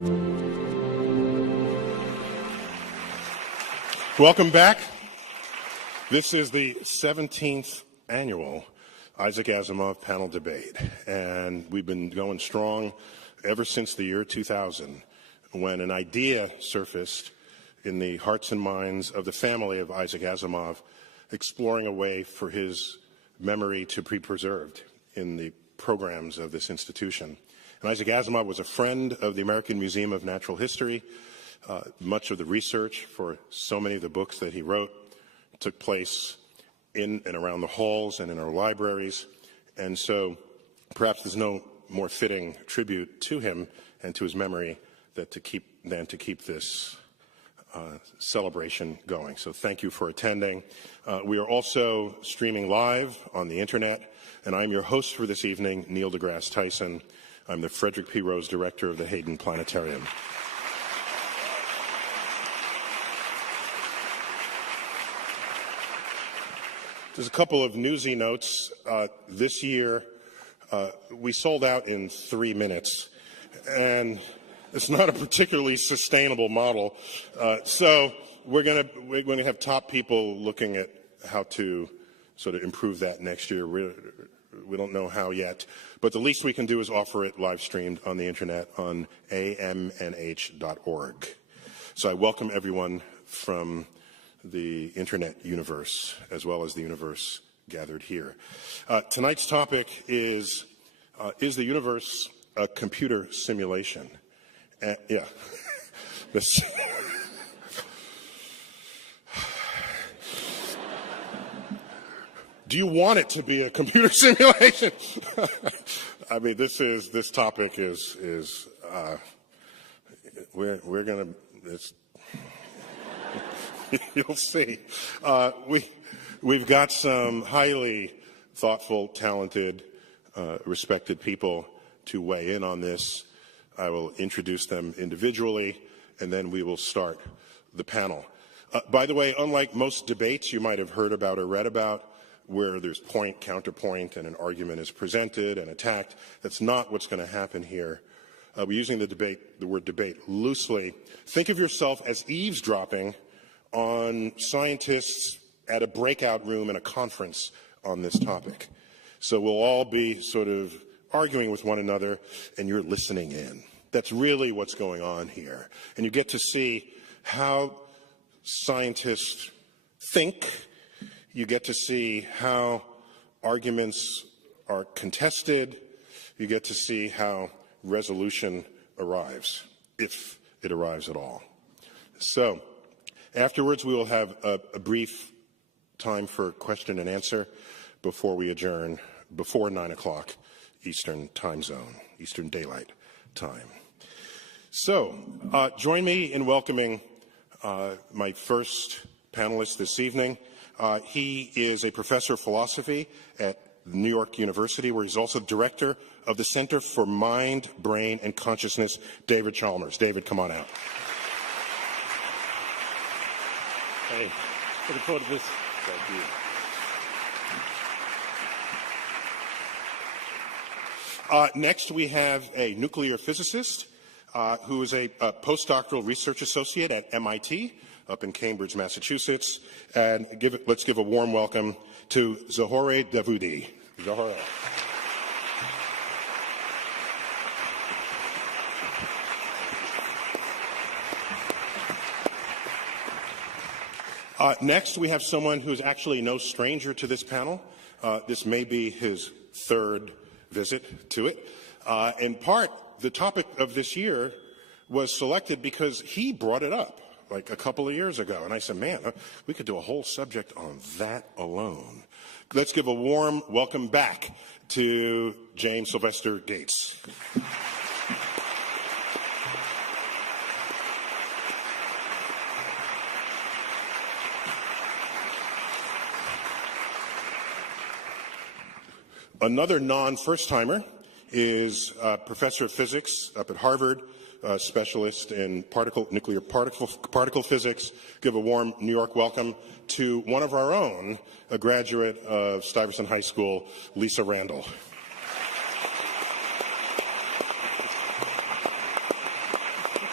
Welcome back. This is the 17th annual Isaac Asimov panel debate, and we've been going strong ever since the year 2000, when an idea surfaced in the hearts and minds of the family of Isaac Asimov, exploring a way for his memory to be preserved in the programs of this institution. And Isaac Asimov was a friend of the American Museum of Natural History. Much of the research for so many of the books that he wrote took place in and around the halls and in our libraries. And so perhaps there's no more fitting tribute to him and to his memory than to keep this celebration going. So thank you for attending. We are also streaming live on the internet, and I'm your host for this evening, Neil deGRASSE Tyson. I'm the Frederick P. Rose Director of the Hayden Planetarium. There's a couple of newsy notes. This year, we sold out in 3 minutes, and it's not a particularly sustainable model. So we're going to have top people looking at how to sort of improve that next year. We don't know how yet, but the least we can do is offer it live streamed on the internet on amnh.org. So I welcome everyone from the internet universe, as well as the universe gathered here. Tonight's topic is the universe a computer simulation? Yeah. Do you want it to be a computer simulation? I mean, this topic is we're gonna. You'll see. We've got some highly thoughtful, talented, respected people to weigh in on this. I will introduce them individually, and then we will start the panel. By the way, unlike most debates you might have heard about or read about, where there's point, counterpoint, and an argument is presented and attacked, that's not what's going to happen here. We're using the word debate loosely. Think of yourself as eavesdropping on scientists at a breakout room in a conference on this topic. So we'll all be sort of arguing with one another, and you're listening in. That's really what's going on here. And you get to see how scientists think. You get to see how arguments are contested. You get to see how resolution arrives, if it arrives at all. So afterwards, we will have a brief time for question and answer before we adjourn before 9 o'clock Eastern time zone, Eastern Daylight Time. So join me in welcoming my first panelist this evening. He is a professor of philosophy at New York University, where he's also director of the Center for Mind, Brain, and Consciousness, David Chalmers. David, come on out. Hey, looking forward to this. Thank you. Next, we have a nuclear physicist who is a postdoctoral research associate at MIT up in Cambridge, Massachusetts. And let's give a warm welcome to Zohore Davoudi. Zohore. Next, we have someone who's actually no stranger to this panel. This may be his third visit to it. In part, the topic of this year was selected because he brought it up like a couple of years ago. And I said, man, we could do a whole subject on that alone. Let's give a warm welcome back to James Sylvester Gates. Another non-first-timer is professor of physics up at Harvard, specialist in nuclear particle physics. Give a warm New York welcome to one of our own, a graduate of Stuyvesant High School, Lisa Randall.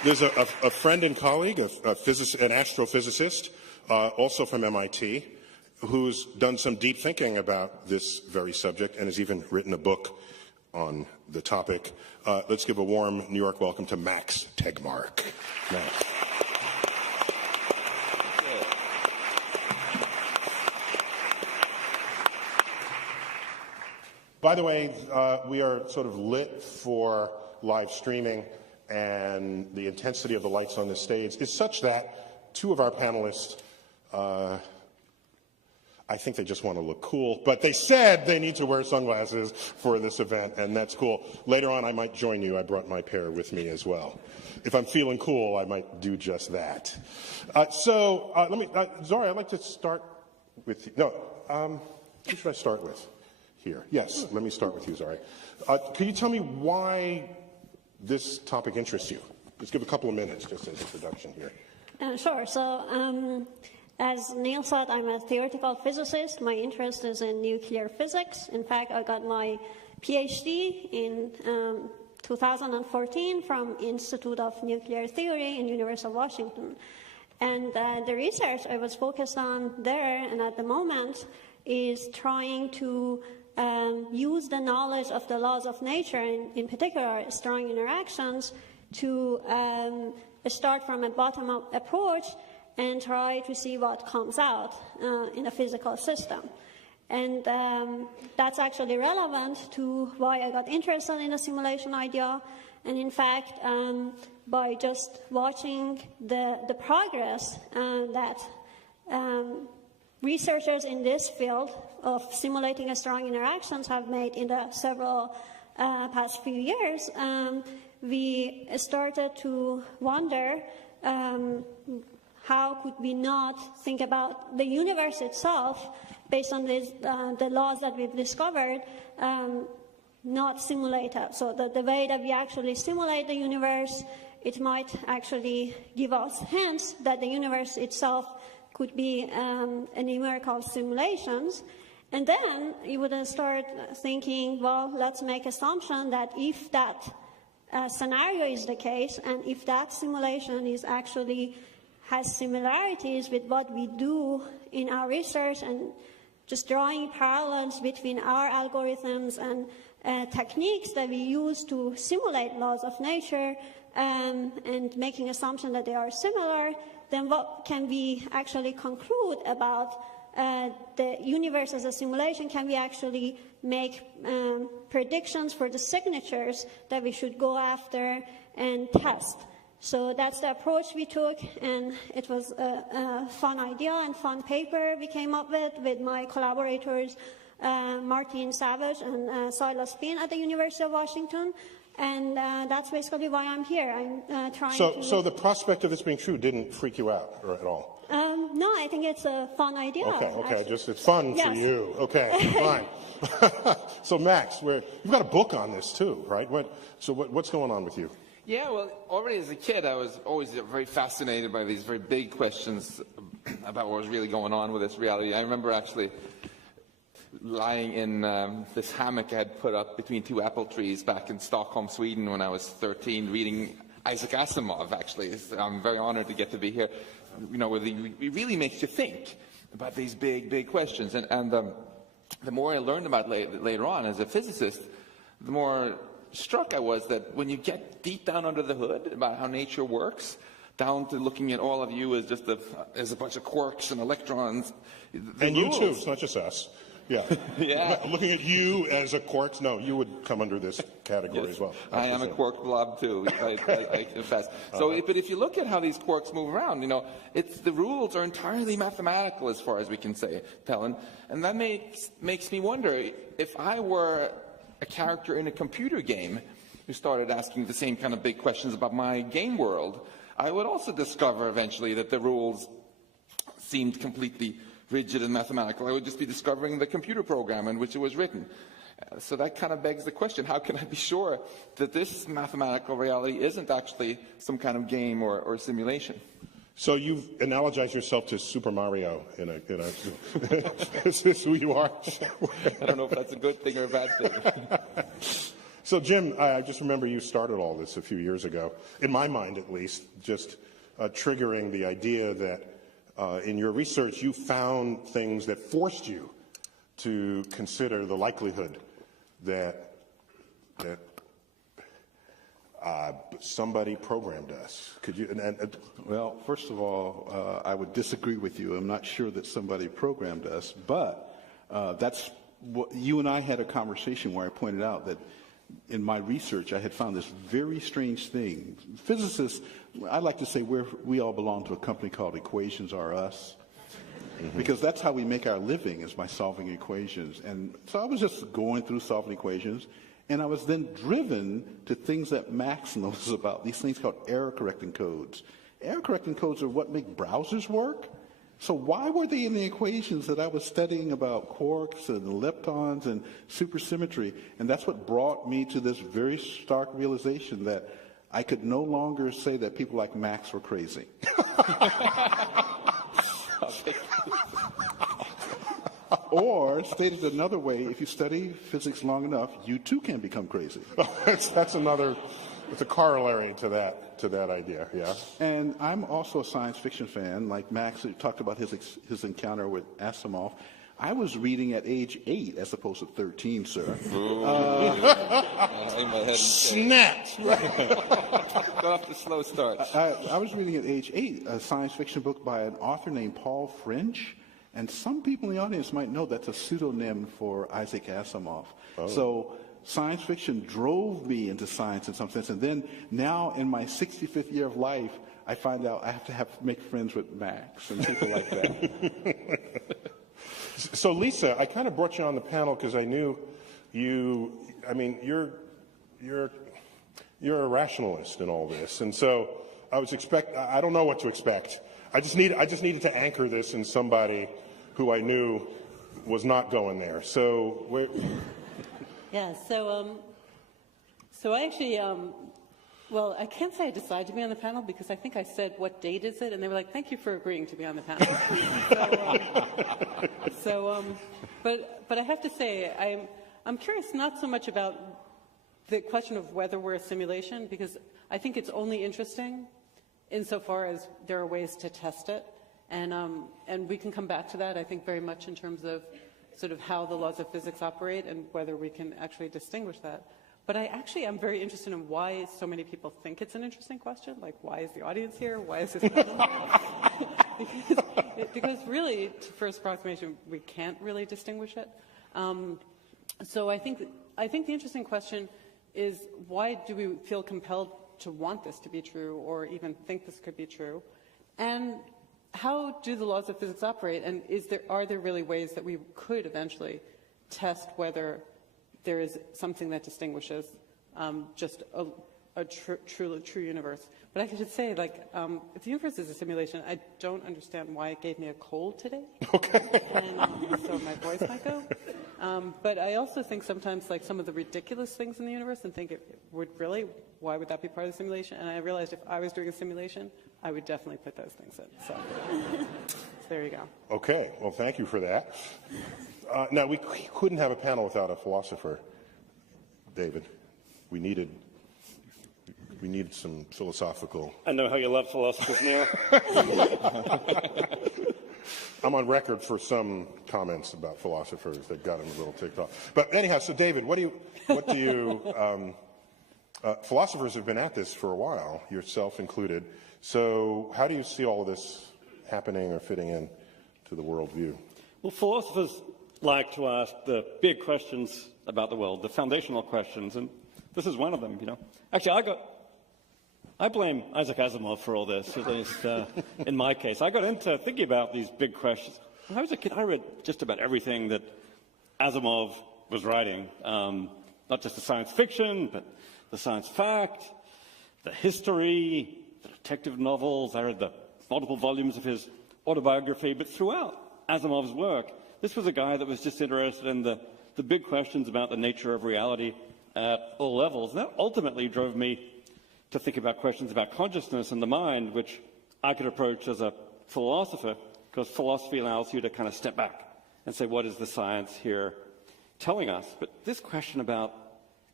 There's a friend and colleague, an astrophysicist, also from MIT, who's done some deep thinking about this very subject and has even written a book on the topic. Let's give a warm New York welcome to Max Tegmark. Max. By the way, we are sort of lit for live streaming, and the intensity of the lights on this stage is such that two of our panelists, I think they just want to look cool, but they said they need to wear sunglasses for this event, and that's cool. Later on, I might join you. I brought my pair with me as well. If I'm feeling cool, I might do just that. Zori, I'd like to start with you. No, who should I start with? Here. Yes, let me start with you, Zori. Can you tell me why this topic interests you? Just give a couple of minutes just as introduction here. Sure. So, as Neil said, I'm a theoretical physicist. My interest is in nuclear physics. In fact, I got my PhD in 2014 from Institute of Nuclear Theory in University of Washington. And the research I was focused on there and at the moment is trying to use the knowledge of the laws of nature, and in particular strong interactions, to start from a bottom-up approach and try to see what comes out in a physical system. And that's actually relevant to why I got interested in the simulation idea. And in fact, by just watching the progress that researchers in this field of simulating strong interactions have made in the several past few years, we started to wonder how could we not think about the universe itself based on the laws that we've discovered, not simulate it. So the way that we actually simulate the universe, it might actually give us hints that the universe itself could be a numerical simulations. And then you would start thinking, well, let's make assumption that if that scenario is the case, and if that simulation is actually has similarities with what we do in our research, and just drawing parallels between our algorithms and techniques that we use to simulate laws of nature, and making assumption that they are similar, then what can we actually conclude about the universe as a simulation? Can we actually make predictions for the signatures that we should go after and test? So that's the approach we took, and it was a fun idea and fun paper we came up with my collaborators, Martin Savage and Silas Bean at the University of Washington. And that's basically why I'm here. I'm trying to... So the prospect of this being true didn't freak you out at all? No, I think it's a fun idea. Okay, just it's fun yes. for you. Okay, fine. So Max, you've got a book on this too, right? What's going on with you? Yeah, well, already as a kid, I was always very fascinated by these very big questions about what was really going on with this reality. I remember actually lying in this hammock I had put up between two apple trees back in Stockholm, Sweden when I was 13, reading Isaac Asimov, actually. I'm very honored to get to be here. You know, it really makes you think about these big questions. And the more I learned about later on as a physicist, the more struck I was that when you get deep down under the hood about how nature works, down to looking at all of you as just as a bunch of quarks and electrons. And you too, it's not just us. Yeah. Yeah. Looking at you as a quark, no, you would come under this category as well. I am a quark blob too, I confess. So, but if you look at how these quarks move around, you know, the rules are entirely mathematical as far as we can tell. And that makes me wonder, if I were a character in a computer game who started asking the same kind of big questions about my game world, I would also discover eventually that the rules seemed completely rigid and mathematical. I would just be discovering the computer program in which it was written. So that kind of begs the question, how can I be sure that this mathematical reality isn't actually some kind of game or simulation? So you've analogized yourself to Super Mario in a is this who you are? I don't know if that's a good thing or a bad thing. So, Jim, I just remember you started all this a few years ago, in my mind at least, just triggering the idea that in your research you found things that forced you to consider the likelihood that somebody programmed us. Could you? Well, first of all, I would disagree with you. I'm not sure that somebody programmed us, but that's what you and I had a conversation where I pointed out that in my research I had found this very strange thing. Physicists, I like to say we all belong to a company called Equations R Us. Because that's how we make our living, is by solving equations. And so I was just going through solving equations, and I was then driven to things that Max knows about, these things called error-correcting codes. Error-correcting codes are what make browsers work. So why were they in the equations that I was studying about quarks and leptons and supersymmetry? And that's what brought me to this very stark realization that I could no longer say that people like Max were crazy. Or, stated another way, if you study physics long enough, you too can become crazy. It's a corollary to that idea, yeah. And I'm also a science fiction fan, like Max who talked about his encounter with Asimov. I was reading at age 8 as opposed to 13, sir. Snap! Got off the slow start. I was reading at age 8 a science fiction book by an author named Paul French. And some people in the audience might know that's a pseudonym for Isaac Asimov. Oh. So science fiction drove me into science in some sense. And then now in my 65th year of life, I find out I have to make friends with Max and people like that. So Lisa, I kind of brought you on the panel because I knew you're a rationalist in all this. And so I don't know what to expect. I just needed to anchor this in somebody who I knew was not going there. So yeah. So I actually, well, I can't say I decided to be on the panel because I think I said, "What date is it?" And they were like, "Thank you for agreeing to be on the panel." But I have to say, I'm curious not so much about the question of whether we're a simulation, because I think it's only interesting insofar as there are ways to test it, and we can come back to that, I think, very much in terms of sort of how the laws of physics operate and whether we can actually distinguish that. But I actually am very interested in why so many people think it's an interesting question. Like, why is the audience here? Why is this panel here? because really, first approximation, we can't really distinguish it. So I think the interesting question is, why do we feel compelled to want this to be true or even think this could be true? And how do the laws of physics operate? And are there really ways that we could eventually test whether there is something that distinguishes just a true universe? But I could just say, like, if the universe is a simulation, I don't understand why it gave me a cold today. Okay. And so my voice might go. But I also think sometimes, like, some of the ridiculous things in the universe, and think why would that be part of the simulation? And I realized if I was doing a simulation, I would definitely put those things in. So there you go. Okay. Well, thank you for that. Now, we couldn't have a panel without a philosopher, David. We needed some philosophical... I know how you love philosophers, Neil. I'm on record for some comments about philosophers that got him a little ticked off. But anyhow, so David, what do you philosophers have been at this for a while, yourself included. So how do you see all of this happening or fitting in to the worldview? Well, philosophers like to ask the big questions about the world, the foundational questions, and this is one of them, you know. Actually, I blame Isaac Asimov for all this, at least in my case. I got into thinking about these big questions. When I was a kid, I read just about everything that Asimov was writing, not just the science fiction, but the science fact, the history, the detective novels. I read the multiple volumes of his autobiography. But throughout Asimov's work, this was a guy that was just interested in the big questions about the nature of reality at all levels. And that ultimately drove me to think about questions about consciousness and the mind, which I could approach as a philosopher, because philosophy allows you to kind of step back and say, what is the science here telling us? But this question about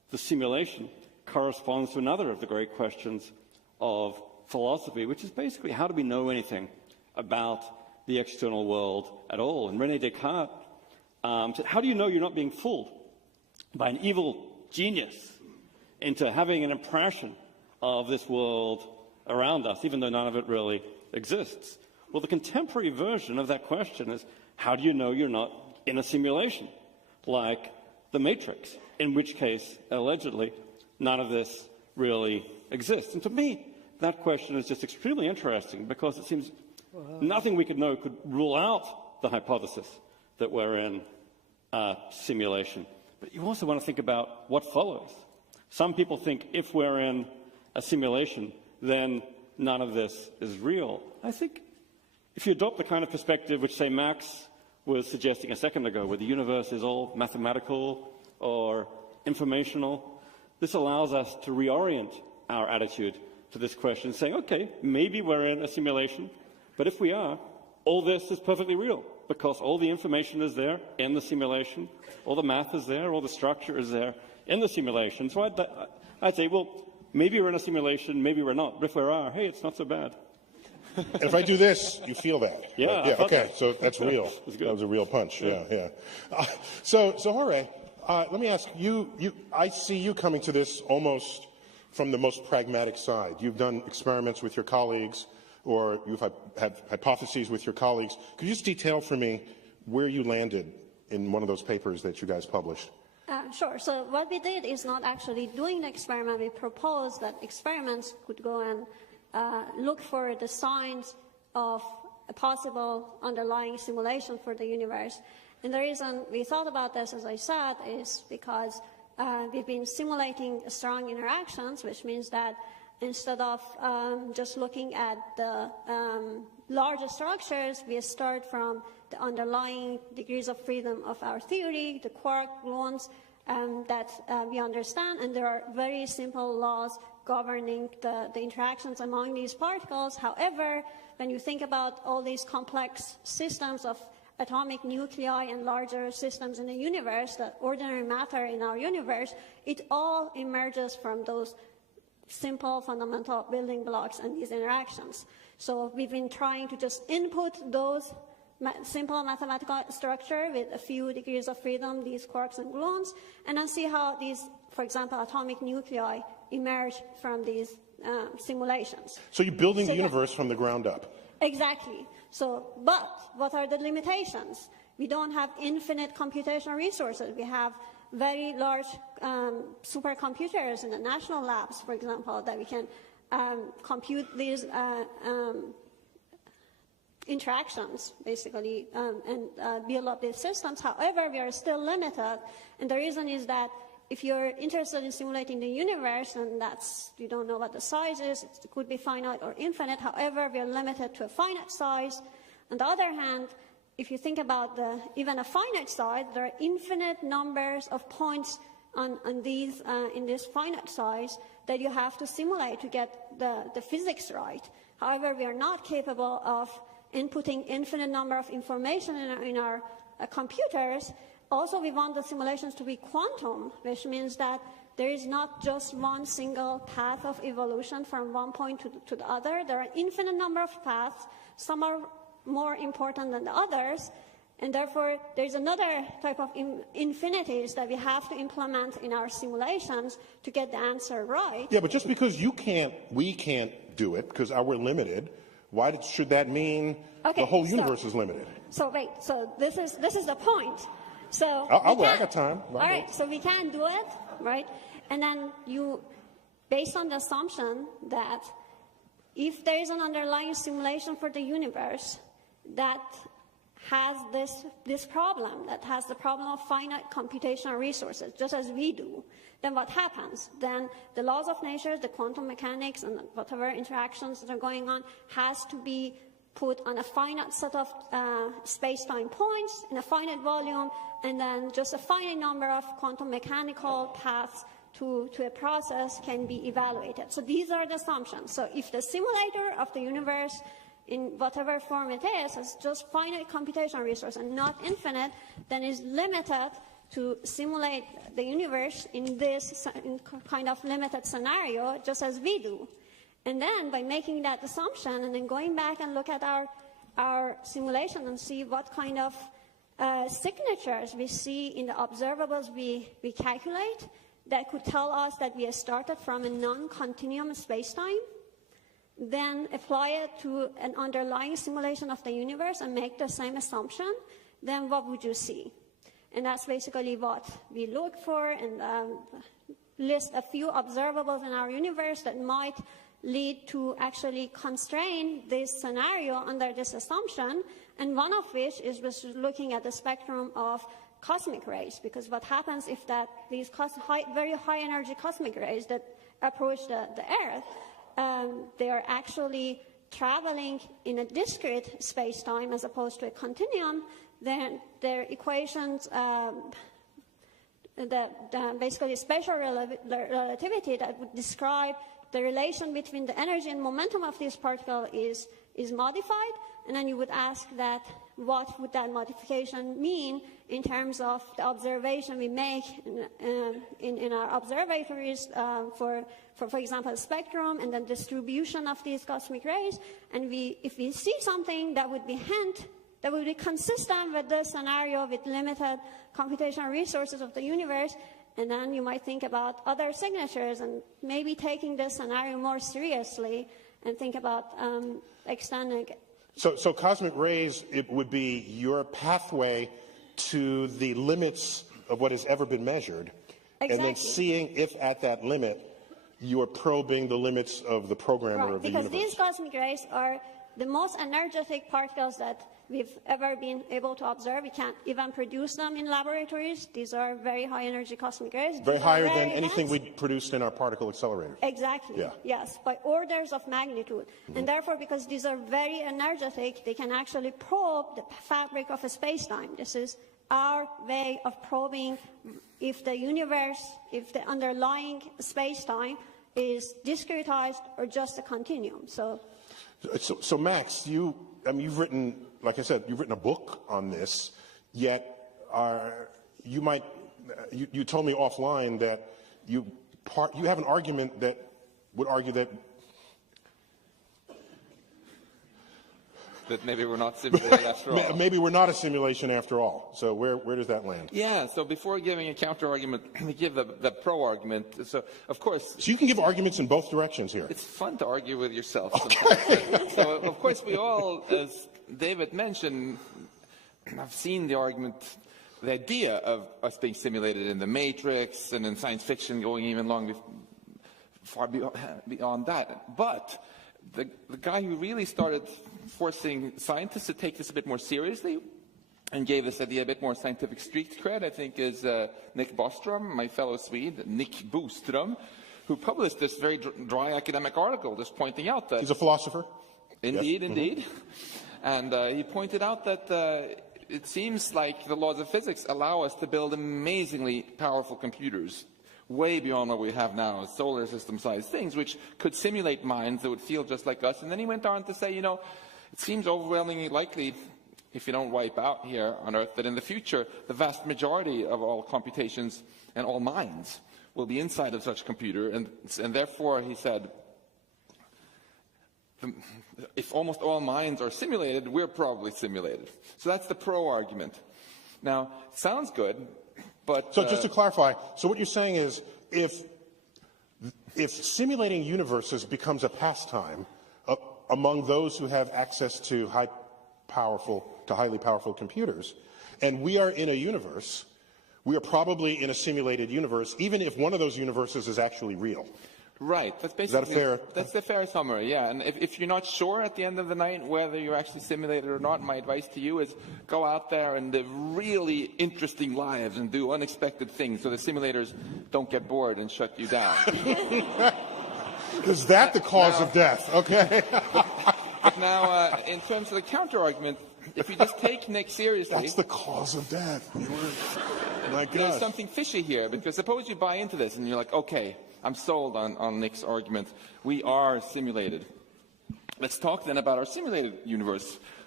the simulation corresponds to another of the great questions of philosophy, which is basically, how do we know anything about the external world at all? And René Descartes said, how do you know you're not being fooled by an evil genius into having an impression of this world around us, even though none of it really exists? Well, the contemporary version of that question is, how do you know you're not in a simulation like the Matrix, in which case, allegedly, none of this really exists? And to me, that question is just extremely interesting, because it seems nothing we could know could rule out the hypothesis that we're in a simulation. But you also want to think about what follows. Some people think if we're in a simulation, then none of this is real. I think if you adopt the kind of perspective which, say, Max was suggesting a second ago, where the universe is all mathematical or informational, this allows us to reorient our attitude to this question, saying, okay, maybe we're in a simulation, but if we are, all this is perfectly real, because all the information is there in the simulation, all the math is there, all the structure is there in the simulation. So I'd say, well, maybe we're in a simulation, maybe we're not, but if we are, hey, it's not so bad. And if I do this, you feel that. Yeah. Right? Yeah. Okay. So that's real. That was a real punch. Yeah. So Jorge, let me ask you. I see you coming to this almost from the most pragmatic side. You've done experiments with your colleagues, or you've had hypotheses with your colleagues. Could you just detail for me where you landed in one of those papers that you guys published? Sure. So what we did is not actually doing the experiment. We proposed that experiments could go and look for the signs of a possible underlying simulation for the universe. And the reason we thought about this, as I said, is because we've been simulating strong interactions, which means that instead of just looking at the larger structures, we start from the underlying degrees of freedom of our theory, the quark gluons that we understand, and there are very simple laws governing the interactions among these particles. However, when you think about all these complex systems of atomic nuclei and larger systems in the universe, the ordinary matter in our universe, it all emerges from those simple fundamental building blocks and these interactions. So we've been trying to just input those simple mathematical structure with a few degrees of freedom, these quarks and gluons, and then see how these, for example, atomic nuclei emerge from these simulations. So you're building the universe from the ground up. Exactly. So, but what are the limitations? We don't have infinite computational resources. We have very large supercomputers in the national labs, for example, that we can compute these interactions, basically, and build up these systems. However, we are still limited, and the reason is that if you're interested in simulating the universe, and that's, you don't know what the size is, it could be finite or infinite. However, we are limited to a finite size. On the other hand, if you think about even a finite size, there are infinite numbers of points on these in this finite size that you have to simulate to get the physics right. However, we are not capable of inputting infinite number of information in our computers. Also, we want the simulations to be quantum, which means that there is not just one single path of evolution from one point to the other. There are infinite number of paths. Some are more important than the others, and therefore there's another type of infinities that we have to implement in our simulations to get the answer right. Yeah, but just because we can't do it because we're limited, why should that mean the whole universe is limited? So wait, so this is the point. So I got time. All right, so we can do it, right? And then based on the assumption that if there is an underlying simulation for the universe that has this problem, that has the problem of finite computational resources, just as we do, then what happens? Then the laws of nature, the quantum mechanics, and whatever interactions that are going on has to be put on a finite set of space-time points in a finite volume, and then just a finite number of quantum mechanical paths to a process can be evaluated. So these are the assumptions. So if the simulator of the universe, in whatever form it is just finite computational resource and not infinite, then is limited to simulate the universe in this kind of limited scenario, just as we do. And then by making that assumption and then going back and look at our simulation and see what kind of signatures we see in the observables we calculate that could tell us that we started from a non-continuum space-time, then apply it to an underlying simulation of the universe and make the same assumption, then what would you see? And that's basically what we look for, and list a few observables in our universe that might lead to actually constrain this scenario under this assumption, and one of which is looking at the spectrum of cosmic rays, because what happens if these very high energy cosmic rays that approach the Earth, they are actually traveling in a discrete space-time as opposed to a continuum, then their equations, basically spatial relativity that would describe the relation between the energy and momentum of this particle is modified, and then you would ask that what would that modification mean in terms of the observation we make in our observatories for example, spectrum and then distribution of these cosmic rays. And if we see something that would be consistent with the scenario with limited computational resources of the universe, and then you might think about other signatures and maybe taking this scenario more seriously and think about extending it. So cosmic rays, it would be your pathway to the limits of what has ever been measured. Exactly. And then seeing if at that limit you are probing the limits of the programmer of the universe. Because these cosmic rays are the most energetic particles that we've ever been able to observe. We can't even produce them in laboratories. These are very high energy cosmic rays. Very higher than anything we produced in our particle accelerators. Exactly. Yeah. Yes, by orders of magnitude. Mm-hmm. And therefore, because these are very energetic, they can actually probe the fabric of a space-time. This is our way of probing if the universe, if the underlying space-time is discretized or just a continuum. So Max, you've written, like I said, you've written a book on this, yet you told me offline that you have an argument that would argue that maybe we're not simulated after all. Maybe we're not a simulation after all. So where does that land? Yeah, so before giving a counter-argument, we give the pro-argument. So, of course... So you can give arguments in both directions here. It's fun to argue with yourself sometimes. So, of course, we all, as David mentioned, have seen the argument, the idea of us being simulated in the Matrix and in science fiction going even far beyond that. But the guy who really started forcing scientists to take this a bit more seriously and gave this idea a bit more scientific street cred, I think, is Nick Bostrom, my fellow Swede, Nick Bostrom, who published this very dry academic article just pointing out that... He's a philosopher? Indeed, yes. Indeed. And he pointed out that it seems like the laws of physics allow us to build amazingly powerful computers way beyond what we have now, solar system-sized things, which could simulate minds that would feel just like us. And then he went on to say, it seems overwhelmingly likely, if you don't wipe out here on Earth, that in the future, the vast majority of all computations and all minds will be inside of such a computer. And therefore, he said, if almost all minds are simulated, we're probably simulated. So that's the pro-argument. Now, sounds good, but... So just to clarify, so what you're saying is, if simulating universes becomes a pastime among those who have access to highly powerful computers, and we are in a universe, we are probably in a simulated universe, even if one of those universes is actually real. Right. That's basically that's the fair summary. Yeah. And if you're not sure at the end of the night whether you're actually simulated or not, my advice to you is go out there and live really interesting lives and do unexpected things so the simulators don't get bored and shut you down. Is that the cause of death? Okay. But now, in terms of the counter-argument, if you just take Nick seriously... That's the cause of death. My God. There's something fishy here, because suppose you buy into this and you're like, okay, I'm sold on Nick's argument. We are simulated. Let's talk then about our simulated universe.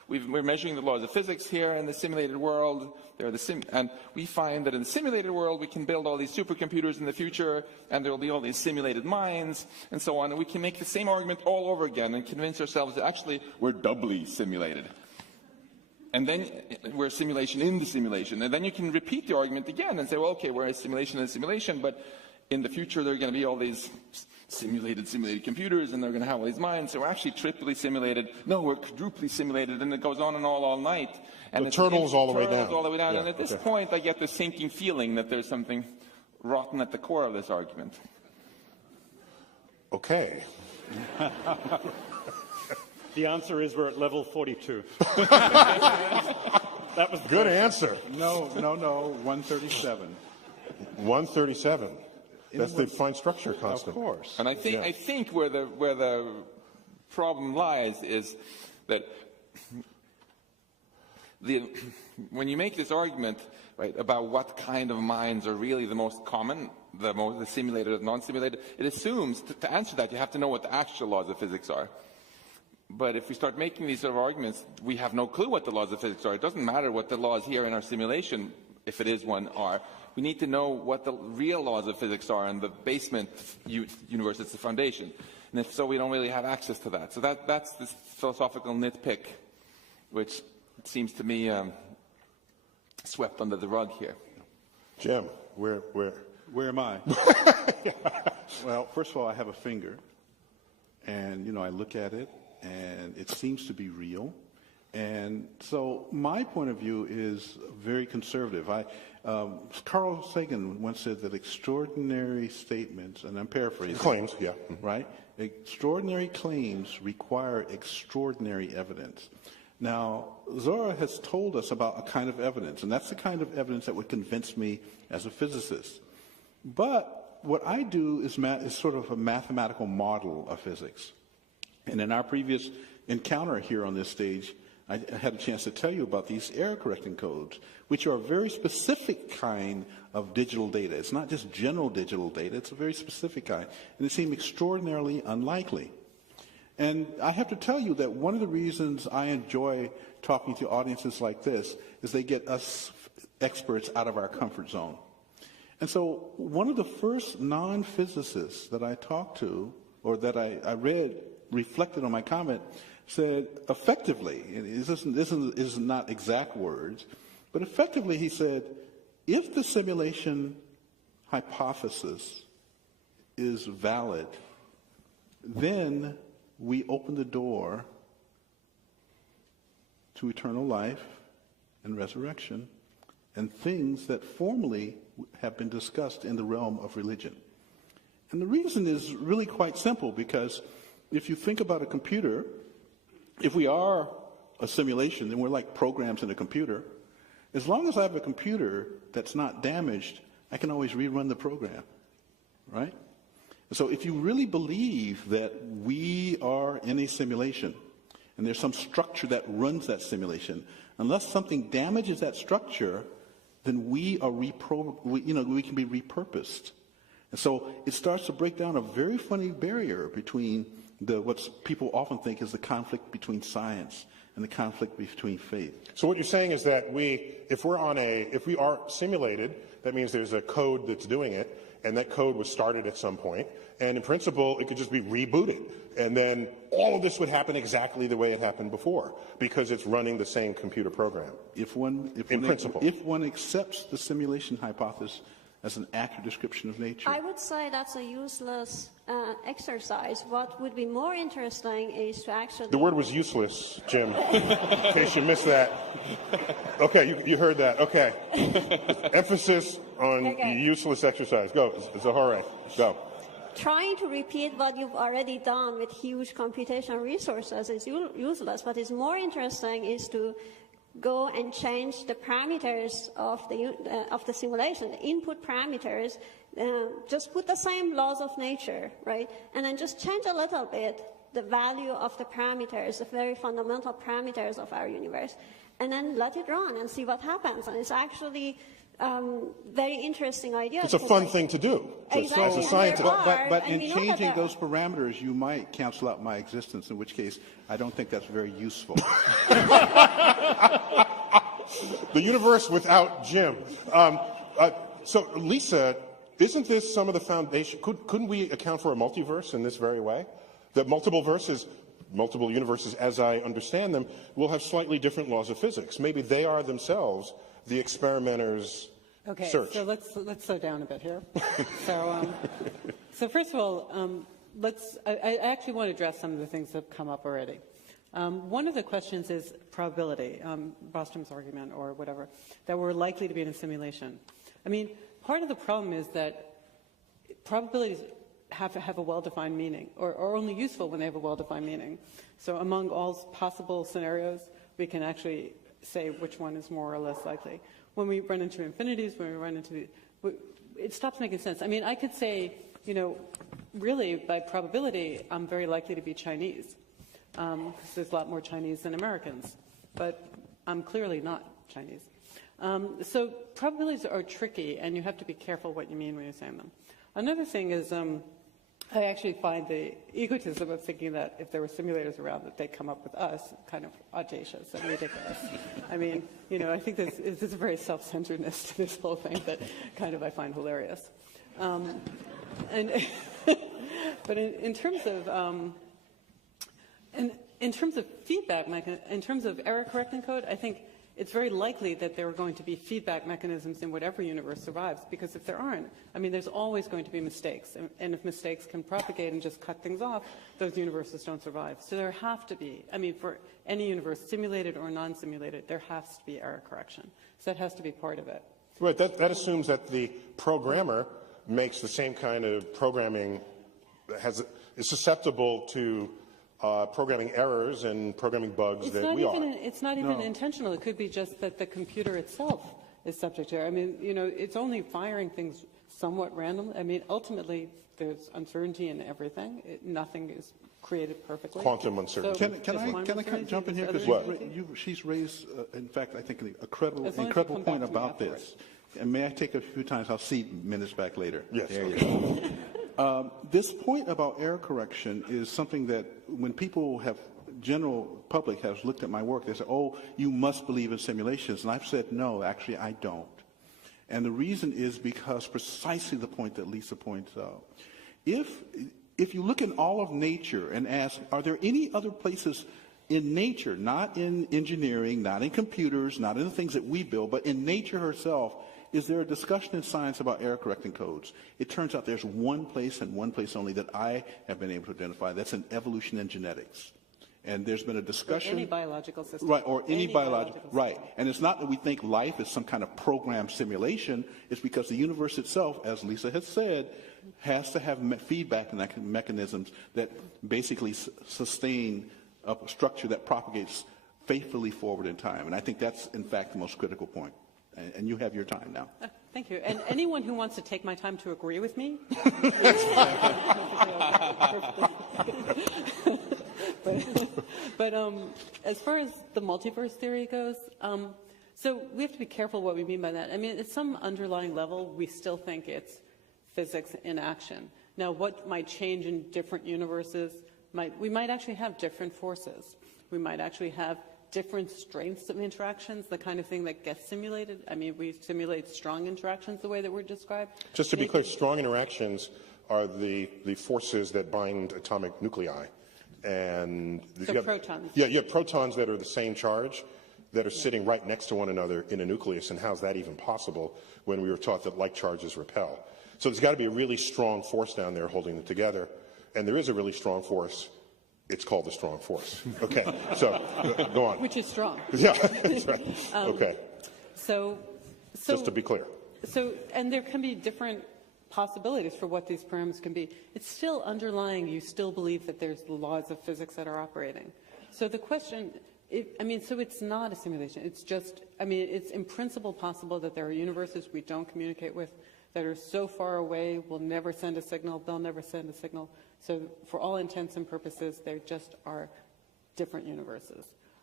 we're measuring the laws of physics here in the simulated world. And we find that in the simulated world, we can build all these supercomputers in the future, and there will be all these simulated minds, and so on. And we can make the same argument all over again and convince ourselves that actually we're doubly simulated. And then we're a simulation in the simulation. And then you can repeat the argument again and say, well, okay, we're a simulation in a simulation, but in the future there are going to be all these simulated computers, and they're going to have all these minds. So we're actually triply simulated. No, we're quadruply simulated, and it goes on and all night. And the turtle's all the way down. All the way down. Yeah, and at this point, I get the sinking feeling that there's something rotten at the core of this argument. Okay. The answer is we're at level 42. That was Good answer. No, 137. 137. That's the fine structure constant. Of course. And I think where the problem lies is that when you make this argument, right, about what kind of minds are really the most common, the simulated or non-simulated, it assumes to answer that you have to know what the actual laws of physics are. But if we start making these sort of arguments, we have no clue what the laws of physics are. It doesn't matter what the laws here in our simulation, if it is one, are. We need to know what the real laws of physics are in the basement universe. It's the foundation. And if so, we don't really have access to that. So that's this philosophical nitpick, which seems to me swept under the rug here. Jim, where Where am I? Well, first of all, I have a finger, and I look at it, and it seems to be real. And so my point of view is very conservative. Carl Sagan once said that extraordinary statements, and I'm paraphrasing. claims, yeah. Right? Extraordinary claims require extraordinary evidence. Now, Zora has told us about a kind of evidence, and that's the kind of evidence that would convince me as a physicist. But what I do is sort of a mathematical model of physics. And in our previous encounter here on this stage, I had a chance to tell you about these error correcting codes, which are a very specific kind of digital data. It's not just general digital data, it's a very specific kind. And it seemed extraordinarily unlikely. And I have to tell you that one of the reasons I enjoy talking to audiences like this is they get us experts out of our comfort zone. And so one of the first non-physicists that I talked to, or that I read reflected on my comment, said effectively, and this is not exact words, but effectively he said, if the simulation hypothesis is valid, then we open the door to eternal life and resurrection and things that formerly have been discussed in the realm of religion. And the reason is really quite simple, because if you think about a computer, if we are a simulation, then we're like programs in a computer. As long as I have a computer that's not damaged, I can always rerun the program, right? So if you really believe that we are in a simulation and there's some structure that runs that simulation, unless something damages that structure, then we can be repurposed. And so it starts to break down a very funny barrier between what people often think is the conflict between science and the conflict between faith. So what you're saying is that if we are simulated, that means there's a code that's doing it, and that code was started at some point, and in principle, it could just be rebooted, and then all of this would happen exactly the way it happened before, because it's running the same computer program. If one accepts the simulation hypothesis as an accurate description of nature. I would say that's a useless exercise. What would be more interesting is to actually... The word was useless, Jim, in case you missed that. Okay, you heard that. Okay. Emphasis on useless exercise. Go, Zahara, go. Trying to repeat what you've already done with huge computational resources is useless. What is more interesting is to go and change the parameters of the simulation, the input parameters, just put the same laws of nature, right? And then just change a little bit the value of the parameters, the very fundamental parameters of our universe, and then let it run and see what happens. And it's actually very interesting ideas. It's a fun thing to do Exactly. as a And scientist. there are, But and in we know that changing there those parameters, you might cancel out my existence, in which case I don't think that's very useful. The universe without Jim. So, Lisa, isn't this some of the foundation? Couldn't we account for a multiverse in this very way? That multiple universes, as I understand them, will have slightly different laws of physics. Maybe they are themselves the experimenter's search. So let's slow down a bit here. So first of all, I actually want to address some of the things that have come up already. One of the questions is probability, Bostrom's argument or whatever, that we're likely to be in a simulation. I mean, part of the problem is that probabilities have to have a well-defined meaning, or only useful when they have a well-defined meaning. So among all possible scenarios, we can actually say which one is more or less likely. When we run into infinities, when we run into it stops making sense. I mean, I could say, really, by probability, I'm very likely to be Chinese, because there's a lot more Chinese than Americans, but I'm clearly not Chinese. So probabilities are tricky, and you have to be careful what you mean when you're saying them. Another thing is, I actually find the egotism of thinking that if there were simulators around, that they'd come up with us kind of audacious and ridiculous. I mean, I think there's a very self-centeredness to this whole thing that kind of I find hilarious. But in terms of feedback, in terms of error correcting code, I think it's very likely that there are going to be feedback mechanisms in whatever universe survives, because if there aren't, I mean, there's always going to be mistakes. And if mistakes can propagate and just cut things off, those universes don't survive. So there have to be, I mean, for any universe, simulated or non-simulated, there has to be error correction. So that has to be part of it. Right, that assumes that the programmer makes the same kind of programming, is susceptible to programming errors and programming bugs that we are. It's not even intentional. It could be just that the computer itself is subject to error. I mean, it's only firing things somewhat randomly. I mean, ultimately, there's uncertainty in everything. Nothing is created perfectly. Quantum uncertainty. So Can I jump in here? Because she's raised, in fact, I think an incredible point about this. And may I take a few times? I'll see minutes back later. Yes. There you go. This point about error correction is something that when general public has looked at my work, they say, oh, you must believe in simulations. And I've said, no, actually, I don't. And the reason is because precisely the point that Lisa points out. If you look in all of nature and ask, are there any other places in nature, not in engineering, not in computers, not in the things that we build, but in nature herself, is there a discussion in science about error correcting codes? It turns out there's one place and one place only that I have been able to identify. That's in evolution and genetics. And there's been a discussion. Or any biological system. Right, or any biological. Right. And it's not that we think life is some kind of programmed simulation. It's because the universe itself, as Lisa has said, has to have feedback mechanisms that basically sustain a structure that propagates faithfully forward in time. And I think that's, in fact, the most critical point. And you have your time now. Thank you. And anyone who wants to take my time to agree with me, but as far as the multiverse theory goes, so we have to be careful what we mean by that. I mean, at some underlying level, we still think it's physics in action. Now, what might change in different universes? We might actually have different forces. We might actually have different strengths of interactions, the kind of thing that gets simulated. I mean, we simulate strong interactions the way that we're described. Just to be clear, strong interactions are the forces that bind atomic nuclei. And so protons. Yeah, you have protons that are the same charge that are sitting right next to one another in a nucleus. And how's that even possible when we were taught that like charges repel? So there's got to be a really strong force down there holding them together. And there is a really strong force. It's called the strong force. Okay, so go on. Which is strong. Yeah, that's right. Okay. So just to be clear. So, and there can be different possibilities for what these parameters can be. It's still underlying. You still believe that there's the laws of physics that are operating. So the question, so it's not a simulation. It's just, it's in principle possible that there are universes we don't communicate with that are so far away, we'll never send a signal, they'll never send a signal. So for all intents and purposes, there just are different universes.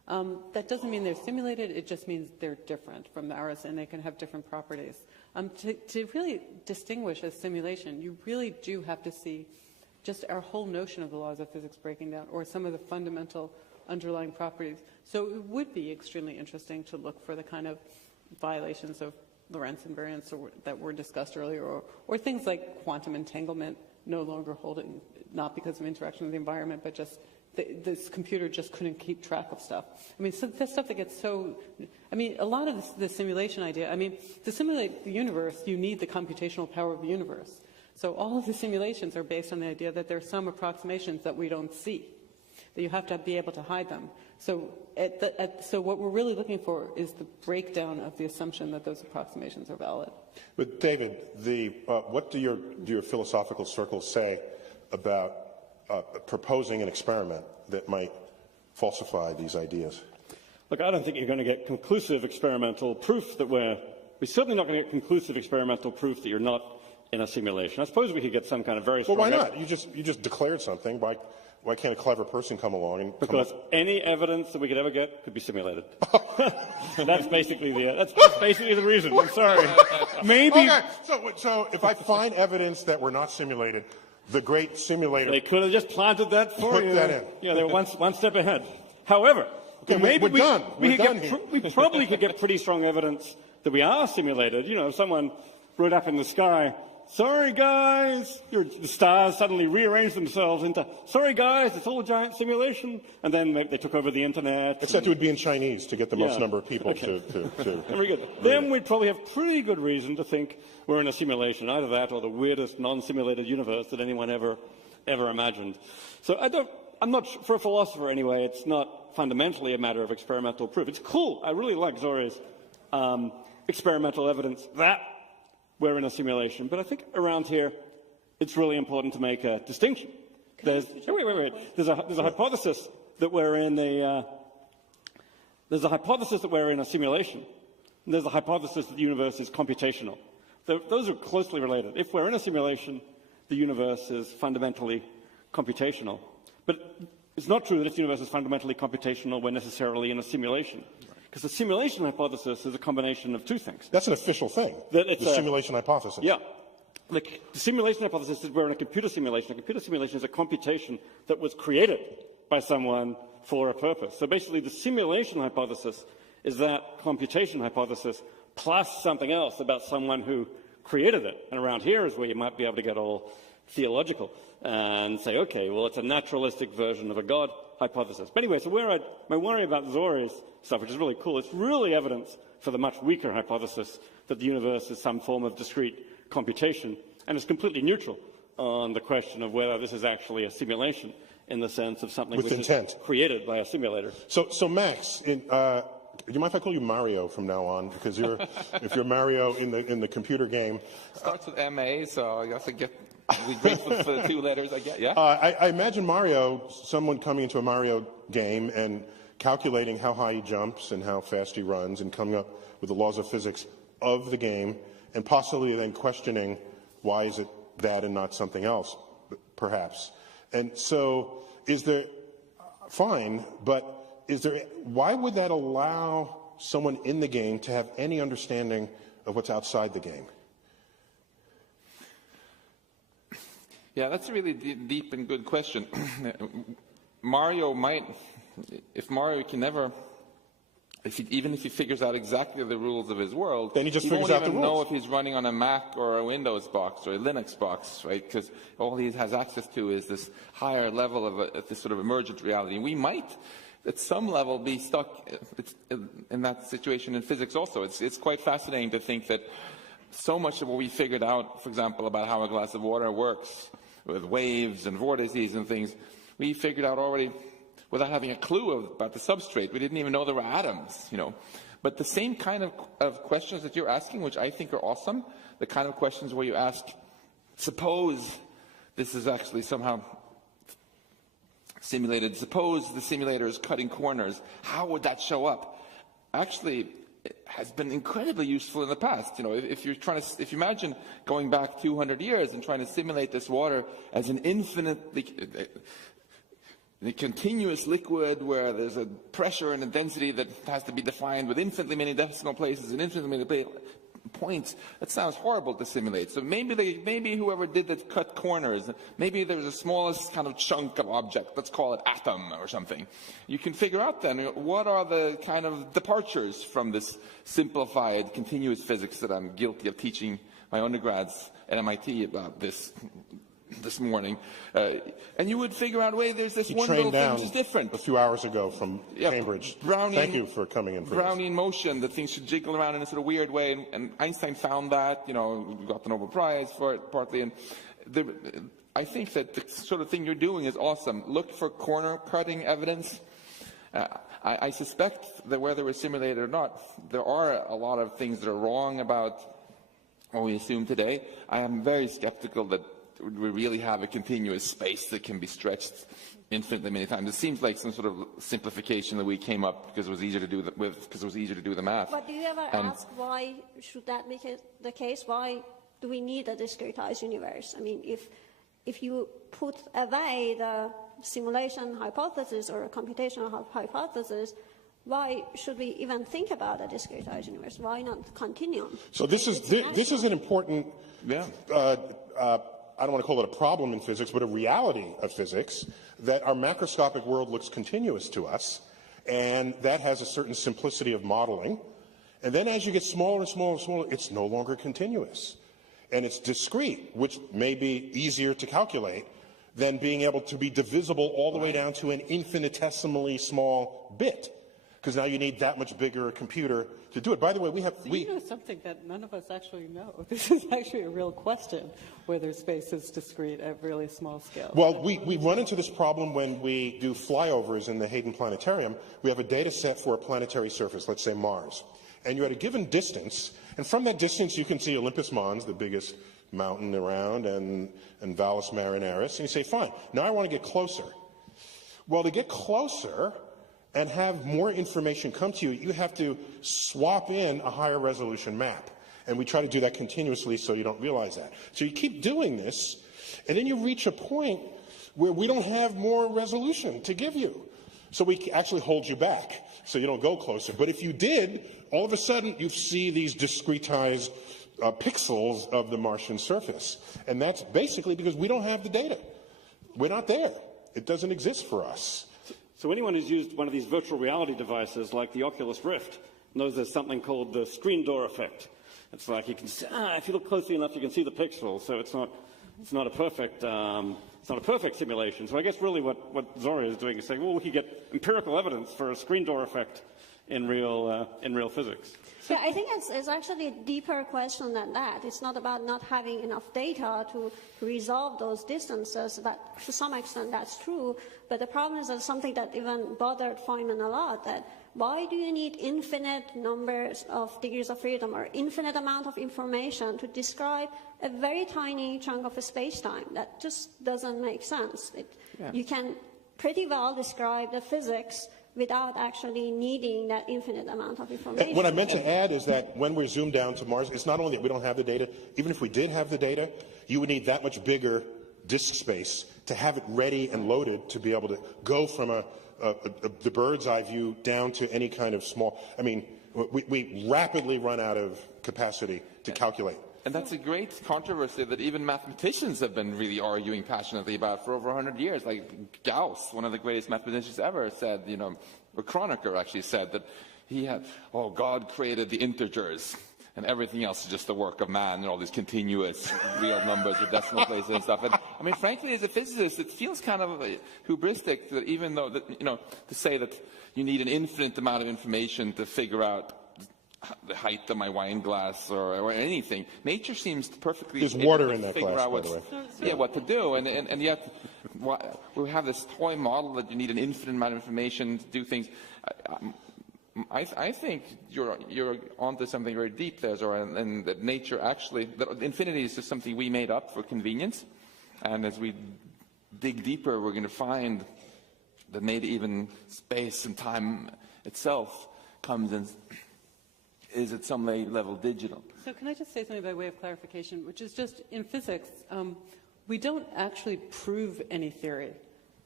That doesn't mean they're simulated, it just means they're different from ours and they can have different properties. To really distinguish as simulation, you really do have to see just our whole notion of the laws of physics breaking down, or some of the fundamental underlying properties. So it would be extremely interesting to look for the kind of violations of Lorentz invariance that were discussed earlier, or things like quantum entanglement no longer holding, not because of interaction with the environment, but just this computer just couldn't keep track of stuff. I mean, so that's stuff that gets so, I mean, a lot of the simulation idea, I mean, to simulate the universe, you need the computational power of the universe. So all of the simulations are based on the idea that there are some approximations that we don't see, that you have to be able to hide them. So, so what we're really looking for is the breakdown of the assumption that those approximations are valid. But David, what do your philosophical circles say about proposing an experiment that might falsify these ideas? Look, I don't think you're going to get conclusive experimental proof that we're certainly not going to get conclusive experimental proof that you're not in a simulation. I suppose we could get some kind of very strong... Well, why not? You just declared something. Why can't a clever person come along and... Because any evidence that we could ever get could be simulated. That's basically the reason. I'm sorry. Maybe... Okay, so if I find evidence that we're not simulated, the great simulator... They could have just planted that for you. Put that in. Yeah, they were one step ahead. However, okay, maybe we're done. we probably could get pretty strong evidence that we are simulated. You know, if someone wrote up in the sky, "Sorry, guys," the stars suddenly rearranged themselves into, "Sorry, guys, it's all a giant simulation." And then they took over the internet. Except it would be in Chinese to get the most number of people to Very good. Then we'd probably have pretty good reason to think we're in a simulation, either that or the weirdest non-simulated universe that anyone ever imagined. So I'm not, for a philosopher anyway, it's not fundamentally a matter of experimental proof. It's cool. I really like Zori's experimental evidence that we're in a simulation. But I think around here, it's really important to make a distinction. Wait. There's a hypothesis that we're in there's a hypothesis that we're in a simulation. And there's a hypothesis that the universe is computational. Those are closely related. If we're in a simulation, the universe is fundamentally computational. But it's not true that if the universe is fundamentally computational, we're necessarily in a simulation. Because the simulation hypothesis is a combination of two things. That's an official thing, the simulation hypothesis. Yeah. The simulation hypothesis is we're in a computer simulation. A computer simulation is a computation that was created by someone for a purpose. So basically, the simulation hypothesis is that computation hypothesis plus something else about someone who created it. And around here is where you might be able to get all theological and say, okay, well, it's a naturalistic version of a God hypothesis. But anyway, so my worry about Zori's stuff, which is really cool, it's really evidence for the much weaker hypothesis that the universe is some form of discrete computation, and it's completely neutral on the question of whether this is actually a simulation in the sense of something with which intent. is created by a simulator. So Max, do you mind if I call you Mario from now on? Because if you're Mario in the computer game, starts with MA, so you have to get. We're grateful for the two letters I get. Yeah. I imagine Mario, someone coming into a Mario game and calculating how high he jumps and how fast he runs, and coming up with the laws of physics of the game, and possibly then questioning why is it that and not something else, perhaps. And so, why would that allow someone in the game to have any understanding of what's outside the game? Yeah, that's a really deep and good question. Mario might, if Mario can never, even if he figures out exactly the rules of his world, then he just figures out the rules. He won't even know if he's running on a Mac or a Windows box or a Linux box, right? Because all he has access to is this higher level of this sort of emergent reality. We might, at some level, be stuck in that situation in physics also. It's quite fascinating to think that so much of what we figured out, for example, about how a glass of water works, with waves and vortices and things, we figured out already without having a clue about the substrate. We didn't even know there were atoms, you know. But the same kind of questions that you're asking, which I think are awesome, the kind of questions where you ask, suppose this is actually somehow simulated, suppose the simulator is cutting corners, how would that show up? Actually, has been incredibly useful in the past. You know, if you imagine going back 200 years and trying to simulate this water as an infinitely the continuous liquid where there's a pressure and a density that has to be defined with infinitely many decimal places and infinitely many points, that sounds horrible to simulate. So maybe whoever did that cut corners, maybe there's the smallest kind of chunk of object, let's call it atom or something. You can figure out then what are the kind of departures from this simplified continuous physics that I'm guilty of teaching my undergrads at MIT about this morning, and you would figure out, wait, there's this one little thing which is different. A few hours ago from Cambridge. Thank you for coming in. Brownian motion, that things should jiggle around in a sort of weird way, and Einstein found that, got the Nobel Prize for it partly, and I think that the sort of thing you're doing is awesome. Look for corner-cutting evidence. I suspect that whether we're simulated or not, there are a lot of things that are wrong about what we assume today. I am very skeptical that we really have a continuous space that can be stretched infinitely many times. It seems like some sort of simplification that we came up because it was easier to do the math. But do you ever ask why should that be the case? Why do we need a discretized universe? I mean, if you put away the simulation hypothesis or a computational hypothesis, why should we even think about a discretized universe? Why not continuum? So this is an important. I don't want to call it a problem in physics, but a reality of physics, that our macroscopic world looks continuous to us, and that has a certain simplicity of modeling. And then as you get smaller and smaller and smaller, it's no longer continuous. And it's discrete, which may be easier to calculate than being able to be divisible all the way down to an infinitesimally small bit. Because now you need that much bigger a computer to do it. By the way, you know something that none of us actually know. This is actually a real question, whether space is discrete at really small scale. Well, we run into this problem when we do flyovers in the Hayden Planetarium. We have a data set for a planetary surface, let's say Mars. And you're at a given distance, and from that distance you can see Olympus Mons, the biggest mountain around, and Valles Marineris, and you say, fine, now I want to get closer. Well, to get closer and have more information come to you, you have to swap in a higher resolution map. And we try to do that continuously so you don't realize that. So you keep doing this, and then you reach a point where we don't have more resolution to give you. So we actually hold you back so you don't go closer. But if you did, all of a sudden you see these discretized pixels of the Martian surface. And that's basically because we don't have the data. We're not there. It doesn't exist for us. So anyone who's used one of these virtual reality devices like the Oculus Rift knows there's something called the screen door effect. It's like you can see, if you look closely enough, you can see the pixels. So it's not a perfect simulation. So I guess really what Zori is doing is saying, well, we could get empirical evidence for a screen door effect in real physics. Yeah, I think it's actually a deeper question than that. It's not about not having enough data to resolve those distances. But to some extent, that's true. But the problem is that something that even bothered Feynman a lot, that why do you need infinite numbers of degrees of freedom or infinite amount of information to describe a very tiny chunk of a space-time? That just doesn't make sense. You can pretty well describe the physics without actually needing that infinite amount of information. What I meant to add is that when we're zoomed down to Mars, it's not only that we don't have the data, even if we did have the data, you would need that much bigger disk space to have it ready and loaded to be able to go from the bird's eye view down to any kind of small. I mean, we rapidly run out of capacity to calculate. And that's a great controversy that even mathematicians have been really arguing passionately about for over 100 years. Like Gauss, one of the greatest mathematicians ever, said, or Kronecker actually said that God created the integers and everything else is just the work of man, and all these continuous real numbers with decimal places and stuff. And I mean, frankly, as a physicist, it feels kind of hubristic that even though to say that you need an infinite amount of information to figure out the height of my wine glass or anything. Nature seems perfectly There's water in that figure glass, out by the way. Yeah, what to do. And yet we have this toy model that you need an infinite amount of information to do things. I think you're onto something very deep there, Zora, and that nature actually, that infinity is just something we made up for convenience. And as we dig deeper, we're going to find that maybe even space and time itself comes in, is at some level digital. So can I just say something by way of clarification, which is just in physics, we don't actually prove any theory.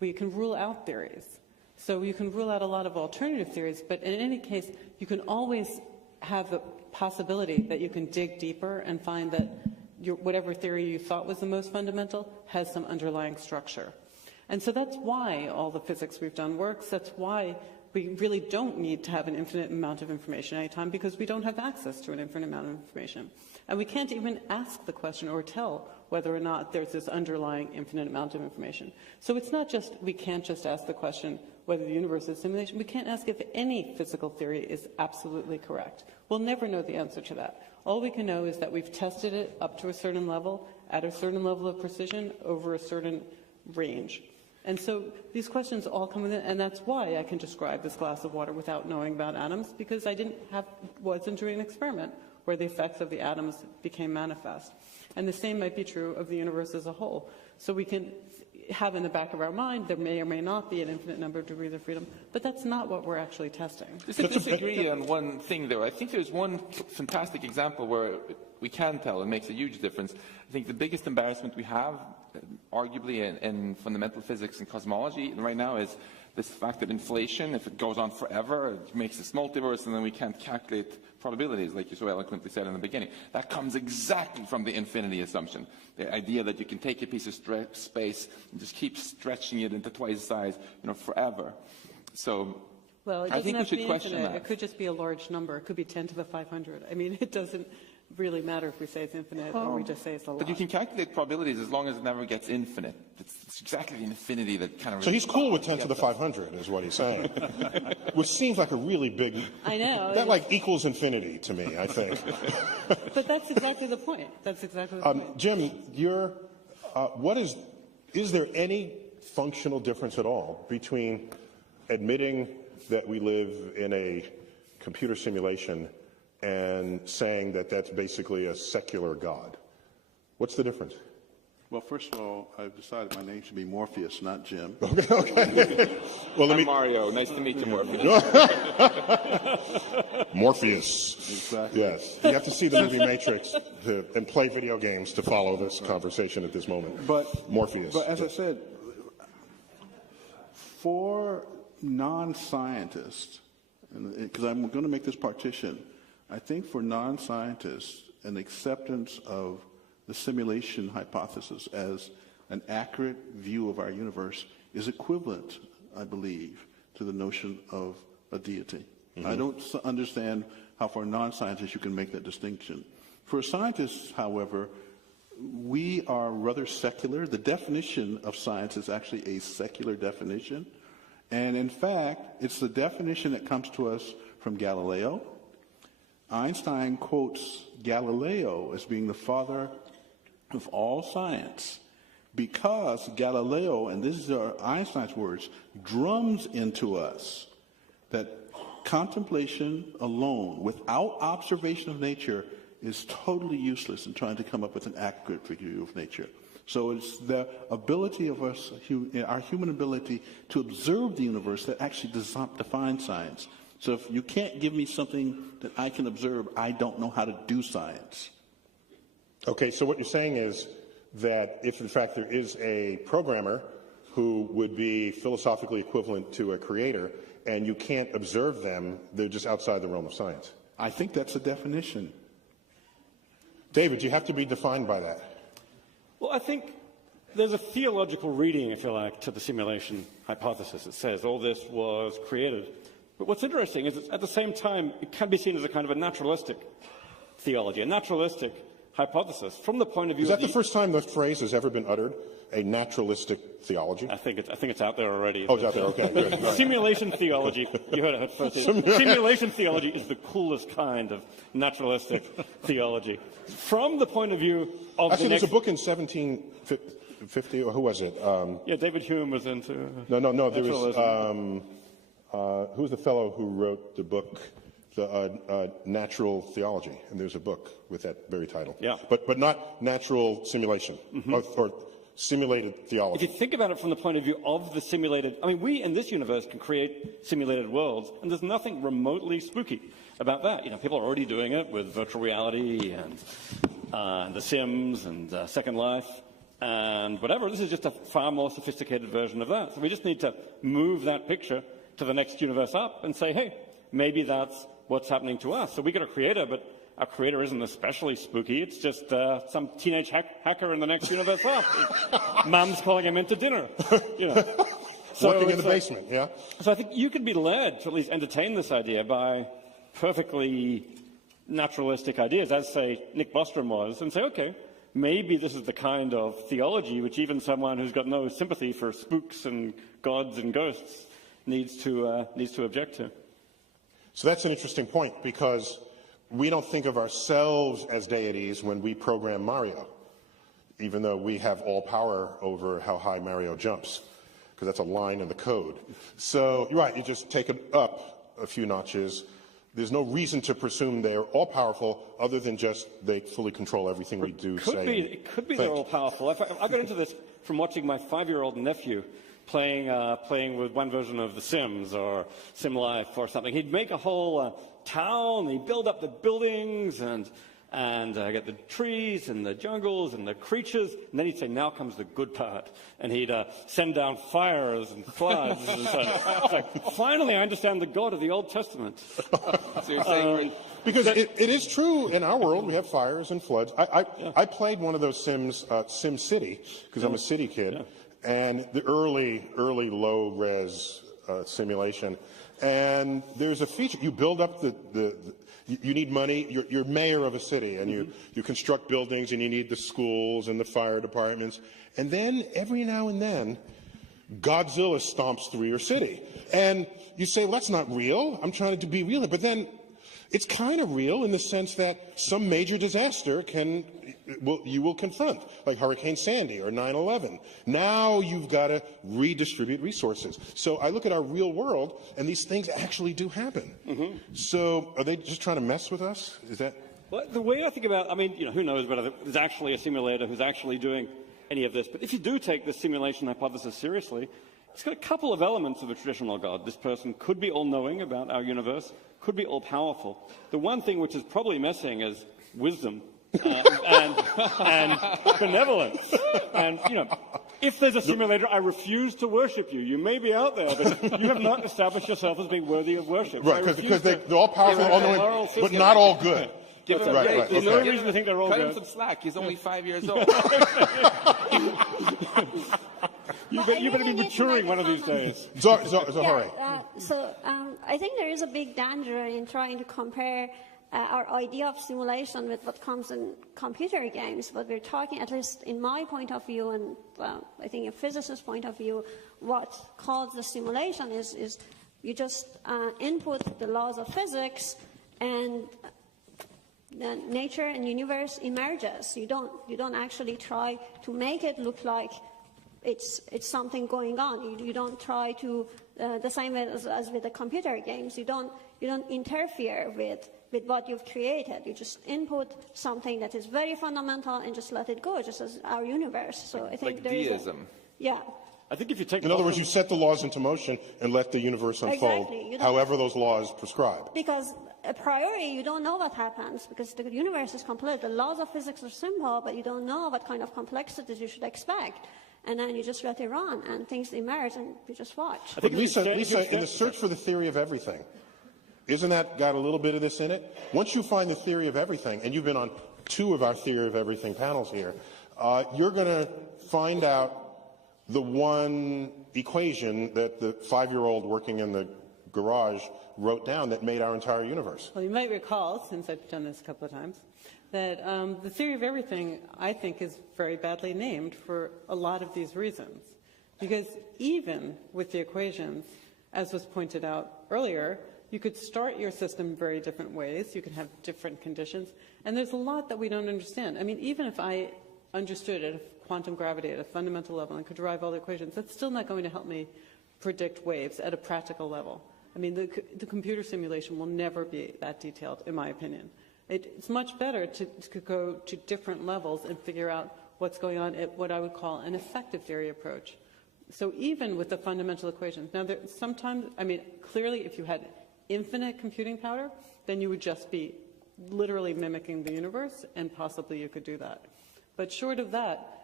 we can rule out theories. So you can rule out a lot of alternative theories, but in any case, you can always have the possibility that you can dig deeper and find that whatever theory you thought was the most fundamental has some underlying structure. And so that's why all the physics we've done works. That's why we really don't need to have an infinite amount of information at any time, because we don't have access to an infinite amount of information. And we can't even ask the question or tell whether or not there's this underlying infinite amount of information. So it's not just, we can't just ask the question whether the universe is simulation. We can't ask if any physical theory is absolutely correct. We'll never know the answer to that. All we can know is that we've tested it up to a certain level, at a certain level of precision, over a certain range. And so these questions all come in, and that's why I can describe this glass of water without knowing about atoms, because I wasn't doing an experiment where the effects of the atoms became manifest. And the same might be true of the universe as a whole. So we can have in the back of our mind there may or may not be an infinite number of degrees of freedom, but that's not what we're actually testing. Just to disagree on one thing, though. I think there's one fantastic example where we can tell. It makes a huge difference. I think the biggest embarrassment we have, arguably, in fundamental physics and cosmology right now is this fact that inflation, if it goes on forever, it makes this multiverse, and then we can't calculate probabilities, like you so eloquently said in the beginning. That comes exactly from the infinity assumption. The idea that you can take a piece of space and just keep stretching it into twice the size, forever. So well, it I think we should be question infinite. that. It could just be a large number. It could be 10 to the 500. I mean, it doesn't really matter if we say it's infinite or we just say it's a lot. But you can calculate probabilities as long as it never gets infinite. It's exactly the infinity that kind of... So he's cool with 10 to the 500 is what he's saying, which seems like a really big... I know. That like equals infinity to me, I think. But that's exactly the point. That's exactly the point. Jim, is there any functional difference at all between admitting that we live in a computer simulation and saying that that's basically a secular God? What's the difference? Well, first of all, I've decided my name should be Morpheus, not Jim. Okay. Well, I'm Mario. Nice to meet you, Morpheus. Morpheus. Exactly. Yes. You have to see the movie Matrix and play video games to follow this conversation at this moment. But Morpheus. But as I said, for non-scientists, because I'm going to make this partition, I think for non-scientists, an acceptance of the simulation hypothesis as an accurate view of our universe is equivalent, I believe, to the notion of a deity. Mm-hmm. I don't understand how for non-scientists you can make that distinction. For scientists, however, we are rather secular. The definition of science is actually a secular definition. And in fact, it's the definition that comes to us from Galileo. Einstein quotes Galileo as being the father of all science because Galileo, and this is Einstein's words, drums into us that contemplation alone, without observation of nature, is totally useless in trying to come up with an accurate view of nature. So it's the ability of us, our human ability to observe the universe that actually defines science. So if you can't give me something that I can observe, I don't know how to do science. Okay, so what you're saying is that if in fact there is a programmer who would be philosophically equivalent to a creator and you can't observe them, they're just outside the realm of science. I think that's a definition. David, you have to be defined by that. Well, I think there's a theological reading, if you like, to the simulation hypothesis. It says all this was created. But what's interesting is that at the same time, it can be seen as a kind of a naturalistic theology, a naturalistic hypothesis from the point of view Is that the first time the phrase has ever been uttered? A naturalistic theology? I think it's out there already. Oh, it's out there. Okay, good. Right. Simulation theology. You heard it first. Simulation theology is the coolest kind of naturalistic theology. From the point of view of actually, there's a book in 1750. Or who was it? Yeah, David Hume was into. No. There was who's the fellow who wrote the book? The Natural Theology, and there's a book with that very title. Yeah. But not natural simulation, or simulated theology. If you think about it from the point of view of the simulated, I mean, we in this universe can create simulated worlds, and there's nothing remotely spooky about that. People are already doing it with virtual reality and The Sims and Second Life. and whatever. This is just a far more sophisticated version of that. So we just need to move that picture to the next universe up and say, hey, maybe that's what's happening to us. So we got a creator, but our creator isn't especially spooky. It's just some teenage hacker in the next universe up. Mum's calling him into dinner. You know. So Working in the basement, yeah? So I think you could be led to at least entertain this idea by perfectly naturalistic ideas, as, say, Nick Bostrom was, and say, okay, maybe this is the kind of theology which even someone who's got no sympathy for spooks and gods and ghosts needs to object to. So that's an interesting point, because we don't think of ourselves as deities when we program Mario, even though we have all power over how high Mario jumps, because that's a line in the code. So, you're right, you just take it up a few notches. There's no reason to presume they're all-powerful other than just they fully control everything we do, It could be they're all-powerful. I got into this from watching my 5-year-old nephew playing with one version of The Sims or Sim Life or something. He'd make a whole town, he'd build up the buildings and get the trees and the jungles and the creatures, and then he'd say, now comes the good part. And he'd send down fires and floods. And so it's like, finally I understand the God of the Old Testament. So you're saying because it is true in our world, we have fires and floods. I played one of those Sims, Sim City, because I'm a city kid, and the early low-res simulation. And there's a feature, you build up you need money, you're mayor of a city, and you construct buildings, and you need the schools and the fire departments. And then, every now and then, Godzilla stomps through your city. And you say, well, that's not real, I'm trying to be real. But then, it's kind of real in the sense that some major disaster you will confront, like Hurricane Sandy or 9/11. Now you've got to redistribute resources. So I look at our real world, and these things actually do happen. So are they just trying to mess with us? Is that? Well, the way I think about, who knows whether there's actually a simulator who's actually doing any of this. But if you do take the simulation hypothesis seriously, it's got a couple of elements of a traditional God. This person could be all-knowing about our universe, could be all-powerful. The one thing which is probably missing is wisdom and benevolence. And, if there's a simulator, I refuse to worship you. You may be out there, but you have not established yourself as being worthy of worship. Right, because they're all-powerful, all-knowing, but not all good. Give him a break. Right, There's no reason to think they're all Cut him good. some slack. He's only 5 years old. You better be maturing one of these days. Zohari. I think there is a big danger in trying to compare our idea of simulation with what comes in computer games. But we're talking, at least in my point of view, and I think a physicist's point of view, what calls the simulation is you just input the laws of physics, and the nature and universe emerges. You don't actually try to make it look like it's something going on. You don't try to the same way as with the computer games. You don't interfere with what you've created. You just input something that is very fundamental and just let it go, just as our universe. So I think like there deism. I think if you take in other words, you set the laws into motion and let the universe unfold however those laws prescribe. Because a priori, you don't know what happens, because the universe is complex. The laws of physics are simple, but you don't know what kind of complexities you should expect. And then you just let it run, and things emerge, and you just watch. But Lisa, in the search for the theory of everything, isn't that got a little bit of this in it? Once you find the theory of everything, and you've been on 2 of our theory of everything panels here, you're going to find out the one equation that the 5-year-old working in the garage wrote down that made our entire universe. Well, you might recall, since I've done this a couple of times, that the theory of everything, I think, is very badly named for a lot of these reasons. Because even with the equations, as was pointed out earlier, you could start your system very different ways. You could have different conditions. And there's a lot that we don't understand. I mean, even if I understood it, quantum gravity at a fundamental level and could derive all the equations, that's still not going to help me predict waves at a practical level. I mean, the computer simulation will never be that detailed, in my opinion. It's much better to go to different levels and figure out what's going on at what I would call an effective theory approach. So even with the fundamental equations, now sometimes, I mean, clearly if you had infinite computing power, then you would just be literally mimicking the universe, and possibly you could do that. But short of that,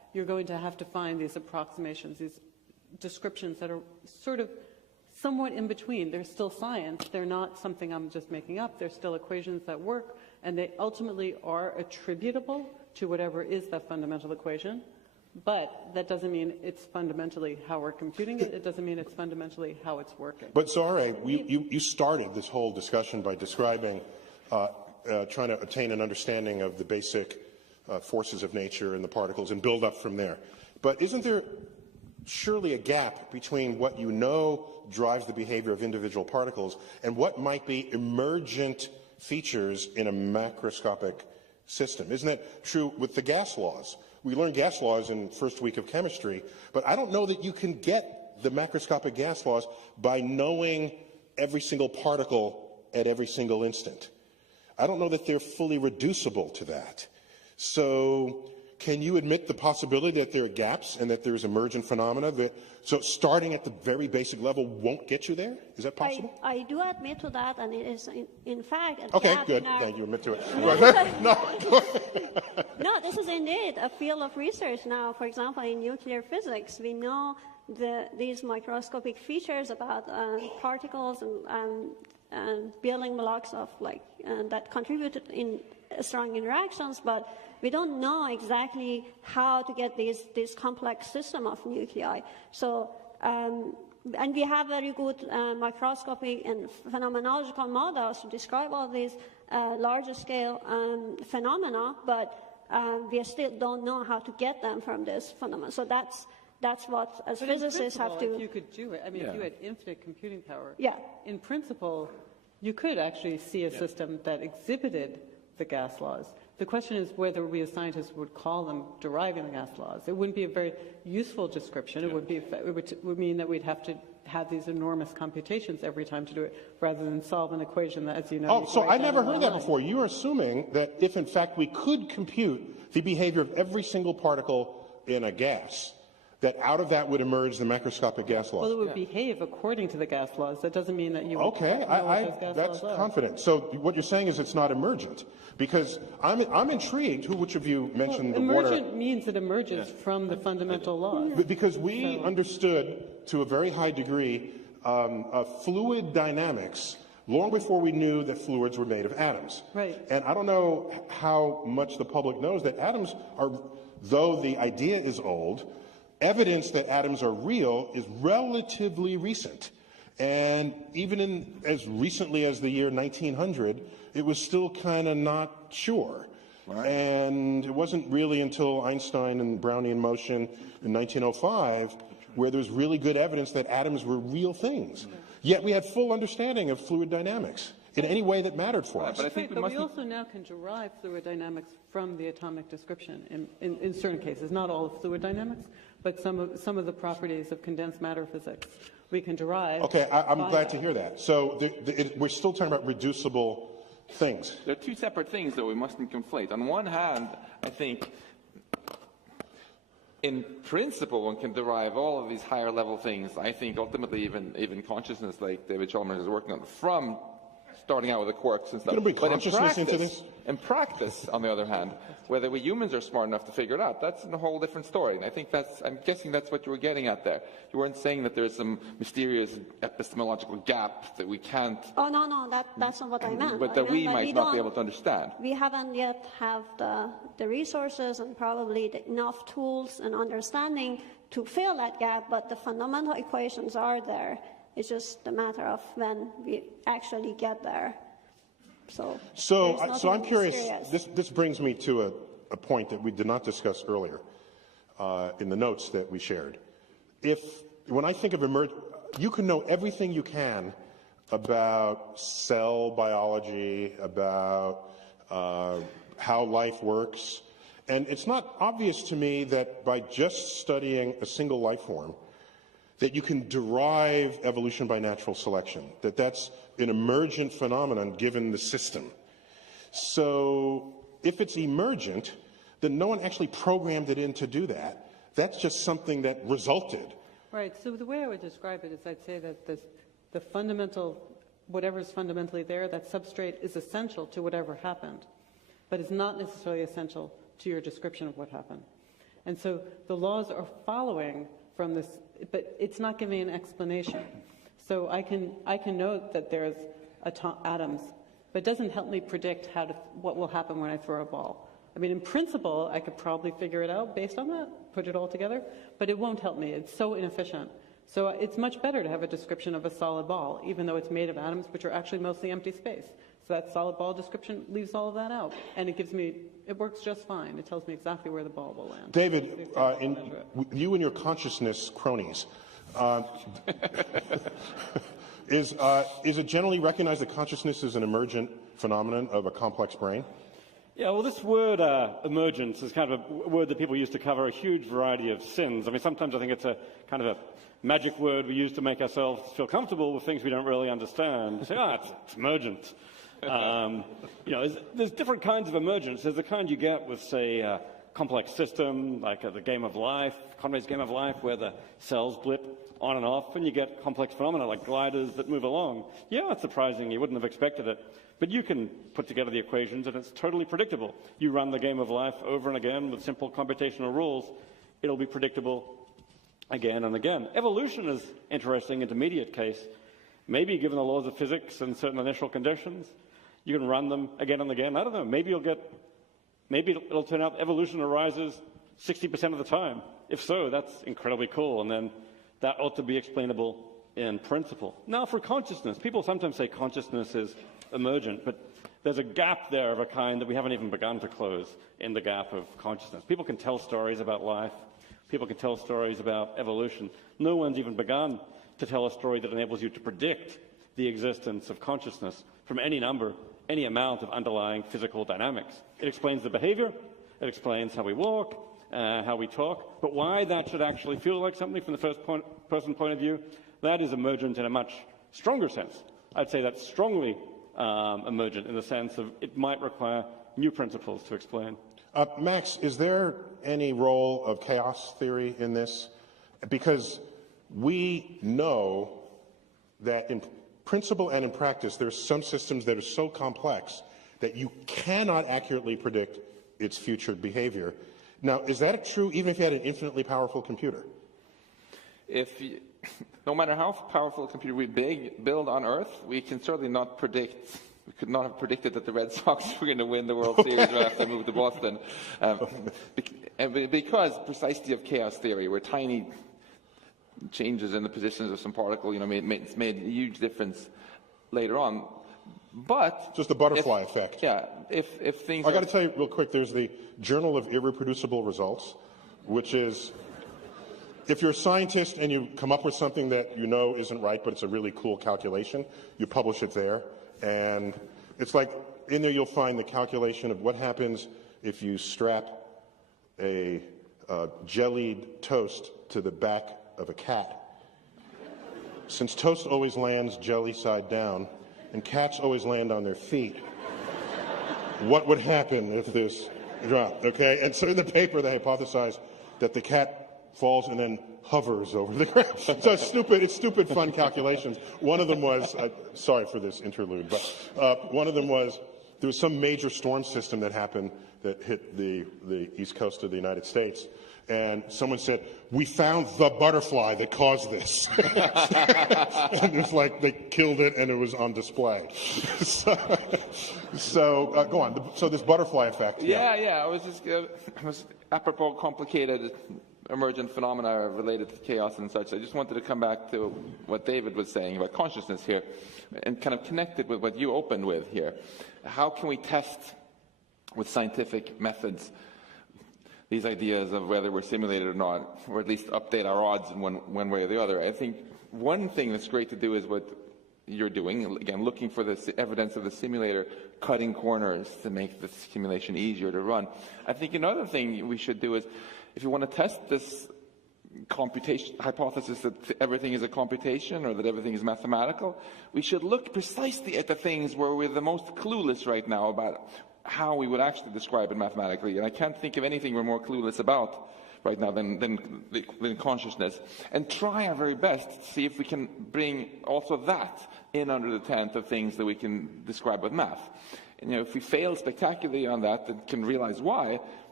you're going to have to find these approximations, these descriptions that are sort of somewhat in between. They're still science. They're not something I'm just making up. They're still equations that work, and they ultimately are attributable to whatever is that fundamental equation. But that doesn't mean it's fundamentally how we're computing it. It doesn't mean it's fundamentally how it's working. But Zahra, you started this whole discussion by describing trying to attain an understanding of the basic forces of nature and the particles and build up from there. But isn't there surely a gap between what you know drives the behavior of individual particles and what might be emergent features in a macroscopic system? Isn't that true with the gas laws? We learned gas laws in first week of chemistry, but I don't know that you can get the macroscopic gas laws by knowing every single particle at every single instant. I don't know that they're fully reducible to that. So can you admit the possibility that there are gaps and that there's emergent phenomena so starting at the very basic level won't get you there? Is that possible? I do admit to that, and it is, in fact, a Okay, gap good. in our... Thank you. Admit to it. No, this is indeed a field of research now. For example, in nuclear physics, we know these microscopic features about particles and building blocks of that contributed in strong interactions, but we don't know exactly how to get this complex system of nuclei. So, and we have very good microscopic and phenomenological models to describe all these larger scale phenomena, but we still don't know how to get them from this phenomenon. So that's what, as physicists, have to... If you could do it, I mean, if you had infinite computing power, in principle, you could actually see a system that exhibited the gas laws. The question is whether we as scientists would call them deriving the gas laws. It wouldn't be a very useful description. It would mean that we'd have to have these enormous computations every time to do it, rather than solve an equation that, as you know... Oh, so I never heard that before. You're assuming that if, in fact, we could compute the behavior of every single particle in a gas, that out of that would emerge the macroscopic gas laws. Well, it would behave according to the gas laws. That doesn't mean that you would Okay, know what those gas that's laws are. confident. So what you're saying is it's not emergent, because I'm intrigued. Which of you mentioned the water? Emergent means it emerges from the fundamental laws. Because we understood to a very high degree fluid dynamics long before we knew that fluids were made of atoms. Right. And I don't know how much the public knows that atoms are, though the idea is old, evidence that atoms are real is relatively recent. And even in as recently as the year 1900, it was still kind of not sure. Right. And it wasn't really until Einstein and Brownian motion in 1905 where there's really good evidence that atoms were real things. Yet we had full understanding of fluid dynamics in any way that mattered for us. But I think we also now can derive fluid dynamics from the atomic description in certain cases, not all of fluid dynamics, but some of the properties of condensed matter physics we can derive. Okay, I'm glad to hear that. So we're still talking about reducible things. There are two separate things that we mustn't conflate. On one hand, I think in principle one can derive all of these higher level things. I think ultimately even consciousness, like David Chalmers is working on, from starting out with the quarks and stuff. You're going to bring consciousness into this? In practice, on the other hand, whether we humans are smart enough to figure it out, that's a whole different story. And I think I'm guessing that's what you were getting at there. You weren't saying that there's some mysterious epistemological gap that we can't... Oh, no, that's not what I meant. But that we might not be able to understand. We haven't yet have the resources and probably enough tools and understanding to fill that gap, but the fundamental equations are there. It's just a matter of when we actually get there. So I'm curious. This brings me to a point that we did not discuss earlier in the notes that we shared. When I think of you can know everything you can about cell biology, about how life works, and it's not obvious to me that by just studying a single life form, that you can derive evolution by natural selection, that's an emergent phenomenon given the system. So if it's emergent, then no one actually programmed it in to do that. That's just something that resulted. Right. So the way I would describe it is I'd say that the fundamental, whatever's fundamentally there, that substrate is essential to whatever happened, but it's not necessarily essential to your description of what happened. And so the laws are following from this, but it's not giving an explanation. So I can note that there's atoms, but it doesn't help me predict what will happen when I throw a ball. I mean, in principle, I could probably figure it out based on that, put it all together, but it won't help me. It's so inefficient. So it's much better to have a description of a solid ball, even though it's made of atoms, which are actually mostly empty space. So that solid ball description leaves all of that out, and it works just fine. It tells me exactly where the ball will land. David, you and your consciousness cronies, is it generally recognized that consciousness is an emergent phenomenon of a complex brain? Yeah, well, this word emergence is kind of a word that people use to cover a huge variety of sins. I mean, sometimes I think it's a kind of a magic word we use to make ourselves feel comfortable with things we don't really understand. Say, it's emergent. There's different kinds of emergence. There's the kind you get with, say, a complex system, like the game of life, Conway's game of life, where the cells blip on and off, and you get complex phenomena like gliders that move along. Yeah, it's surprising. You wouldn't have expected it. But you can put together the equations, and it's totally predictable. You run the game of life over and again with simple computational rules. It'll be predictable again and again. Evolution is interesting, intermediate case. Maybe given the laws of physics and certain initial conditions, you can run them again and again. I don't know. Maybe it'll turn out evolution arises 60% of the time. If so, that's incredibly cool, and then that ought to be explainable in principle. Now, for consciousness, people sometimes say consciousness is emergent, but there's a gap there of a kind that we haven't even begun to close in the gap of consciousness. People can tell stories about life. People can tell stories about evolution. No one's even begun to tell a story that enables you to predict the existence of consciousness from any number, any amount of underlying physical dynamics. It explains the behavior. It explains how we walk, how we talk. But why that should actually feel like something from the first-person point of view, that is emergent in a much stronger sense. I'd say that's strongly emergent in the sense of it might require new principles to explain. Max, is there any role of chaos theory in this? Because we know that in principle and in practice, there's some systems that are so complex that you cannot accurately predict its future behavior. Now, is that true even if you had an infinitely powerful computer? No matter how powerful a computer we build on Earth, we can certainly not predict. We could not have predicted that the Red Sox were going to win the World Series right after they moved to Boston, because precisely of chaos theory, where tiny changes in the positions of some particle, made a huge difference later on. But just the butterfly effect. Yeah, if things. I got to tell you real quick. There's the Journal of Irreproducible Results, which is, if you're a scientist and you come up with something that you know isn't right, but it's a really cool calculation, you publish it there. And it's like, in there you'll find the calculation of what happens if you strap a jellied toast to the back of a cat. Since toast always lands jelly side down, and cats always land on their feet, what would happen if this dropped, okay? And so in the paper they hypothesized that the cat falls and then hovers over the ground. So it's stupid fun calculations. One of them was, sorry for this interlude, but one of them was, there was some major storm system that happened that hit the east coast of the United States. And someone said, we found the butterfly that caused this. And it was like they killed it and it was on display. So go on. So this butterfly effect. Yeah. It was apropos complicated emergent phenomena related to chaos and such. I just wanted to come back to what David was saying about consciousness here and kind of connect it with what you opened with here. How can we test with scientific methods these ideas of whether we're simulated or not, or at least update our odds in one way or the other? I think one thing that's great to do is what you're doing, again, looking for the evidence of the simulator cutting corners to make the simulation easier to run. I think another thing we should do is, if you want to test this computation hypothesis that everything is a computation or that everything is mathematical, we should look precisely at the things where we're the most clueless right now about how we would actually describe it mathematically. And I can't think of anything we're more clueless about right now than consciousness. And try our very best to see if we can bring also that in under the tent of things that we can describe with math. And if we fail spectacularly on that, then can realize why,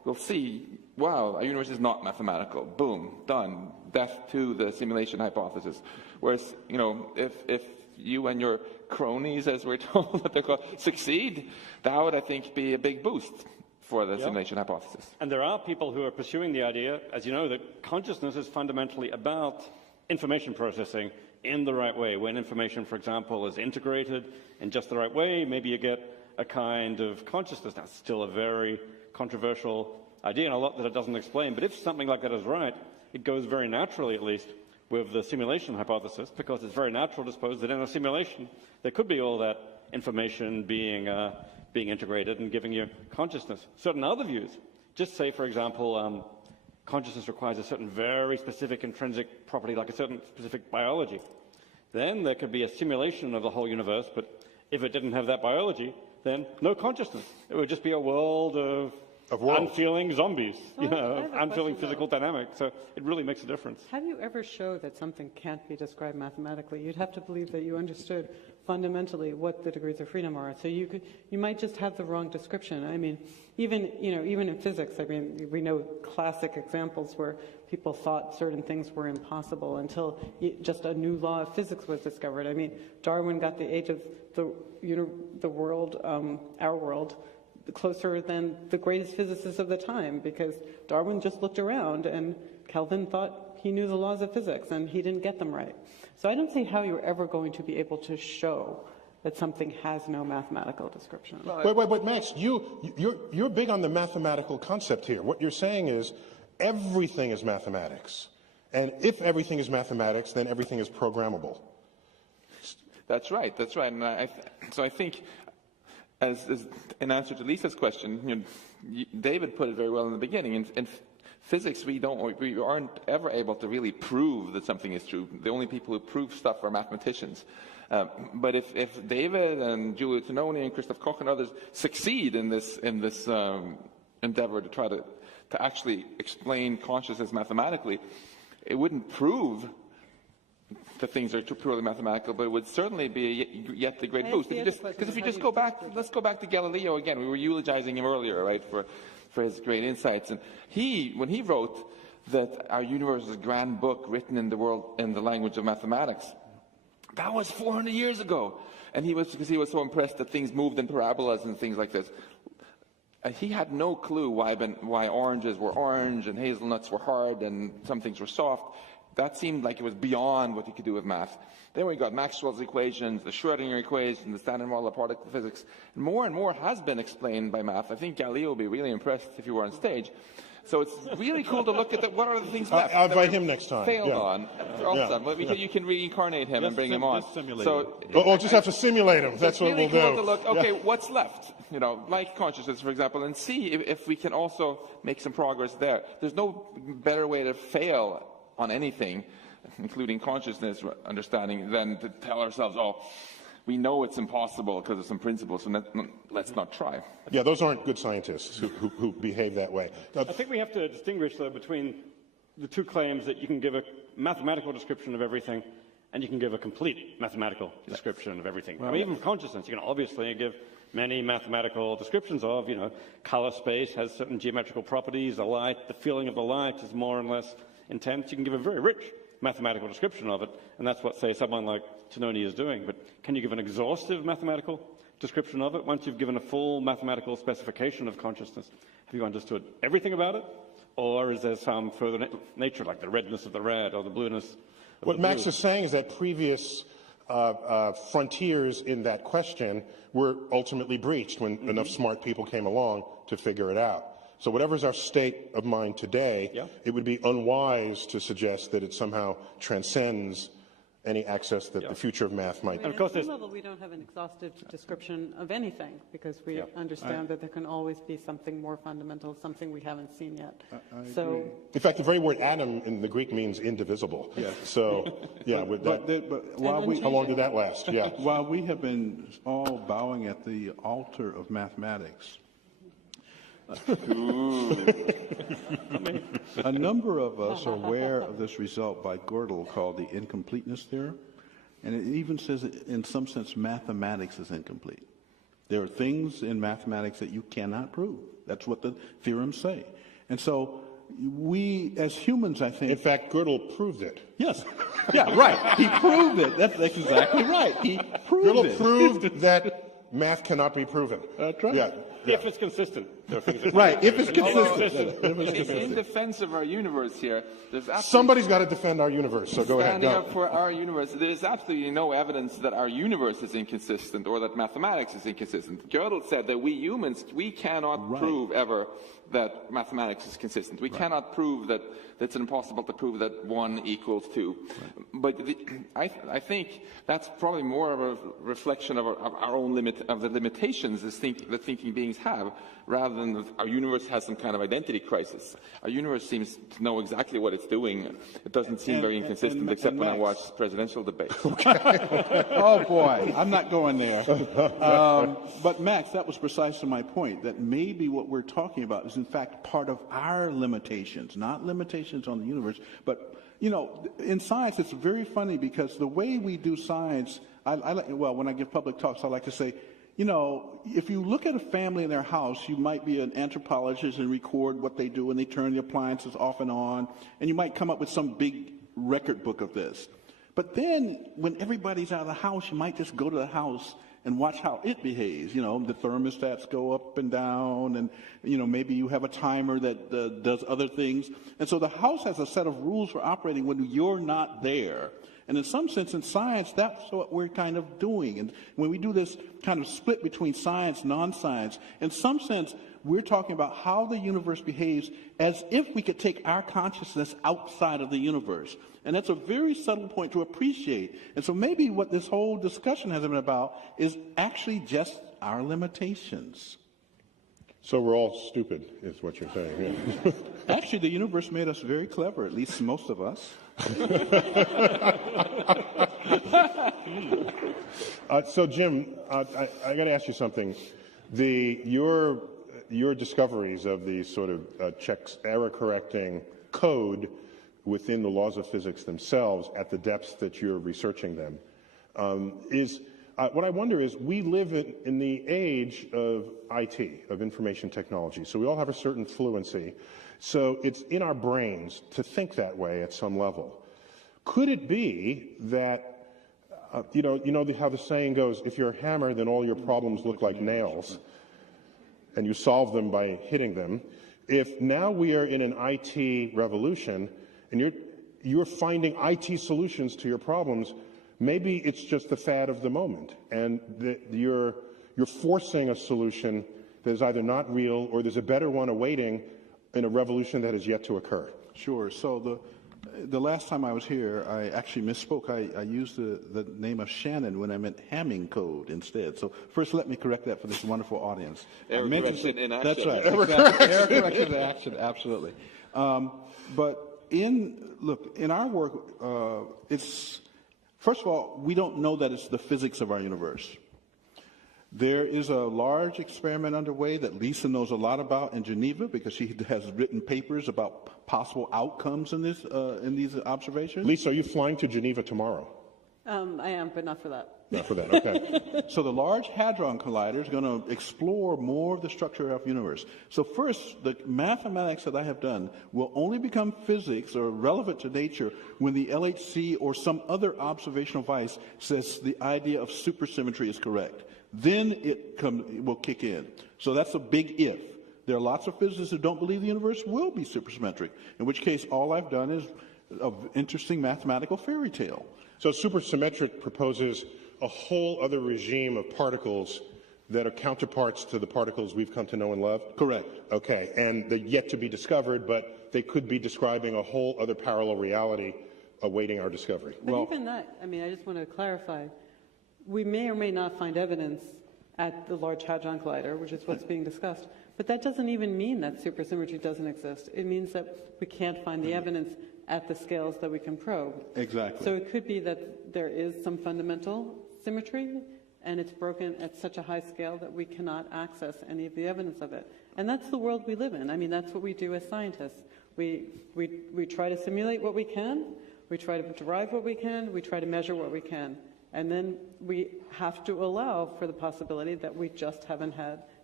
we'll see, wow, our universe is not mathematical. Boom, done. Death to the simulation hypothesis. Whereas, you know, if you and your cronies, as we're told that they're called, succeed, that would, I think, be a big boost for the simulation hypothesis. And there are people who are pursuing the idea, as you know, that consciousness is fundamentally about information processing in the right way. When information, for example, is integrated in just the right way, maybe you get a kind of consciousness. That's still a very controversial idea and a lot that it doesn't explain. But if something like that is right, it goes very naturally, at least, with the simulation hypothesis, because it's very natural to suppose that in a simulation there could be all that information being integrated and giving you consciousness. Certain other views, just say, for example, consciousness requires a certain very specific intrinsic property, like a certain specific biology. Then there could be a simulation of the whole universe, but if it didn't have that biology, then no consciousness. It would just be a world of unfeeling zombies, you know, unfeeling physical dynamics. So it really makes a difference. How do you ever show that something can't be described mathematically? You'd have to believe that you understood fundamentally what the degrees of freedom are. So you might just have the wrong description. I mean, even in physics, I mean, we know classic examples where people thought certain things were impossible until just a new law of physics was discovered. I mean, Darwin got the age of the world, our world, closer than the greatest physicists of the time, because Darwin just looked around and Kelvin thought he knew the laws of physics and he didn't get them right. So I don't see how you're ever going to be able to show that something has no mathematical description. Wait, Max, you're big on the mathematical concept here. What you're saying is everything is mathematics. And if everything is mathematics, then everything is programmable. That's right. And so I think, as in answer to Lisa's question, David put it very well in the beginning. In physics, we aren't ever able to really prove that something is true. The only people who prove stuff are mathematicians. But if David and Giulio Tononi and Christoph Koch and others succeed in this endeavor to try to actually explain consciousness mathematically, it wouldn't prove that things are purely mathematical, but it would certainly be yet the great boost. Because if you just go back, let's go back to Galileo again. We were eulogizing him earlier, right, for his great insights. And when he wrote that our universe is a grand book written in the language of mathematics, that was 400 years ago. And because he was so impressed that things moved in parabolas and things like this. He had no clue why oranges were orange and hazelnuts were hard and some things were soft. That seemed like it was beyond what he could do with math. Then we got Maxwell's equations, the Schrödinger equation, the standard model of particle physics. And more has been explained by math. I think Galileo would be really impressed if he were on stage. So it's really cool to look at what are the things left. I'll invite him next time. Failed on. Awesome. Well, you can reincarnate him and bring him on. So we'll just have to simulate him. That's what we'll do. It's really cool to look, okay, what's left? You know, like consciousness, for example, and see if we can also make some progress there. There's no better way to fail on anything, including consciousness understanding, than to tell ourselves, oh, we know it's impossible because of some principles, so let's not try. Yeah, those aren't good scientists who behave that way. I think we have to distinguish, though, between the two claims that you can give a mathematical description of everything and you can give a complete mathematical description of everything. I mean, even consciousness, you can obviously give many mathematical descriptions of, color space has certain geometrical properties, the light, the feeling of the light is more or less intense. You can give a very rich mathematical description of it, and that's what, say, someone like Tononi is doing. But can you give an exhaustive mathematical description of it? Once you've given a full mathematical specification of consciousness, have you understood everything about it? Or is there some further nature, like the redness of the red or the blueness of the blue? What Max is saying is that previous frontiers in that question were ultimately breached when enough smart people came along to figure it out. So whatever's our state of mind today, it would be unwise to suggest that it somehow transcends any access that the future of math might. And of course, at some level, we don't have an exhaustive description of anything, because we understand that there can always be something more fundamental, something we haven't seen yet. In fact, the very word atom in the Greek means indivisible. Yeah. So, how long did that last? Yeah. While we have been all bowing at the altar of mathematics, a number of us are aware of this result by Gödel called the incompleteness theorem, and it even says that in some sense mathematics is incomplete. There are things in mathematics that you cannot prove. That's what the theorems say. And so we, as humans, I think... In fact, Gödel proved it. Yes. Yeah, right. He proved it. That's exactly right. He proved Gödel it. proved that math cannot be proven. That's right. Yeah. If it's consistent. Right, if it's consistent. In defense of our universe here, there's absolutely... Somebody's got to defend our universe, so go ahead. Standing Go. up for our universe, there is absolutely no evidence that our universe is inconsistent or that mathematics is inconsistent. Gödel said that we humans, we cannot prove ever that mathematics is consistent. We cannot prove that it's impossible to prove that 1 equals 2. But I think that's probably more of a reflection of our own the limitations that thinking beings have, rather than our universe has some kind of identity crisis. Our universe seems to know exactly what it's doing. It doesn't seem very inconsistent, except when I watch presidential debates. Oh, boy, I'm not going there. But, Max, that was precisely my point, that maybe what we're talking about is, in fact, part of our limitations, not limitations on the universe. But, you know, in science, it's very funny because the way we do science, when I give public talks, I like to say, you know, if you look at a family in their house, you might be an anthropologist and record what they do, and they turn the appliances off and on, and you might come up with some big record book of this. But then, when everybody's out of the house, you might just go to the house and watch how it behaves. You know, the thermostats go up and down, and, you know, maybe you have a timer that does other things. And so the house has a set of rules for operating when you're not there. And in some sense, in science, that's what we're kind of doing. And when we do this kind of split between science, non-science, in some sense, we're talking about how the universe behaves as if we could take our consciousness outside of the universe. And that's a very subtle point to appreciate. And so maybe what this whole discussion has been about is actually just our limitations. So we're all stupid, is what you're saying. Yeah. Actually, the universe made us very clever, at least most of us. So, Jim, I got to ask you something. Your discoveries of the sort of error-correcting code within the laws of physics themselves at the depths that you're researching them is what I wonder is, we live in the age of IT, of information technology, so we all have a certain fluency. So it's in our brains to think that way at some level. Could it be that, you know how the saying goes, if you're a hammer, then all your problems look like nails, and you solve them by hitting them. If now we are in an IT revolution, and you're finding IT solutions to your problems, maybe it's just the fad of the moment, and you're forcing a solution that is either not real or there's a better one awaiting in a revolution that is yet to occur. Sure. So the last time I was here, I actually misspoke. I used the name of Shannon when I meant Hamming code instead. So first, let me correct that for this wonderful audience. Error correction in action. That's right. Exactly. Error correction in action. Absolutely. But in our work, first of all, we don't know that it's the physics of our universe. There is a large experiment underway that Lisa knows a lot about in Geneva, because she has written papers about possible outcomes in these observations. Lisa, are you flying to Geneva tomorrow? I am, but not for that. Not for that, okay. So the Large Hadron Collider is going to explore more of the structure of the universe. So first, the mathematics that I have done will only become physics or relevant to nature when the LHC or some other observational device says the idea of supersymmetry is correct. Then it will kick in. So that's a big if. There are lots of physicists who don't believe the universe will be supersymmetric, in which case all I've done is an interesting mathematical fairy tale. So supersymmetric proposes a whole other regime of particles that are counterparts to the particles we've come to know and love? Correct. Okay, and they're yet to be discovered, but they could be describing a whole other parallel reality awaiting our discovery. But even that, I mean, I just want to clarify. We may or may not find evidence at the Large Hadron Collider, which is what's being discussed. But that doesn't even mean that supersymmetry doesn't exist. It means that we can't find the evidence at the scales that we can probe. Exactly. So it could be that there is some fundamental symmetry, and it's broken at such a high scale that we cannot access any of the evidence of it. And that's the world we live in. I mean, that's what we do as scientists. We try to simulate what we can, we try to derive what we can, we try to measure what we can. And then we have to allow for the possibility that we just haven't had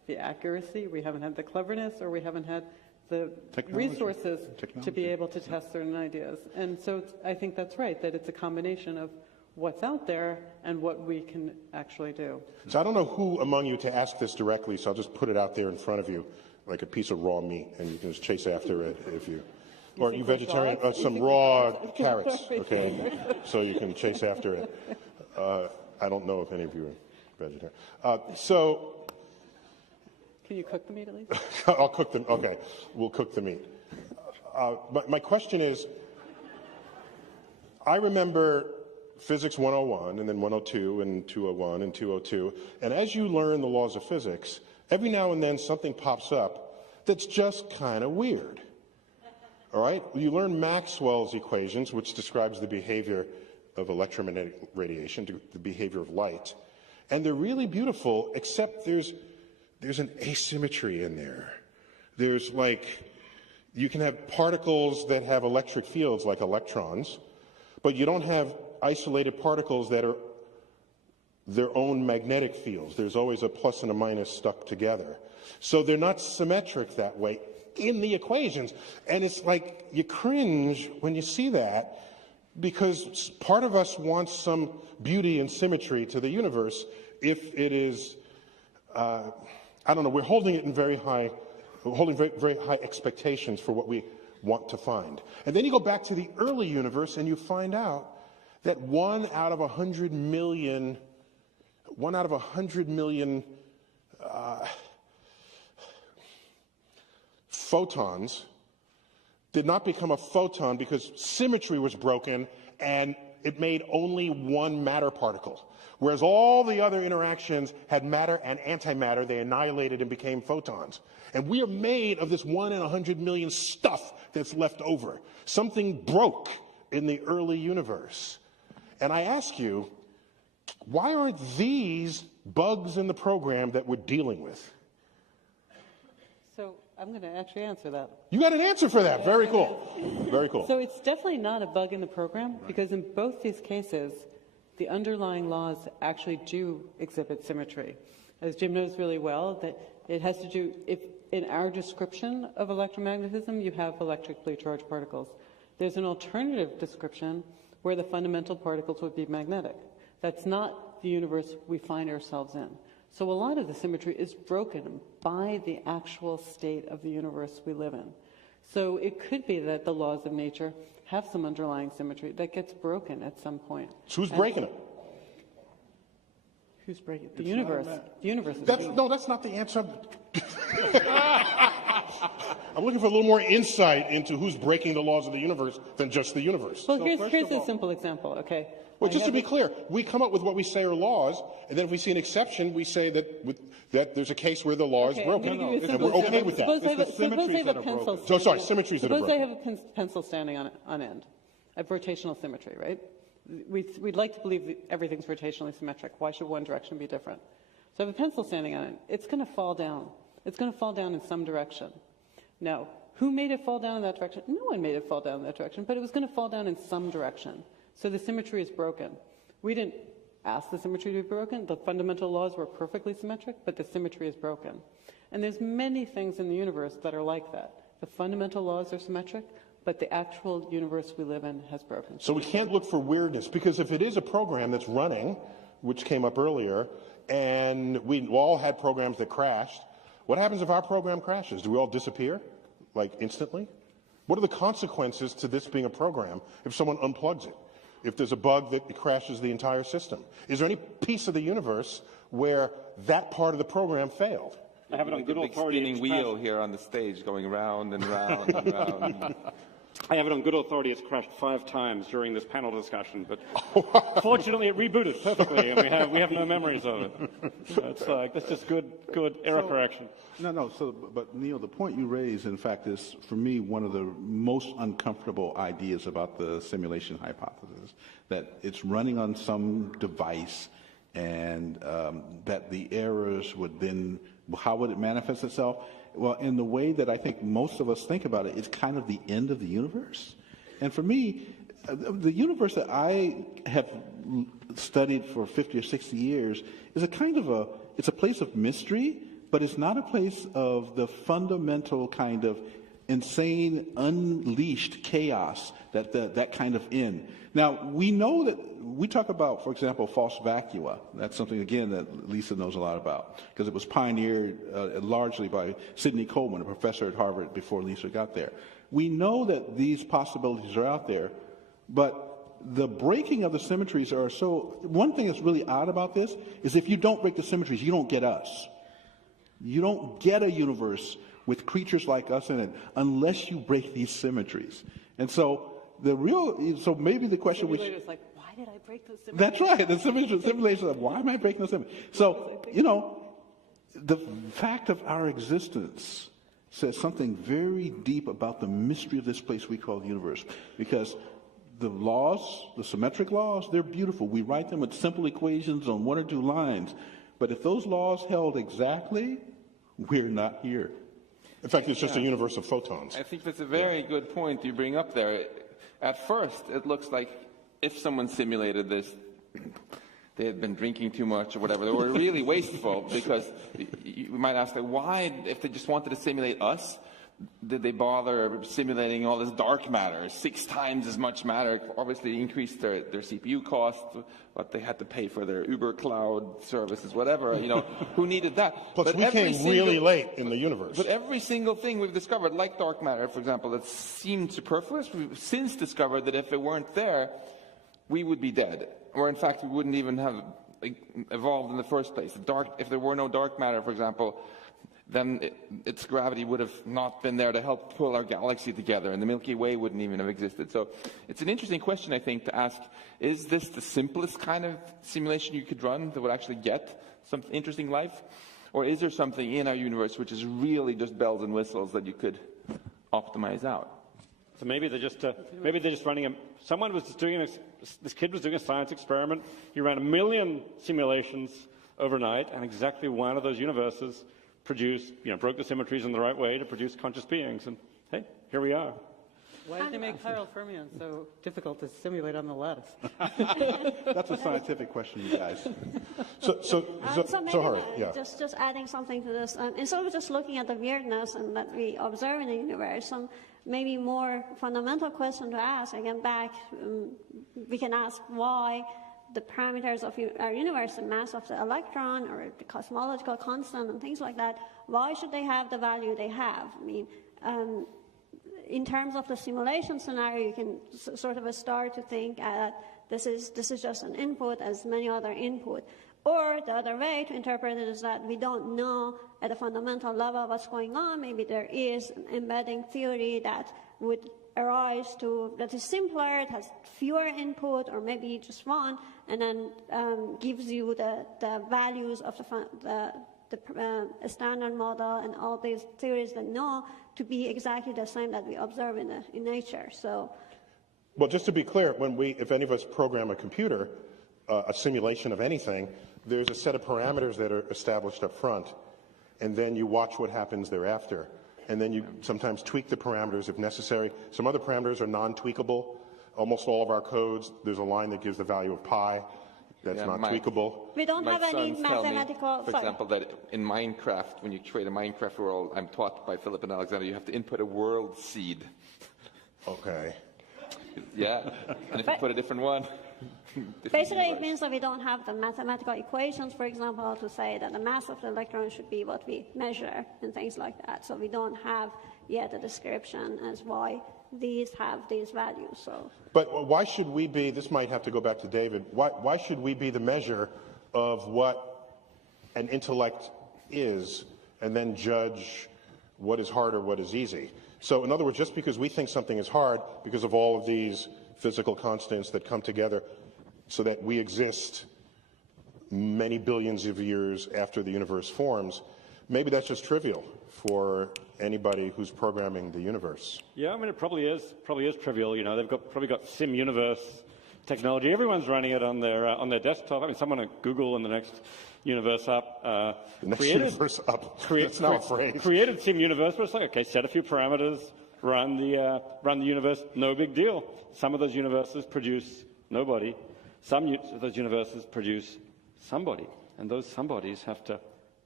the accuracy, we haven't had the cleverness, or we haven't had the Technology. resources to be able to test certain ideas. And so I think that's right, that it's a combination of what's out there and what we can actually do. So I don't know who among you to ask this directly, so I'll just put it out there in front of you like a piece of raw meat, and you can just chase after it if you... Or you vegetarian, some raw carrots, okay? So you can chase after it. I don't know if any of you are vegetarian. Can you cook the meat at least? I'll cook them. Okay, we'll cook the meat. My question is, I remember Physics 101 and then 102 and 201 and 202, and as you learn the laws of physics, every now and then something pops up that's just kind of weird. All right? You learn Maxwell's equations, which describes the behavior of electromagnetic radiation, the behavior of light, and they're really beautiful, except there's an asymmetry in there. There's you can have particles that have electric fields like electrons, but you don't have isolated particles that are their own magnetic fields. There's always a plus and a minus stuck together. So they're not symmetric that way in the equations. And it's like you cringe when you see that, because part of us wants some beauty and symmetry to the universe if it is, I don't know, we're holding it in very high expectations for what we want to find. And then you go back to the early universe and you find out that 1 out of 100 million photons did not become a photon because symmetry was broken and it made only one matter particle. Whereas all the other interactions had matter and antimatter, they annihilated and became photons. And we are made of this 1 in 100 million stuff that's left over. Something broke in the early universe. And I ask you, why aren't these bugs in the program that we're dealing with? So I'm going to actually answer that. You got an answer for that. Very cool. Very cool. So it's definitely not a bug in the program, because in both these cases, the underlying laws actually do exhibit symmetry. As Jim knows really well, that it has to do, if in our description of electromagnetism, you have electrically charged particles. There's an alternative description where the fundamental particles would be magnetic. That's not the universe we find ourselves in. So a lot of the symmetry is broken by the actual state of the universe we live in. So it could be that the laws of nature have some underlying symmetry that gets broken at some point. So who's breaking it? Who's breaking it? The universe. The universe is No, that's not the answer. I'm looking for a little more insight into who's breaking the laws of the universe than just the universe. Well, here's a simple example, okay? Well, just to be clear, we come up with what we say are laws, and then if we see an exception, we say that there's a case where the law is broken, and we're okay with that. Suppose I have a pencil. Symmetries that are broken. Suppose I have a pencil standing on end. I have rotational symmetry, right? We'd like to believe that everything's rotationally symmetric. Why should one direction be different? So I have a pencil standing on it. It's going to fall down. It's going to fall down in some direction. Now, who made it fall down in that direction? No one made it fall down in that direction, but it was going to fall down in some direction. So the symmetry is broken. We didn't ask the symmetry to be broken. The fundamental laws were perfectly symmetric, but the symmetry is broken. And there's many things in the universe that are like that. The fundamental laws are symmetric, but the actual universe we live in has broken. So we can't look for weirdness, because if it is a program that's running, which came up earlier, and we all had programs that crashed, what happens if our program crashes? Do we all disappear, like instantly? What are the consequences to this being a program if someone unplugs it? If there's a bug that crashes the entire system? Is there any piece of the universe where that part of the program failed? I have it on good authority. Spinning wheel here on the stage, going round and round and round. I have it on good authority. It's crashed 5 times during this panel discussion, but fortunately it rebooted perfectly, and we have no memories of it. That's just good error correction. No. But Neil, the point you raise, in fact, is for me one of the most uncomfortable ideas about the simulation hypothesis. That it's running on some device, and that the errors would then, how would it manifest itself? Well, in the way that I think most of us think about it, it's kind of the end of the universe. And for me, the universe that I have studied for 50 or 60 years is it's a place of mystery, but it's not a place of the fundamental kind of insane, unleashed chaos that kind of end. Now, we know that we talk about, for example, false vacua. That's something, again, that Lisa knows a lot about, because it was pioneered largely by Sidney Coleman, a professor at Harvard, before Lisa got there. We know that these possibilities are out there, but the breaking of the symmetries are so... One thing that's really odd about this is if you don't break the symmetries, you don't get us. You don't get a universe with creatures like us in it unless you break these symmetries. And so maybe the question which It's like, why did I break those symmetries? that's right, the simulation of why am I breaking those symmetries? So, the fact of our existence says something very deep about the mystery of this place we call the universe, because the laws, the symmetric laws, they're beautiful. We write them with simple equations on 1 or 2 lines, but if those laws held exactly, we're not here. In fact, it's just a universe of photons. I think that's a very good point you bring up there. At first, it looks like if someone simulated this, they had been drinking too much or whatever. They were really wasteful, because you might ask, like, why, if they just wanted to simulate us, did they bother simulating all this dark matter? 6 times as much matter, obviously increased their CPU cost, but they had to pay for their Uber cloud services, whatever. Who needed that? Plus, but we came really late in the universe. But every single thing we've discovered, like dark matter, for example, that seemed superfluous, we've since discovered that if it weren't there, we would be dead. Or in fact, we wouldn't even have evolved in the first place. If there were no dark matter, for example, then its gravity would have not been there to help pull our galaxy together, and the Milky Way wouldn't even have existed. So it's an interesting question, I think, to ask, is this the simplest kind of simulation you could run that would actually get some interesting life? Or is there something in our universe which is really just bells and whistles that you could optimize out? So maybe they're just running someone was just doing this kid was doing a science experiment. He ran 1 million simulations overnight, and exactly one of those universes broke the symmetries in the right way to produce conscious beings. And hey, here we are. Why did they make chiral fermions so difficult to simulate on the lattice? That's a scientific question, you guys. So maybe Harry, yeah. just adding something to this, instead of just looking at the weirdness and that we observe in the universe, some maybe more fundamental question to ask, again we can ask why the parameters of our universe, the mass of the electron or the cosmological constant and things like that, why should they have the value they have? I mean, in terms of the simulation scenario, you can sort of start to think that this is just an input as many other input. Or the other way to interpret it is that we don't know at a fundamental level what's going on. Maybe there is an embedding theory that would arise that is simpler, it has fewer input, or maybe just one, and then gives you the values of the standard model and all these theories that know to be exactly the same that we observe in nature. So, well, just to be clear, if any of us program a computer, a simulation of anything, there's a set of parameters that are established up front, and then you watch what happens thereafter. And then you sometimes tweak the parameters if necessary. Some other parameters are non-tweakable. Almost all of our codes, there's a line that gives the value of pi. That's not tweakable. We don't have any mathematical... For example, that in Minecraft, when you create a Minecraft world, I'm taught by Philip and Alexander, you have to input a world seed. Okay. Yeah, and if you put a different one... Basically, it means that we don't have the mathematical equations, for example, to say that the mass of the electron should be what we measure and things like that. So we don't have yet a description as why these have these values. So, but why should we be, this might have to go back to David, why should we be the measure of what an intellect is and then judge what is hard or what is easy? So in other words, just because we think something is hard because of all of these physical constants that come together so that we exist many billions of years after the universe forms, maybe that's just trivial for anybody who's programming the universe. Yeah, I mean, it probably is trivial. They've probably got sim universe technology. Everyone's running it on their desktop. I mean, someone at Google in the next universe up the next universe up. That's now a phrase. Created sim universe, but it's like, okay, set a few parameters, run the universe, no big deal. Some of those universes produce nobody. Some of those universes produce somebody, and those somebodies have to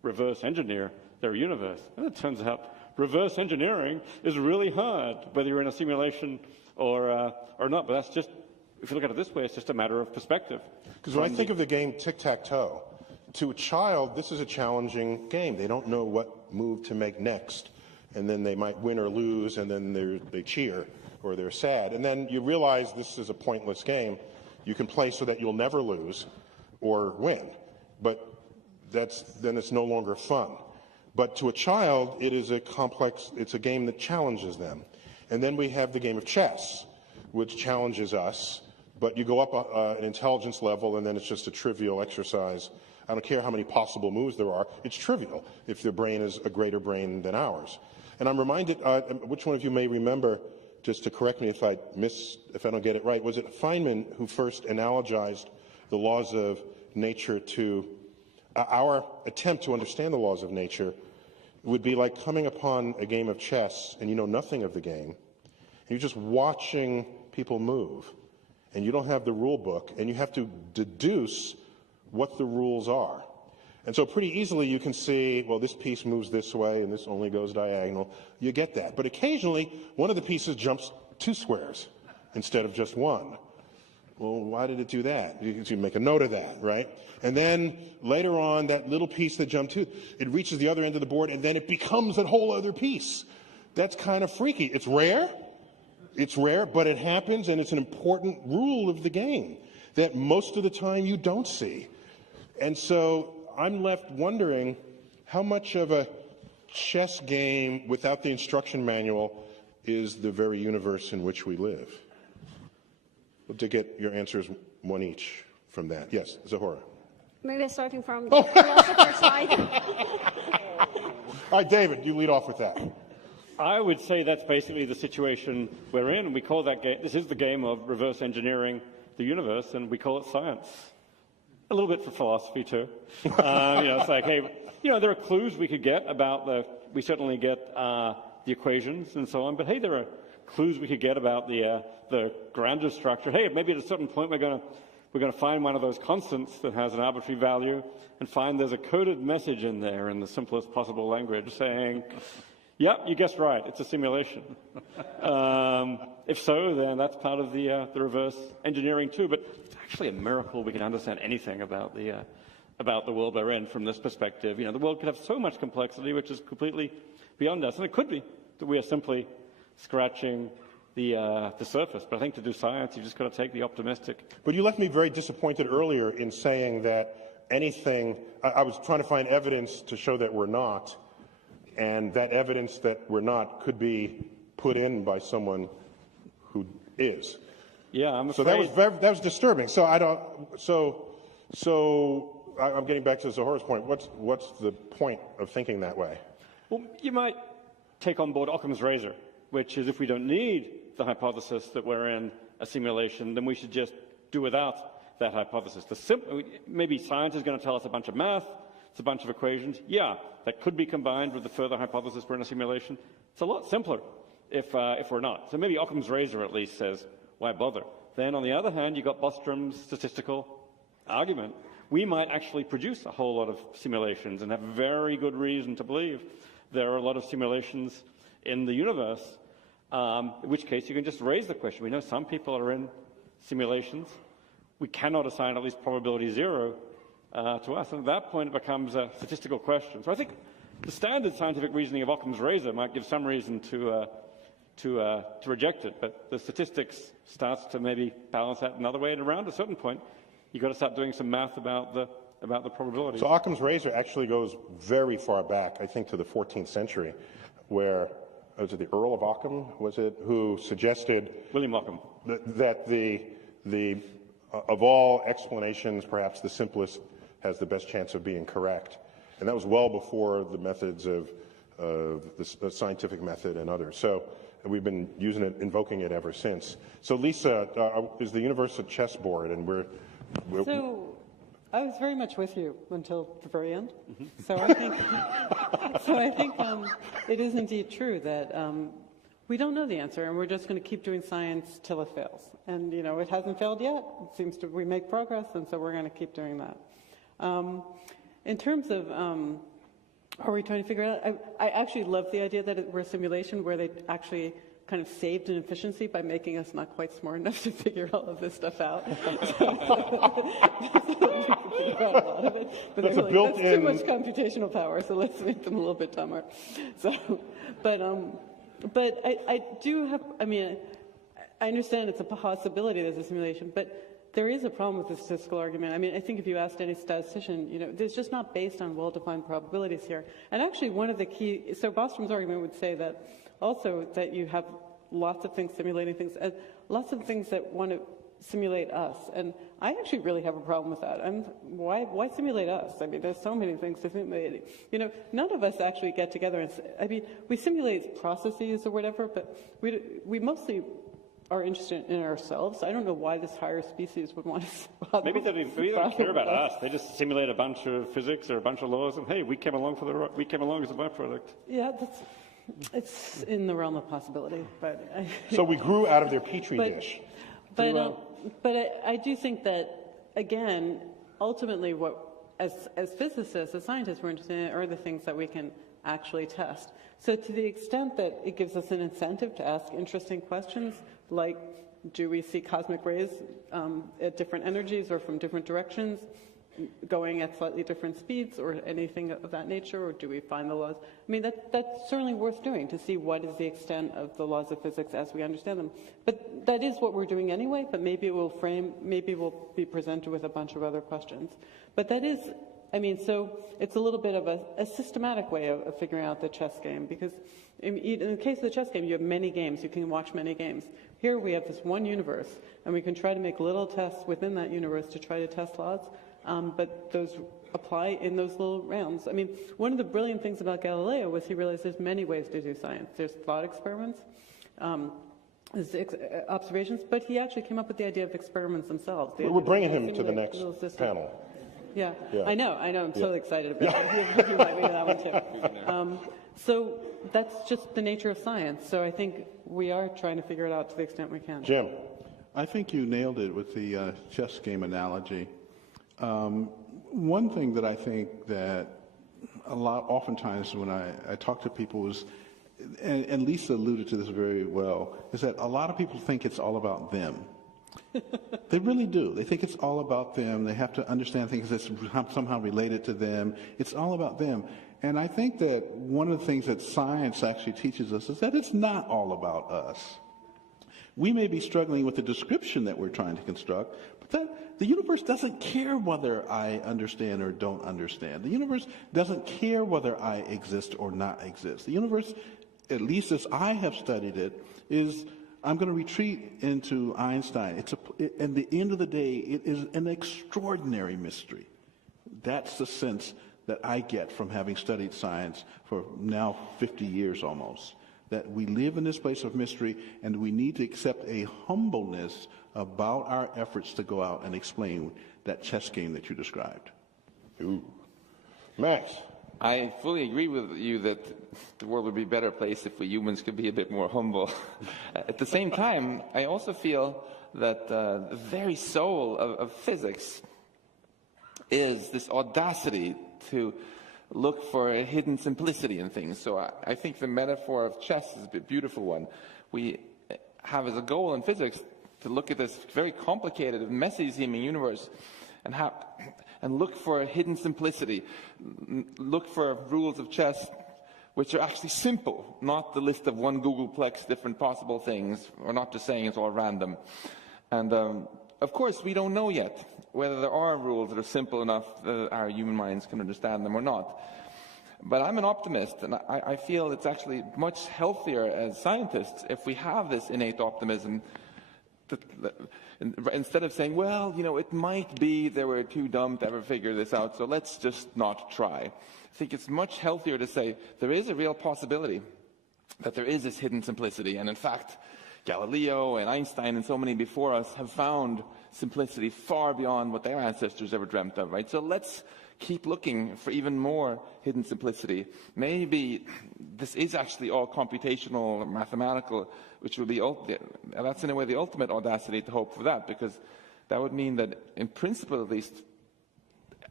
reverse engineer their universe. And it turns out reverse engineering is really hard, whether you're in a simulation or not. But that's just, if you look at it this way, it's just a matter of perspective. Because when I think of the game tic-tac-toe, to a child, this is a challenging game. They don't know what move to make next. And then they might win or lose, and then they cheer or they're sad. And then you realize this is a pointless game. You can play so that you'll never lose or win. But then it's no longer fun. But to a child, it is it's a game that challenges them. And then we have the game of chess, which challenges us. But you go up an intelligence level, and then it's just a trivial exercise. I don't care how many possible moves there are. It's trivial if their brain is a greater brain than ours. And I'm reminded, which one of you may remember, just to correct me if I don't get it right, was it Feynman who first analogized the laws of nature to our attempt to understand the laws of nature would be like coming upon a game of chess and you know nothing of the game, and you're just watching people move, and you don't have the rule book, and you have to deduce what the rules are. And so pretty easily you can see, well, this piece moves this way and this only goes diagonal. You get that. But occasionally, one of the pieces jumps 2 squares instead of just 1. Well, why did it do that? You make a note of that, right? And then later on, that little piece that jumped 2, it reaches the other end of the board, and then it becomes a whole other piece. That's kind of freaky. It's rare, but it happens, and it's an important rule of the game that most of the time you don't see. And so I'm left wondering how much of a chess game without the instruction manual is the very universe in which we live. Well, to get your answers, one each from that. Yes, Zahora. Maybe starting from the philosopher side. All right, David, you lead off with that. I would say that's basically the situation we're in. We call that game, this is the game of reverse engineering the universe, and we call it science. A little bit for philosophy, too. It's like, hey, there are clues we could get about we certainly get the equations and so on, but hey, there are clues we could get about the grander structure. Hey, maybe at a certain point we're going to find one of those constants that has an arbitrary value and find there's a coded message in there in the simplest possible language saying, yep, you guessed right, it's a simulation. If so, then that's part of the reverse engineering too. But it's actually a miracle we can understand anything about the world we're in from this perspective. The world could have so much complexity which is completely beyond us, and it could be that we are simply scratching the surface. But I think to do science, you've just got to take the optimistic. But you left me very disappointed earlier in saying that anything. I was trying to find evidence to show that we're not. And that evidence that we're not could be put in by someone who is. Yeah, I'm afraid. So that was disturbing. So I'm getting back to Zahora's point. What's the point of thinking that way? Well, you might take on board Occam's razor, which is if we don't need the hypothesis that we're in a simulation, then we should just do without that hypothesis. Maybe science is going to tell us a bunch of math. It's a bunch of equations. Yeah, that could be combined with the further hypothesis we're in a simulation. It's a lot simpler if we're not. So maybe Occam's razor at least says, why bother? Then on the other hand, you've got Bostrom's statistical argument. We might actually produce a whole lot of simulations and have very good reason to believe there are a lot of simulations in the universe, in which case you can just raise the question. We know some people are in simulations. We cannot assign at least probability 0 to us. And at that point, it becomes a statistical question. So I think the standard scientific reasoning of Occam's razor might give some reason to reject it, but the statistics starts to maybe balance that another way. And around a certain point, you've got to start doing some math about the probability. So Occam's razor actually goes very far back, I think, to the 14th century, where was it the Earl of Occam? Was it who suggested William Occam that the of all explanations, perhaps the simplest has the best chance of being correct, and that was well before the methods of the scientific method and others. So we've been using it, invoking it ever since. So Lisa, is the universe a chessboard, and we're So I was very much with you until the very end. Mm-hmm. So I think it is indeed true that we don't know the answer, and we're just going to keep doing science till it fails. And it hasn't failed yet. It seems to we make progress, and so we're going to keep doing that. In terms of Are we trying to figure it out? I actually love the idea that we're a simulation where they actually kind of saved in efficiency by making us not quite smart enough to figure all of this stuff out. That's too much computational power, so let's make them a little bit dumber. So, but I do have, I mean, I understand it's a possibility there's a simulation, but there is a problem with the statistical argument. I mean, I think if you asked any statistician, you know, there's just not based on well-defined probabilities here. And actually, one of the key, so Bostrom's argument would say that also that you have lots of things simulating things, and lots of things that want to simulate us. And I actually really have a problem with that. And why simulate us? I mean, there's so many things to simulate. You know, none of us actually get together and, I mean, we simulate processes or whatever, but we mostly are interested in ourselves. I don't know why this higher species would want to. Maybe they don't care about us. They just simulate a bunch of physics or a bunch of laws, and hey, we came along as a byproduct. Yeah, it's in the realm of possibility. But so we grew out of their petri dish. But I do think that, again, ultimately, what as physicists, as scientists, we're interested in are the things that we can actually test. So to the extent that it gives us an incentive to ask interesting questions, like, do we see cosmic rays at different energies or from different directions, going at slightly different speeds or anything of that nature, or do we find the laws? I mean, that's certainly worth doing, to see what is the extent of the laws of physics as we understand them. But that is what we're doing anyway, but maybe we'll be presented with a bunch of other questions. But that is, I mean, so it's a little bit of a systematic way of figuring out the chess game, because in the case of the chess game, you have many games. You can watch many games. Here we have this one universe, and we can try to make little tests within that universe to try to test laws, but those apply in those little rounds. I mean, one of the brilliant things about Galileo was he realized there's many ways to do science. There's thought experiments, observations, but he actually came up with the idea of experiments themselves. We're bringing him to the next panel. Yeah, I know. I'm so excited about it. You might be that one too. So that's just the nature of science. So I think we are trying to figure it out to the extent we can. Jim. I think you nailed it with the chess game analogy. One thing that I think that oftentimes when I talk to people is, and Lisa alluded to this very well, is that a lot of people think it's all about them. They really do. They think it's all about them. They have to understand things that's somehow related to them. It's all about them. And I think that one of the things that science actually teaches us is that it's not all about us. We may be struggling with the description that we're trying to construct, but the universe doesn't care whether I understand or don't understand. The universe doesn't care whether I exist or not exist. The universe, at least as I have studied it, is, I'm going to retreat into Einstein. At the end of the day, it is an extraordinary mystery. That's the sense that I get from having studied science for now 50 years almost. That we live in this place of mystery, and we need to accept a humbleness about our efforts to go out and explain that chess game that you described. Ooh. Max. I fully agree with you that the world would be a better place if we humans could be a bit more humble. At the same time, I also feel that the very soul of physics is this audacity to look for a hidden simplicity in things. So I think the metaphor of chess is a beautiful one. We have as a goal in physics to look at this very complicated, messy-seeming universe and look for a hidden simplicity. Look for rules of chess which are actually simple, not the list of one Googleplex different possible things, or not just saying it's all random. And of course, we don't know yet whether there are rules that are simple enough that our human minds can understand them or not. But I'm an optimist, and I feel it's actually much healthier as scientists if we have this innate optimism. Instead of saying, well, you know, it might be they were too dumb to ever figure this out, so let's just not try. I think it's much healthier to say there is a real possibility that there is this hidden simplicity. And in fact, Galileo and Einstein and so many before us have found simplicity far beyond what their ancestors ever dreamt of, right? So let's keep looking for even more hidden simplicity. Maybe this is actually all computational or mathematical, which would be, that's in a way the ultimate audacity to hope for that, because that would mean that in principle at least,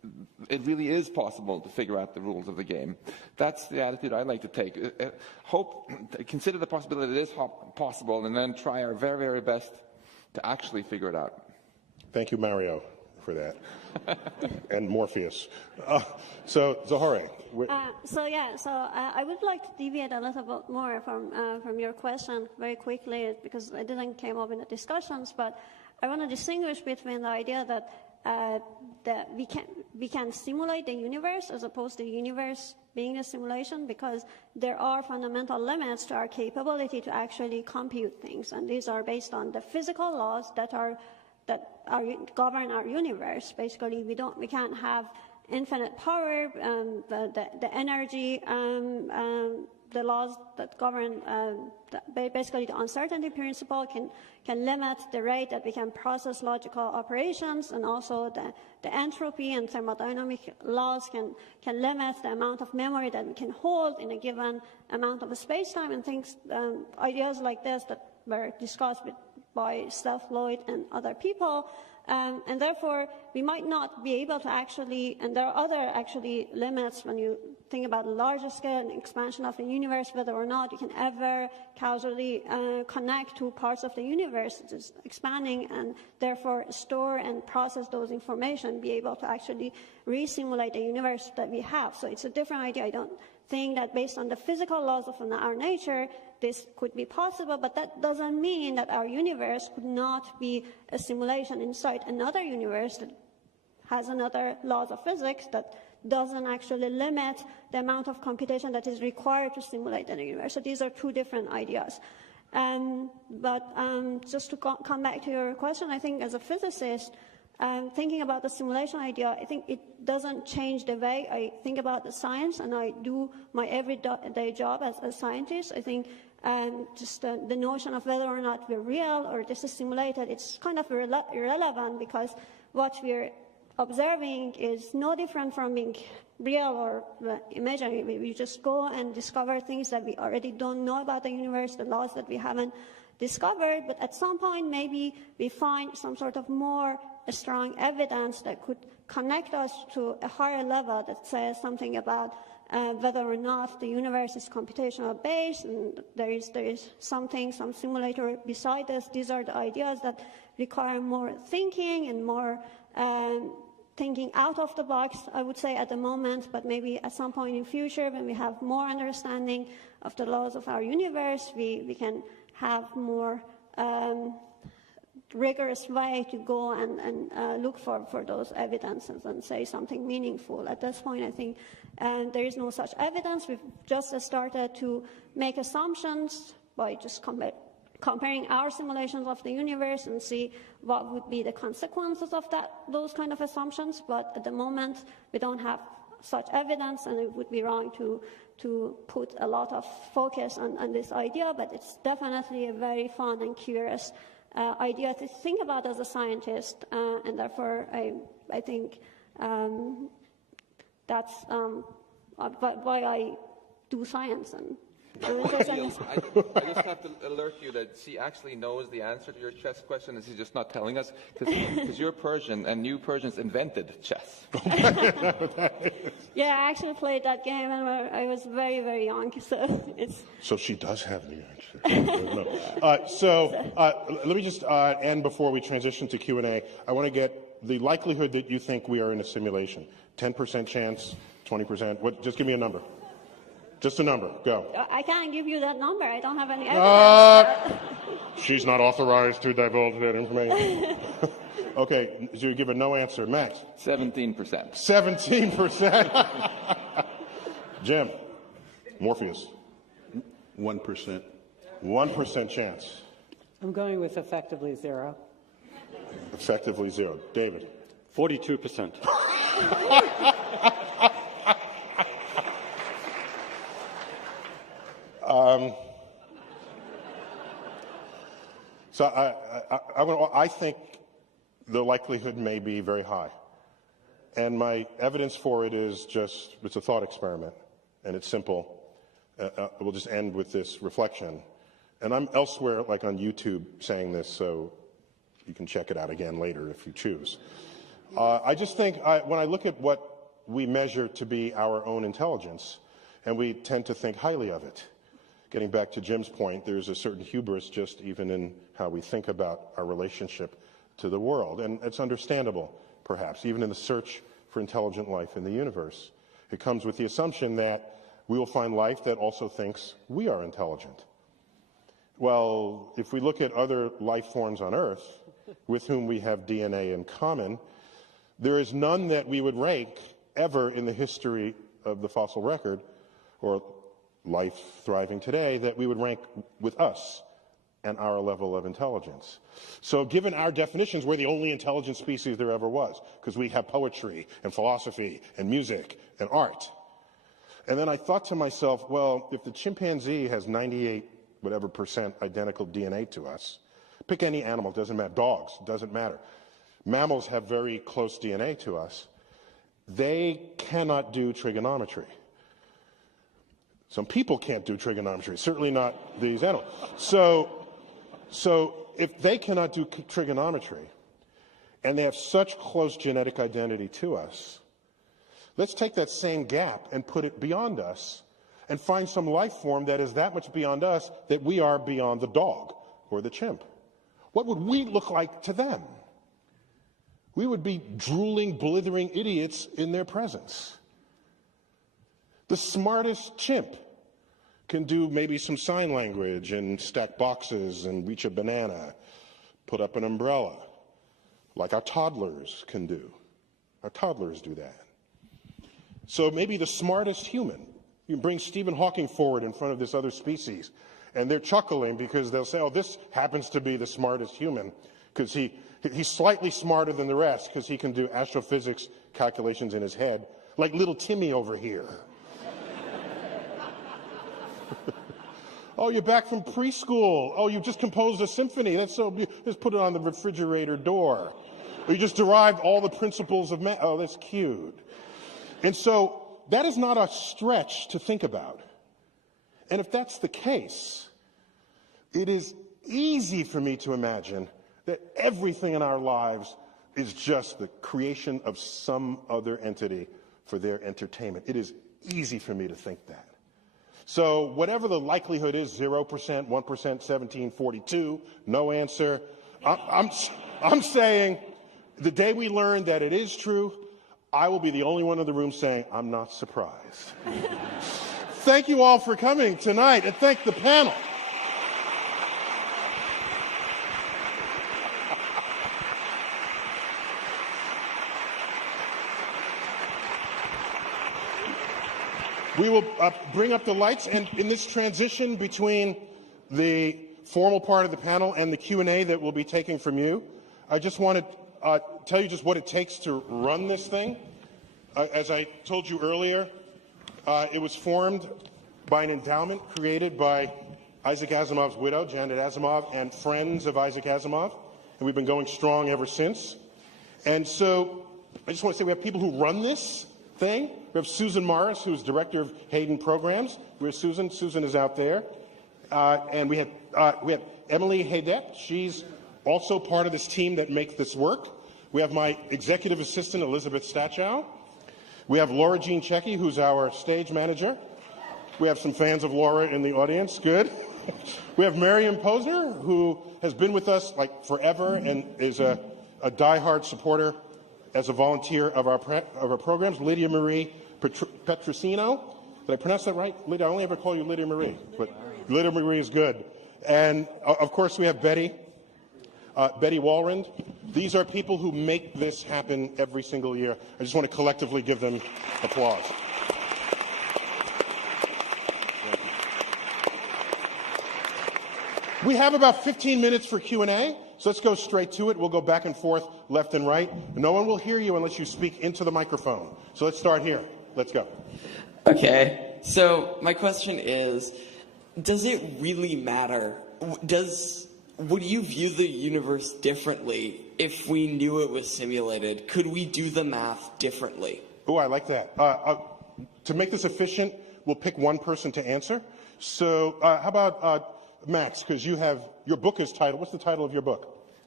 it really is possible to figure out the rules of the game. That's the attitude I like to take. Consider the possibility that it is possible, and then try our very, very best to actually figure it out. Thank you, Mario, for that. And Morpheus. So, Zohore. I would like to deviate a little bit more from your question very quickly, because it didn't come up in the discussions, but I want to distinguish between the idea that we can simulate the universe as opposed to the universe being a simulation, because there are fundamental limits to our capability to actually compute things, and these are based on the physical laws that govern our universe. Basically, we can't have infinite power. The energy, the laws that govern basically the uncertainty principle can limit the rate that we can process logical operations, and also the entropy and thermodynamic laws can limit the amount of memory that we can hold in a given amount of space-time, and things, ideas like this that were discussed by Steph Lloyd and other people. And therefore, we might not be able to actually, and there are other actually limits when you think about larger scale and expansion of the universe, whether or not you can ever causally connect to parts of the universe that is expanding, and therefore store and process those information, be able to actually re-simulate the universe that we have. So it's a different idea. I don't think that based on the physical laws of our nature, this could be possible, but that doesn't mean that our universe could not be a simulation inside another universe that has another laws of physics that doesn't actually limit the amount of computation that is required to simulate the universe. So these are two different ideas. Just to come back to your question, I think as a physicist, thinking about the simulation idea, I think it doesn't change the way I think about the science, and I do my everyday job as a scientist. I think just the notion of whether or not we're real or this is simulated, it's kind of irrelevant, because what we're observing is no different from being real or imaginary. We just go and discover things that we already don't know about the universe, the laws that we haven't discovered, but at some point maybe we find some sort of more strong evidence that could connect us to a higher level that says something about whether or not the universe is computational based, and there is something, some simulator beside us. These are the ideas that require more thinking and more thinking out of the box, I would say, at the moment, but maybe at some point in future, when we have more understanding of the laws of our universe, we can have more rigorous way to go and look for those evidences and say something meaningful. At this point, I think there is no such evidence. We've just started to make assumptions by just comparing our simulations of the universe and see what would be the consequences of those kind of assumptions. But at the moment, we don't have such evidence, and it would be wrong to put a lot of focus on this idea. But it's definitely a very fun and curious idea to think about as a scientist, and therefore I think that's why I do science. And I just have to alert you that she actually knows the answer to your chess question, and she's just not telling us, because you're Persian, and you Persians invented chess. Yeah, I actually played that game when I was very, very young, so it's... So she does have the answer. Let me just end before we transition to Q&A. I want to get the likelihood that you think we are in a simulation. 10% chance, 20%? Just give me a number. Just a number. Go. I can't give you that number. I don't have any evidence. She's not authorized to divulge that information. Okay, so you give a no answer. Max? 17%. 17%? Jim? Morpheus? 1%. 1% chance. I'm going with effectively zero. Effectively zero. David? 42%. So I think the likelihood may be very high. And my evidence for it is it's a thought experiment, and it's simple. We'll just end with this reflection. And I'm elsewhere, like on YouTube, saying this, so you can check it out again later if you choose. I just think when I look at what we measure to be our own intelligence, and we tend to think highly of it. Getting back to Jim's point, there's a certain hubris just even in how we think about our relationship to the world. And it's understandable, perhaps, even in the search for intelligent life in the universe. It comes with the assumption that we will find life that also thinks we are intelligent. Well, if we look at other life forms on Earth with whom we have DNA in common, there is none that we would rank ever in the history of the fossil record or life thriving today that we would rank with us and our level of intelligence. So given our definitions, we're the only intelligent species there ever was, because we have poetry and philosophy and music and art. And then I thought to myself, well, if the chimpanzee has 98% identical DNA to us, pick any animal, doesn't matter, dogs, doesn't matter. Mammals have very close DNA to us. They cannot do trigonometry. Some people can't do trigonometry, certainly not these animals. So if they cannot do trigonometry, and they have such close genetic identity to us, let's take that same gap and put it beyond us and find some life form that is that much beyond us that we are beyond the dog or the chimp. What would we look like to them? We would be drooling, blithering idiots in their presence. The smartest chimp can do maybe some sign language and stack boxes and reach a banana, put up an umbrella, like our toddlers can do. Our toddlers do that. So maybe the smartest human, you can bring Stephen Hawking forward in front of this other species, and they're chuckling because they'll say, oh, this happens to be the smartest human, because he's slightly smarter than the rest because he can do astrophysics calculations in his head, like little Timmy over here. Oh, you're back from preschool. Oh, you just composed a symphony. That's so beautiful. Just put it on the refrigerator door. Or you just derived all the principles of math. Oh, that's cute. And so that is not a stretch to think about. And if that's the case, it is easy for me to imagine that everything in our lives is just the creation of some other entity for their entertainment. It is easy for me to think that. So whatever the likelihood is, 0%, 1%, 1742, no answer. I'm saying the day we learn that it is true, I will be the only one in the room saying, I'm not surprised. Thank you all for coming tonight, and thank the panel. We will bring up the lights, and in this transition between the formal part of the panel and the Q&A that we'll be taking from you, I just want to tell you just what it takes to run this thing. As I told you earlier, it was formed by an endowment created by Isaac Asimov's widow, Janet Asimov, and friends of Isaac Asimov, and we've been going strong ever since. And so I just want to say we have people who run this thing. We have Susan Morris, who's director of Hayden Programs. Where's Susan? Susan is out there. And we have Emily Haydette. She's also part of this team that makes this work. We have my executive assistant, Elizabeth Stachow. We have Laura Jean Checky, who's our stage manager. We have some fans of Laura in the audience. Good. We have Miriam Posner, who has been with us like forever and is a diehard supporter as a volunteer of our programs. Lydia Marie Petrosino. Did I pronounce that right? Lydia, I only ever call you Lydia Marie, but Lydia Marie is good. And of course we have Betty Walrand. These are people who make this happen every single year. I just want to collectively give them applause. We have about 15 minutes for Q&A, so let's go straight to it. We'll go back and forth, left and right. No one will hear you unless you speak into the microphone. So let's start here. Let's go. Okay, so my question is, does it really matter? Would you view the universe differently if we knew it was simulated? Could we do the math differently? Oh, I like that. To make this efficient, we'll pick one person to answer. So how about Max, because you have, your book is titled, what's the title of your book?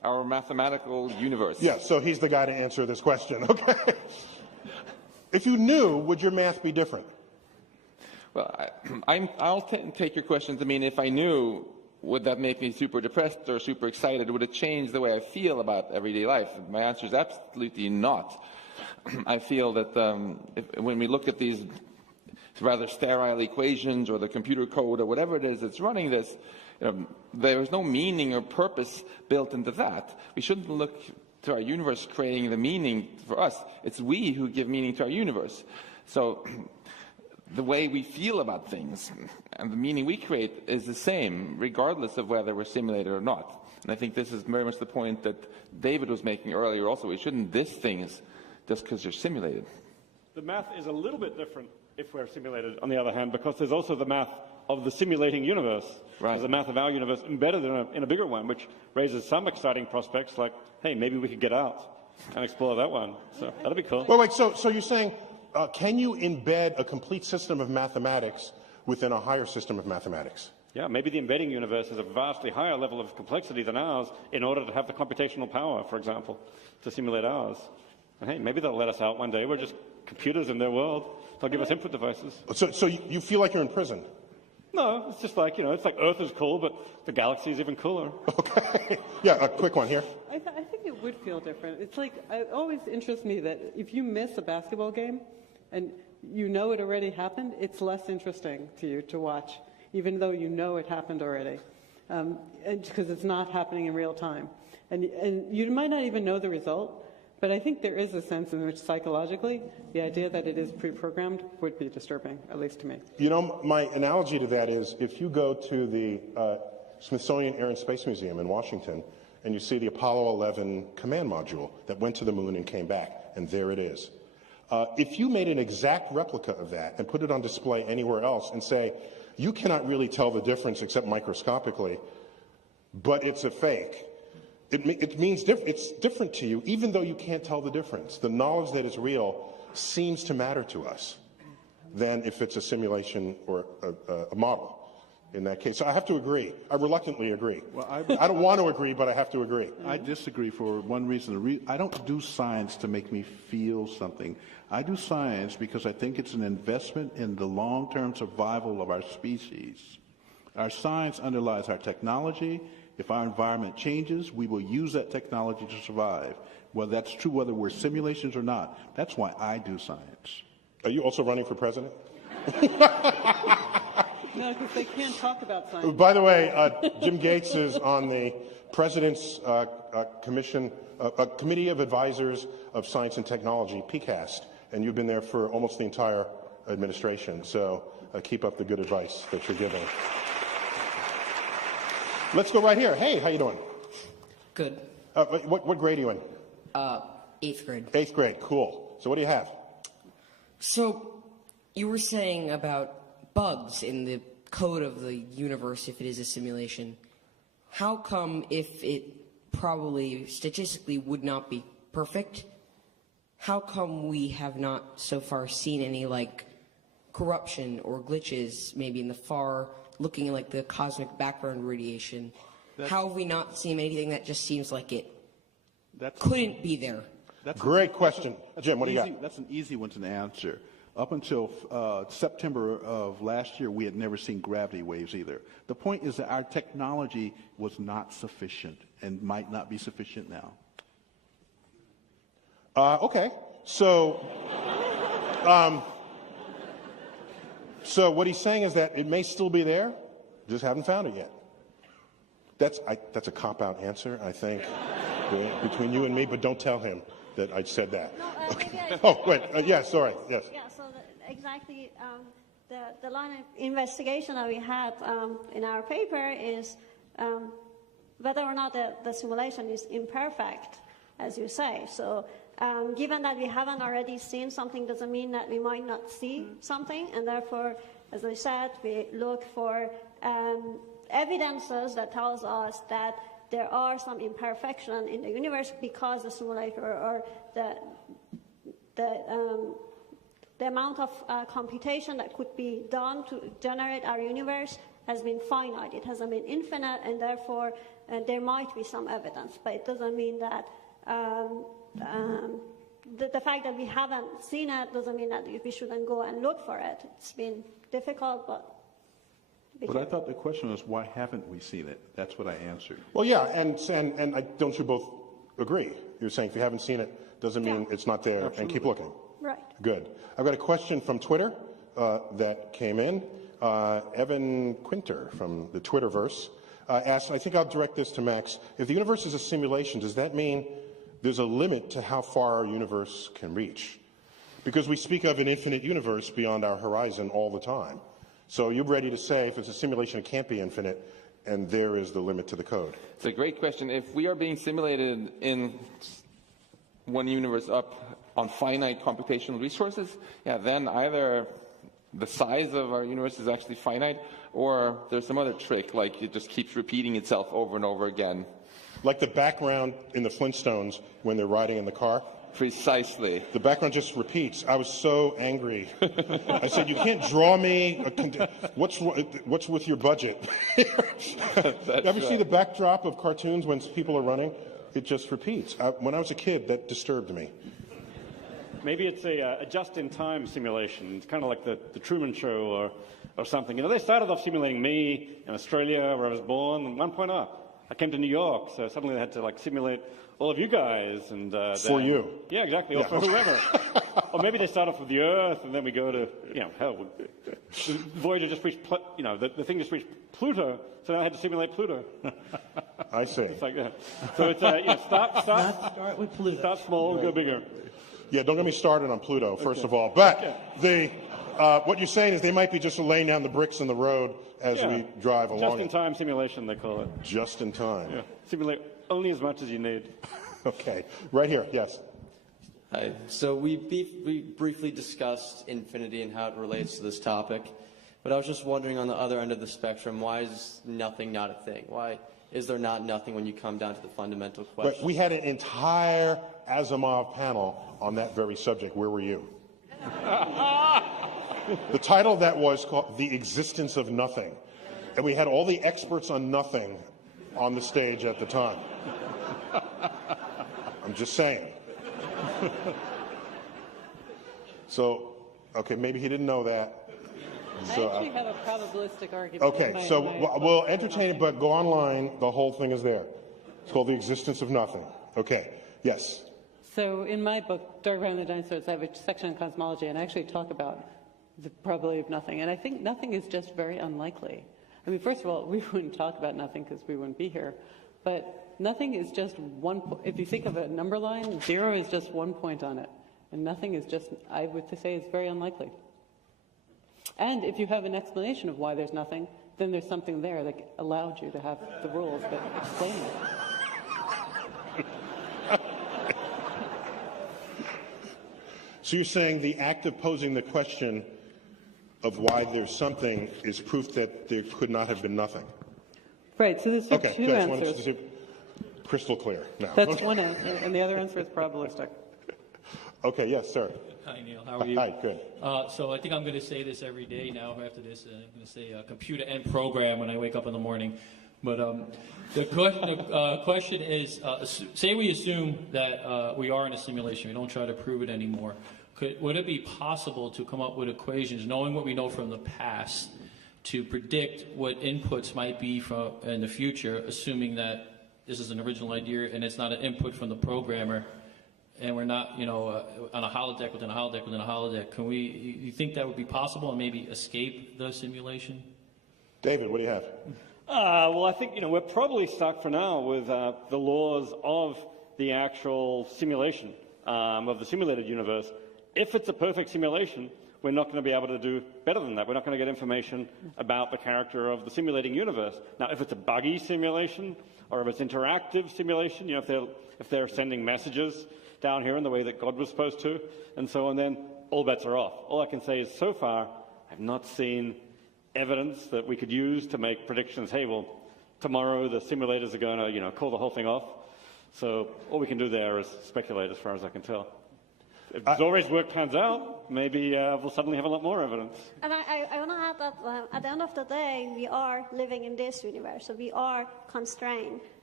our mathematical universe. Yeah, so he's the guy to answer this question, okay? If you knew, would your math be different? Well, I'll take your question to mean if I knew, would that make me super depressed or super excited? Would it change the way I feel about everyday life? My answer is absolutely not. I feel that when we look at these rather sterile equations or the computer code or whatever it is that's running this, there is no meaning or purpose built into that. We shouldn't look to our universe creating the meaning for us. It's we who give meaning to our universe. So the way we feel about things and the meaning we create is the same, regardless of whether we're simulated or not. And I think this is very much the point that David was making earlier also. We shouldn't diss things just because you're simulated. The math is a little bit different if we're simulated, on the other hand, because there's also the math of the simulating universe. Right. There's a math of our universe embedded in a bigger one, which raises some exciting prospects like, hey, maybe we could get out and explore that one. So that'd be cool. Wait, so you're saying, can you embed a complete system of mathematics within a higher system of mathematics? Yeah, maybe the embedding universe is a vastly higher level of complexity than ours in order to have the computational power, for example, to simulate ours. And hey, maybe they'll let us out one day. We're just computers in their world. They'll give us input devices. So you feel like you're in prison? No, it's just like, it's like Earth is cool, but the galaxy is even cooler. Okay. Yeah, a quick one here. I think it would feel different. It's like, it always interests me that if you miss a basketball game and you know it already happened, it's less interesting to you to watch, even though you know it happened already, because it's not happening in real time. And you might not even know the result, but I think there is a sense in which psychologically the idea that it is pre-programmed would be disturbing, at least to me. My analogy to that is if you go to the Smithsonian Air and Space Museum in Washington and you see the Apollo 11 command module that went to the moon and came back, and there it is. If you made an exact replica of that and put it on display anywhere else and say, you cannot really tell the difference except microscopically, but it's a fake, it means it's different to you, even though you can't tell the difference. The knowledge that is real seems to matter to us than if it's a simulation or a model in that case. So I have to agree. I reluctantly agree. Well, I don't want to agree, but I have to agree. I disagree for one reason. I don't do science to make me feel something. I do science because I think it's an investment in the long-term survival of our species. Our science underlies our technology. If our environment changes, we will use that technology to survive. Well, that's true whether we're simulations or not. That's why I do science. Are you also running for president? No, because they can't talk about science. By the way, Jim Gates is on the President's Committee of Advisors of Science and Technology, PCAST, and you've been there for almost the entire administration. So keep up the good advice that you're giving. Let's go right here. Hey, how you doing? Good. What grade are you in? 8th grade. 8th grade, cool. So what do you have? So, you were saying about bugs in the code of the universe if it is a simulation. How come if it probably statistically would not be perfect, how come we have not so far seen any corruption or glitches maybe in the far looking like the cosmic background radiation? How have we not seen anything that just seems like it couldn't be there? Great question. Jim, what do you got? That's an easy one to answer. Up until September of last year, we had never seen gravity waves either. The point is that our technology was not sufficient and might not be sufficient now. Okay. So what he's saying is that it may still be there, just haven't found it yet. That's a cop-out answer, I think, between you and me, but don't tell him that I said that. No, Okay. Oh, wait. Yeah, sorry. Yes. Yeah, so exactly the line of investigation that we had in our paper is whether or not the simulation is imperfect, as you say. So given that we haven't already seen something doesn't mean that we might not see something, and therefore, as I said, we look for evidences that tells us that there are some imperfection in the universe because the simulator or the amount of computation that could be done to generate our universe has been finite. It hasn't been infinite, and therefore there might be some evidence, but it doesn't mean that the fact that we haven't seen it doesn't mean that we shouldn't go and look for it. It's been difficult, but I thought the question was, why haven't we seen it? That's what I answered. Well, yeah, and don't you both agree? You're saying if you haven't seen it, doesn't mean it's not there, and keep looking. right. Good. I've got a question from Twitter that came in. Evan Quinter from the Twitterverse asked, I think I'll direct this to Max, if the universe is a simulation, does that mean there's a limit to how far our universe can reach? Because we speak of an infinite universe beyond our horizon all the time. So you're ready to say if it's a simulation, it can't be infinite, and there is the limit to the code. It's a great question. If we are being simulated in one universe up on finite computational resources, yeah, then either the size of our universe is actually finite, or there's some other trick, like it just keeps repeating itself over and over again. Like the background in the Flintstones when they're riding in the car. Precisely. The background just repeats. I was so angry. I said, you can't draw me. What's with your budget? Ever see the backdrop of cartoons when people are running? It just repeats. When I was a kid, that disturbed me. Maybe it's a just-in-time simulation. It's kind of like the Truman Show or something. You know, they started off simulating me in Australia, where I was born, and 1 point up. I came to New York, so suddenly they had to simulate all of you guys. And for you. Yeah, exactly, or for whoever. Or maybe they start off with the Earth, and then we go to, hell. Voyager just reached, the thing just reached Pluto, so now I had to simulate Pluto. I see. It's like that. So it's, Start with Pluto. Start small, go bigger. Yeah, don't get me started on Pluto, first of all. But what you're saying is they might be just laying down the bricks in the road as we drive along. Just-in-time simulation, they call it. Just in time. Yeah. Simulate only as much as you need. Okay. Right here, yes. Hi. So we briefly discussed infinity and how it relates to this topic, but I was just wondering on the other end of the spectrum, why is nothing not a thing? Why is there not nothing when you come down to the fundamental question? But we had an entire Asimov panel on that very subject. Where were you? The title of that was called The Existence of Nothing. And we had all the experts on nothing on the stage at the time. I'm just saying. So, okay, maybe he didn't know that. So, I actually have a probabilistic argument. okay, so we'll entertain it, but go online. The whole thing is there. It's called The Existence of Nothing. Okay, yes. So in my book, Dark Brown and the Dinosaurs, I have a section on cosmology, and I actually talk about the probability of nothing. And I think nothing is just very unlikely. I mean, first of all, we wouldn't talk about nothing because we wouldn't be here. But nothing is just one point. If you think of a number line, 0 is just 1 point on it. And nothing is just, I would say, is very unlikely. And if you have an explanation of why there's nothing, then there's something there that allowed you to have the rules that explain it. So you're saying the act of posing the question of why there's something is proof that there could not have been nothing? Right, so there's okay, two good. answers. Crystal clear now. That's one answer, and the other answer is probabilistic. Okay, yes, sir. Hi, Neil. How are you? Hi, good. So I think I'm going to say this every day now after this. I'm going to say computer and program when I wake up in the morning. But the question is, say we assume that we are in a simulation. We don't try to prove it anymore. Would it be possible to come up with equations, knowing what we know from the past, to predict what inputs might be in the future, assuming that this is an original idea and it's not an input from the programmer, and we're not, on a holodeck within a holodeck within a holodeck? You think that would be possible and maybe escape the simulation? David, what do you have? Well, I think, we're probably stuck for now with the laws of the actual simulation, of the simulated universe. If it's a perfect simulation, we're not going to be able to do better than that. We're not going to get information about the character of the simulating universe. Now, if it's a buggy simulation, or if it's interactive simulation, if they're sending messages down here in the way that God was supposed to, and so on, then all bets are off. All I can say is, so far, I've not seen evidence that we could use to make predictions. Hey, well, tomorrow the simulators are going to, call the whole thing off. So all we can do there is speculate, as far as I can tell. If Zore's work pans out, maybe we'll suddenly have a lot more evidence. And I want to add that at the end of the day, we are living in this universe, so we are constrained.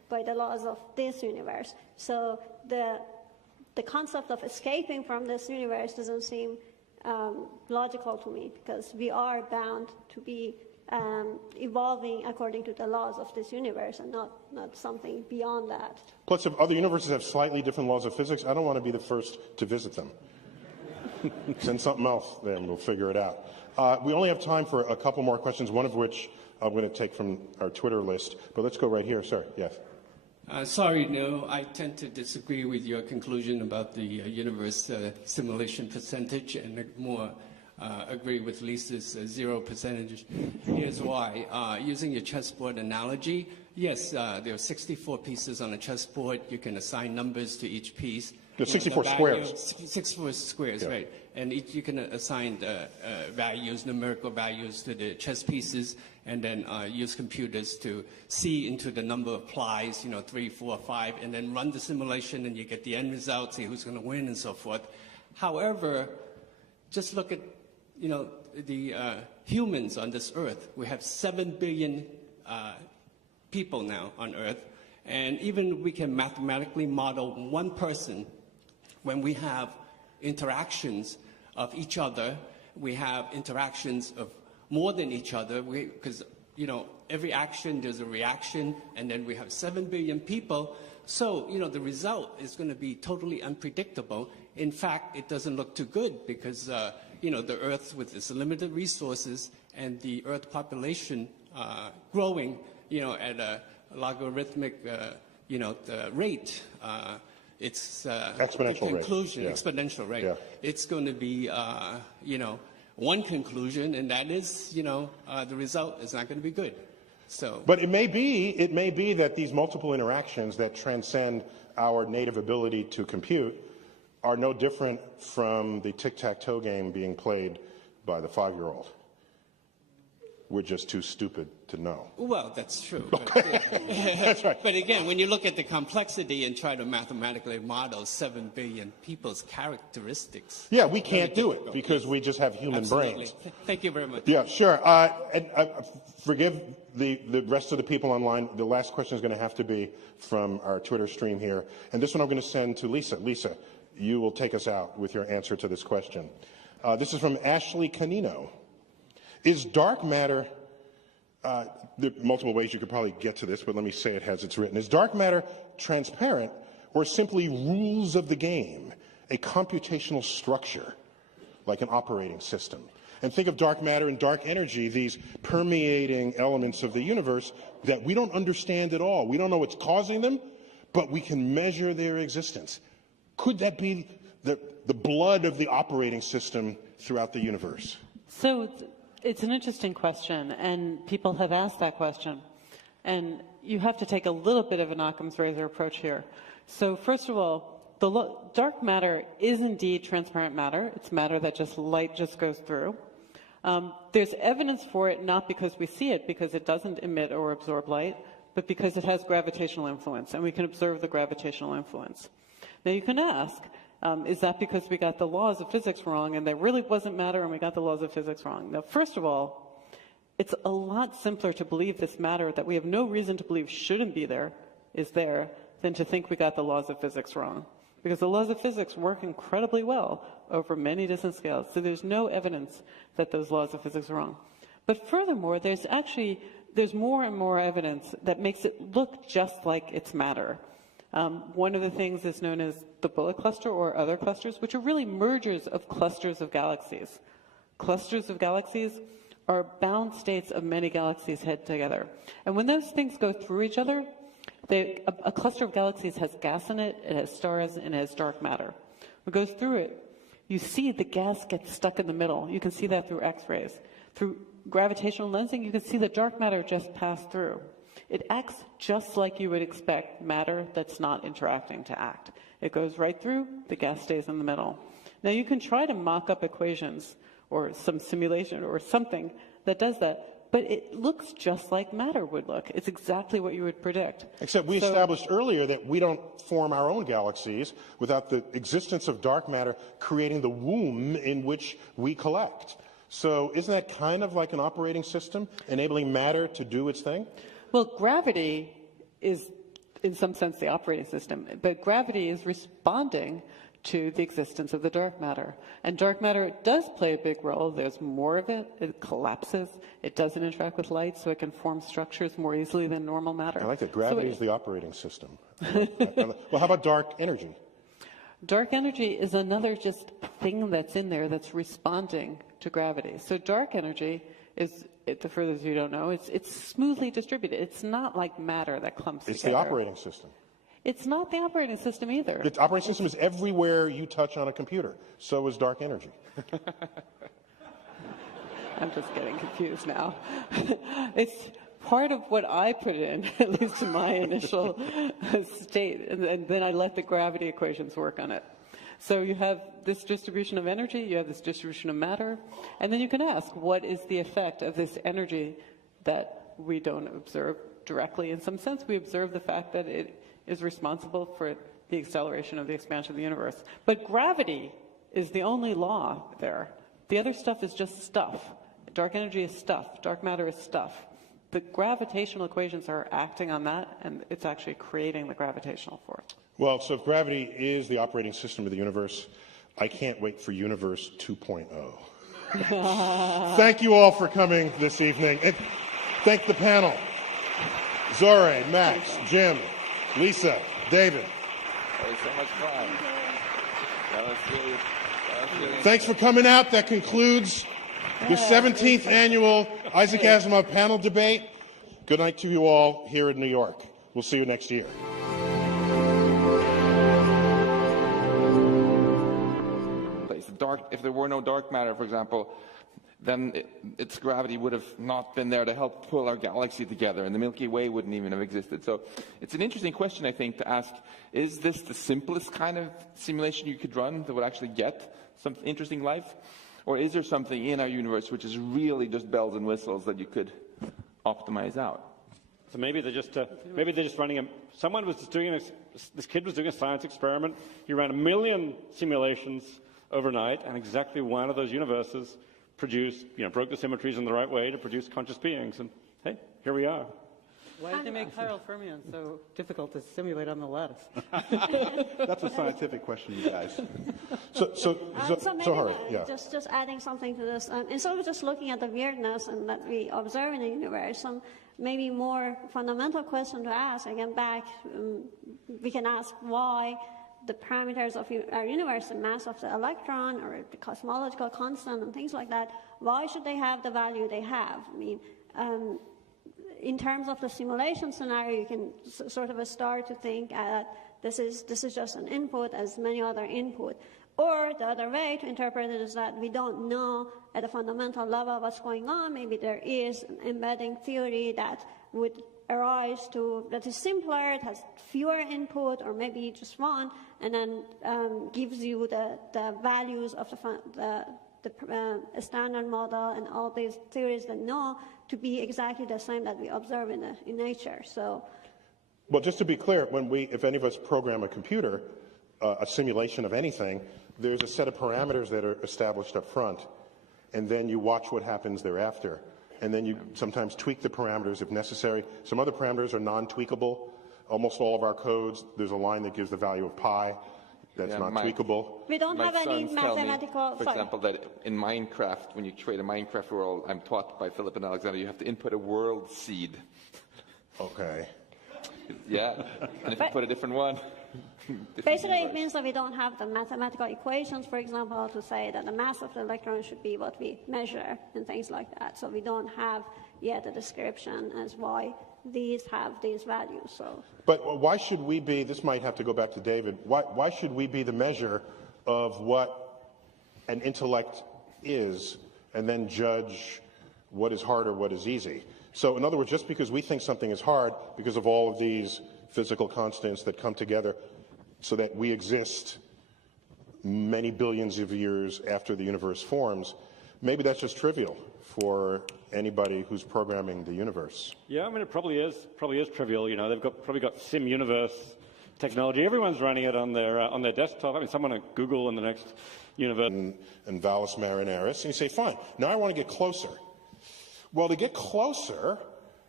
by the laws of this universe. So the concept of escaping from this universe doesn't seem logical to me, because we are bound to be evolving according to the laws of this universe and not something beyond that. Plus, if other universes have slightly different laws of physics, I don't want to be the first to visit them. Send something else there and we'll figure it out. We only have time for a couple more questions, one of which I'm going to take from our Twitter list. But let's go right here. Sir, yes. Sorry, no, I tend to disagree with your conclusion about the universe simulation percentage, and more agree with Lisa's 0%. Here's why. Using your chessboard analogy, yes, there are 64 pieces on a chessboard. You can assign numbers to each piece. There's 64 squares. 64 squares, yeah. Right. And you can assign values, numerical values to the chess pieces, and then use computers to see into the number of plies, 3, 4, 5, and then run the simulation, and you get the end result, see who's going to win, and so forth. However, just look at, the humans on this Earth. We have 7 billion people now on Earth, and even we can mathematically model one person. When we have interactions of each other, we have interactions of more than each other, because, every action, there's a reaction, and then we have 7 billion people. So, the result is going to be totally unpredictable. In fact, it doesn't look too good because, the Earth with its limited resources and the Earth population growing, at a logarithmic, rate, it's exponential conclusion, rate. Yeah. Exponential rate. Yeah. It's going to be, one conclusion, and that is, the result is not going to be good. So, but it may be that these multiple interactions that transcend our native ability to compute are no different from the tic-tac-toe game being played by the 5-year-old. We're just too stupid to know. Well, that's true. Okay. That's right. But again, when you look at the complexity and try to mathematically model 7 billion people's characteristics. Yeah, we can't do it because we just have human Absolutely. brains. Thank you very much. Yeah, sure. And forgive the rest of the people online. The last question is going to have to be from our Twitter stream here. And this one I'm going to send to Lisa. Lisa, you will take us out with your answer to this question. This is from Ashley Canino. Is dark matter, there are multiple ways you could probably get to this, but let me say it as it's written. Is dark matter transparent or simply rules of the game, a computational structure like an operating system? And think of dark matter and dark energy, these permeating elements of the universe that we don't understand at all. We don't know what's causing them, but we can measure their existence. Could that be the blood of the operating system throughout the universe? So it's an interesting question, and people have asked that question. And you have to take a little bit of an Occam's razor approach here. So first of all, dark matter is indeed transparent matter. It's matter that light just goes through. There's evidence for it, not because we see it, because it doesn't emit or absorb light, but because it has gravitational influence, and we can observe the gravitational influence. Now you can ask, is that because we got the laws of physics wrong and there really wasn't matter and we got the laws of physics wrong? Now, first of all, it's a lot simpler to believe this matter that we have no reason to believe shouldn't be there is there than to think we got the laws of physics wrong. Because the laws of physics work incredibly well over many distant scales. So there's no evidence that those laws of physics are wrong. But furthermore, there's more and more evidence that makes it look just like it's matter. One of the things is known as the bullet cluster or other clusters, which are really mergers of clusters of galaxies. Clusters of galaxies are bound states of many galaxies head together. And when those things go through each other, a cluster of galaxies has gas in it, it has stars, and it has dark matter. When it goes through it, you see the gas gets stuck in the middle. You can see that through X-rays. Through gravitational lensing, you can see the dark matter just pass through. It acts just like you would expect matter that's not interacting to act. It goes right through, the gas stays in the middle. Now you can try to mock up equations or some simulation or something that does that, but it looks just like matter would look. It's exactly what you would predict. Except we established earlier that we don't form our own galaxies without the existence of dark matter creating the womb in which we collect. So isn't that kind of like an operating system, enabling matter to do its thing? Well, gravity is in some sense, the operating system. But gravity is responding to the existence of the dark matter. And dark matter does play a big role. There's more of it. It collapses. It doesn't interact with light, so it can form structures more easily than normal matter. I like that. Gravity is the operating system. Well, how about dark energy? Dark energy is another just thing that's in there that's responding to gravity. So dark energy is, for those of you who don't know, it's smoothly distributed. It's not like matter that clumps It's together. the operating system. It's not the operating system either. The operating system is everywhere you touch on a computer. So is dark energy. I'm just getting confused now. It's part of what I put in, at least in my initial state, and then I let the gravity equations work on it. So you have this distribution of energy, you have this distribution of matter, and then you can ask, what is the effect of this energy that we don't observe directly? In some sense, we observe the fact that it is responsible for the acceleration of the expansion of the universe. But gravity is the only law there. The other stuff is just stuff. Dark energy is stuff. Dark matter is stuff. The gravitational equations are acting on that, and it's actually creating the gravitational force. Well, so if gravity is the operating system of the universe, I can't wait for Universe 2.0. Thank you all for coming this evening. And thank the panel. Zore, Max, Jim, Lisa, David. That was so much fun. That was really Thanks for coming out. That concludes the 17th annual Isaac Asimov panel debate. Good night to you all here in New York. We'll see you next year. If there were no dark matter, for example, then its gravity would have not been there to help pull our galaxy together, and the Milky Way wouldn't even have existed. So it's an interesting question, I think, to ask, is this the simplest kind of simulation you could run that would actually get some interesting life? Or is there something in our universe which is really just bells and whistles that you could optimize out? So maybe they're just running someone was just doing this kid was doing a science experiment. He ran 1 million simulations overnight, and exactly one of those universes produced, broke the symmetries in the right way to produce conscious beings. And hey, here we are. Why did they make chiral fermions so difficult to simulate on the lattice? That's a scientific question, you guys. So maybe just adding something to this, instead of just looking at the weirdness and that we observe in the universe, some maybe more fundamental question to ask, again we can ask why the parameters of our universe, the mass of the electron or the cosmological constant and things like that, why should they have the value they have? I mean, in terms of the simulation scenario, you can sort of start to think that this is just an input as many other input. Or the other way to interpret it is that we don't know at a fundamental level what's going on. Maybe there is an embedding theory that would arise that is simpler, it has fewer input, or maybe just one, and then gives you the values of the standard model and all these theories that know to be exactly the same that we observe in nature. So, well, just to be clear, if any of us program a computer, a simulation of anything, there's a set of parameters that are established up front, and then you watch what happens thereafter. And then you sometimes tweak the parameters if necessary. Some other parameters are non-tweakable. Almost all of our codes, there's a line that gives the value of pi. That's not tweakable. We don't have any mathematical... For example, that in Minecraft, when you create a Minecraft world, I'm taught by Philip and Alexander, you have to input a world seed. Okay. Yeah, and if you put a different one... Basically, it means that we don't have the mathematical equations, for example, to say that the mass of the electron should be what we measure and things like that. So we don't have yet a description as why these have these values. So, but why should we be, this might have to go back to David, why should we be the measure of what an intellect is and then judge what is hard or what is easy? So in other words, just because we think something is hard because of all of these physical constants that come together so that we exist many billions of years after the universe forms, maybe that's just trivial for anybody who's programming the universe. Yeah, I mean, it probably is trivial. They've probably got sim universe technology. Everyone's running it on their desktop. I mean, someone at Google in the next universe. And Valles Marineris, and you say, fine, now I want to get closer. Well, to get closer,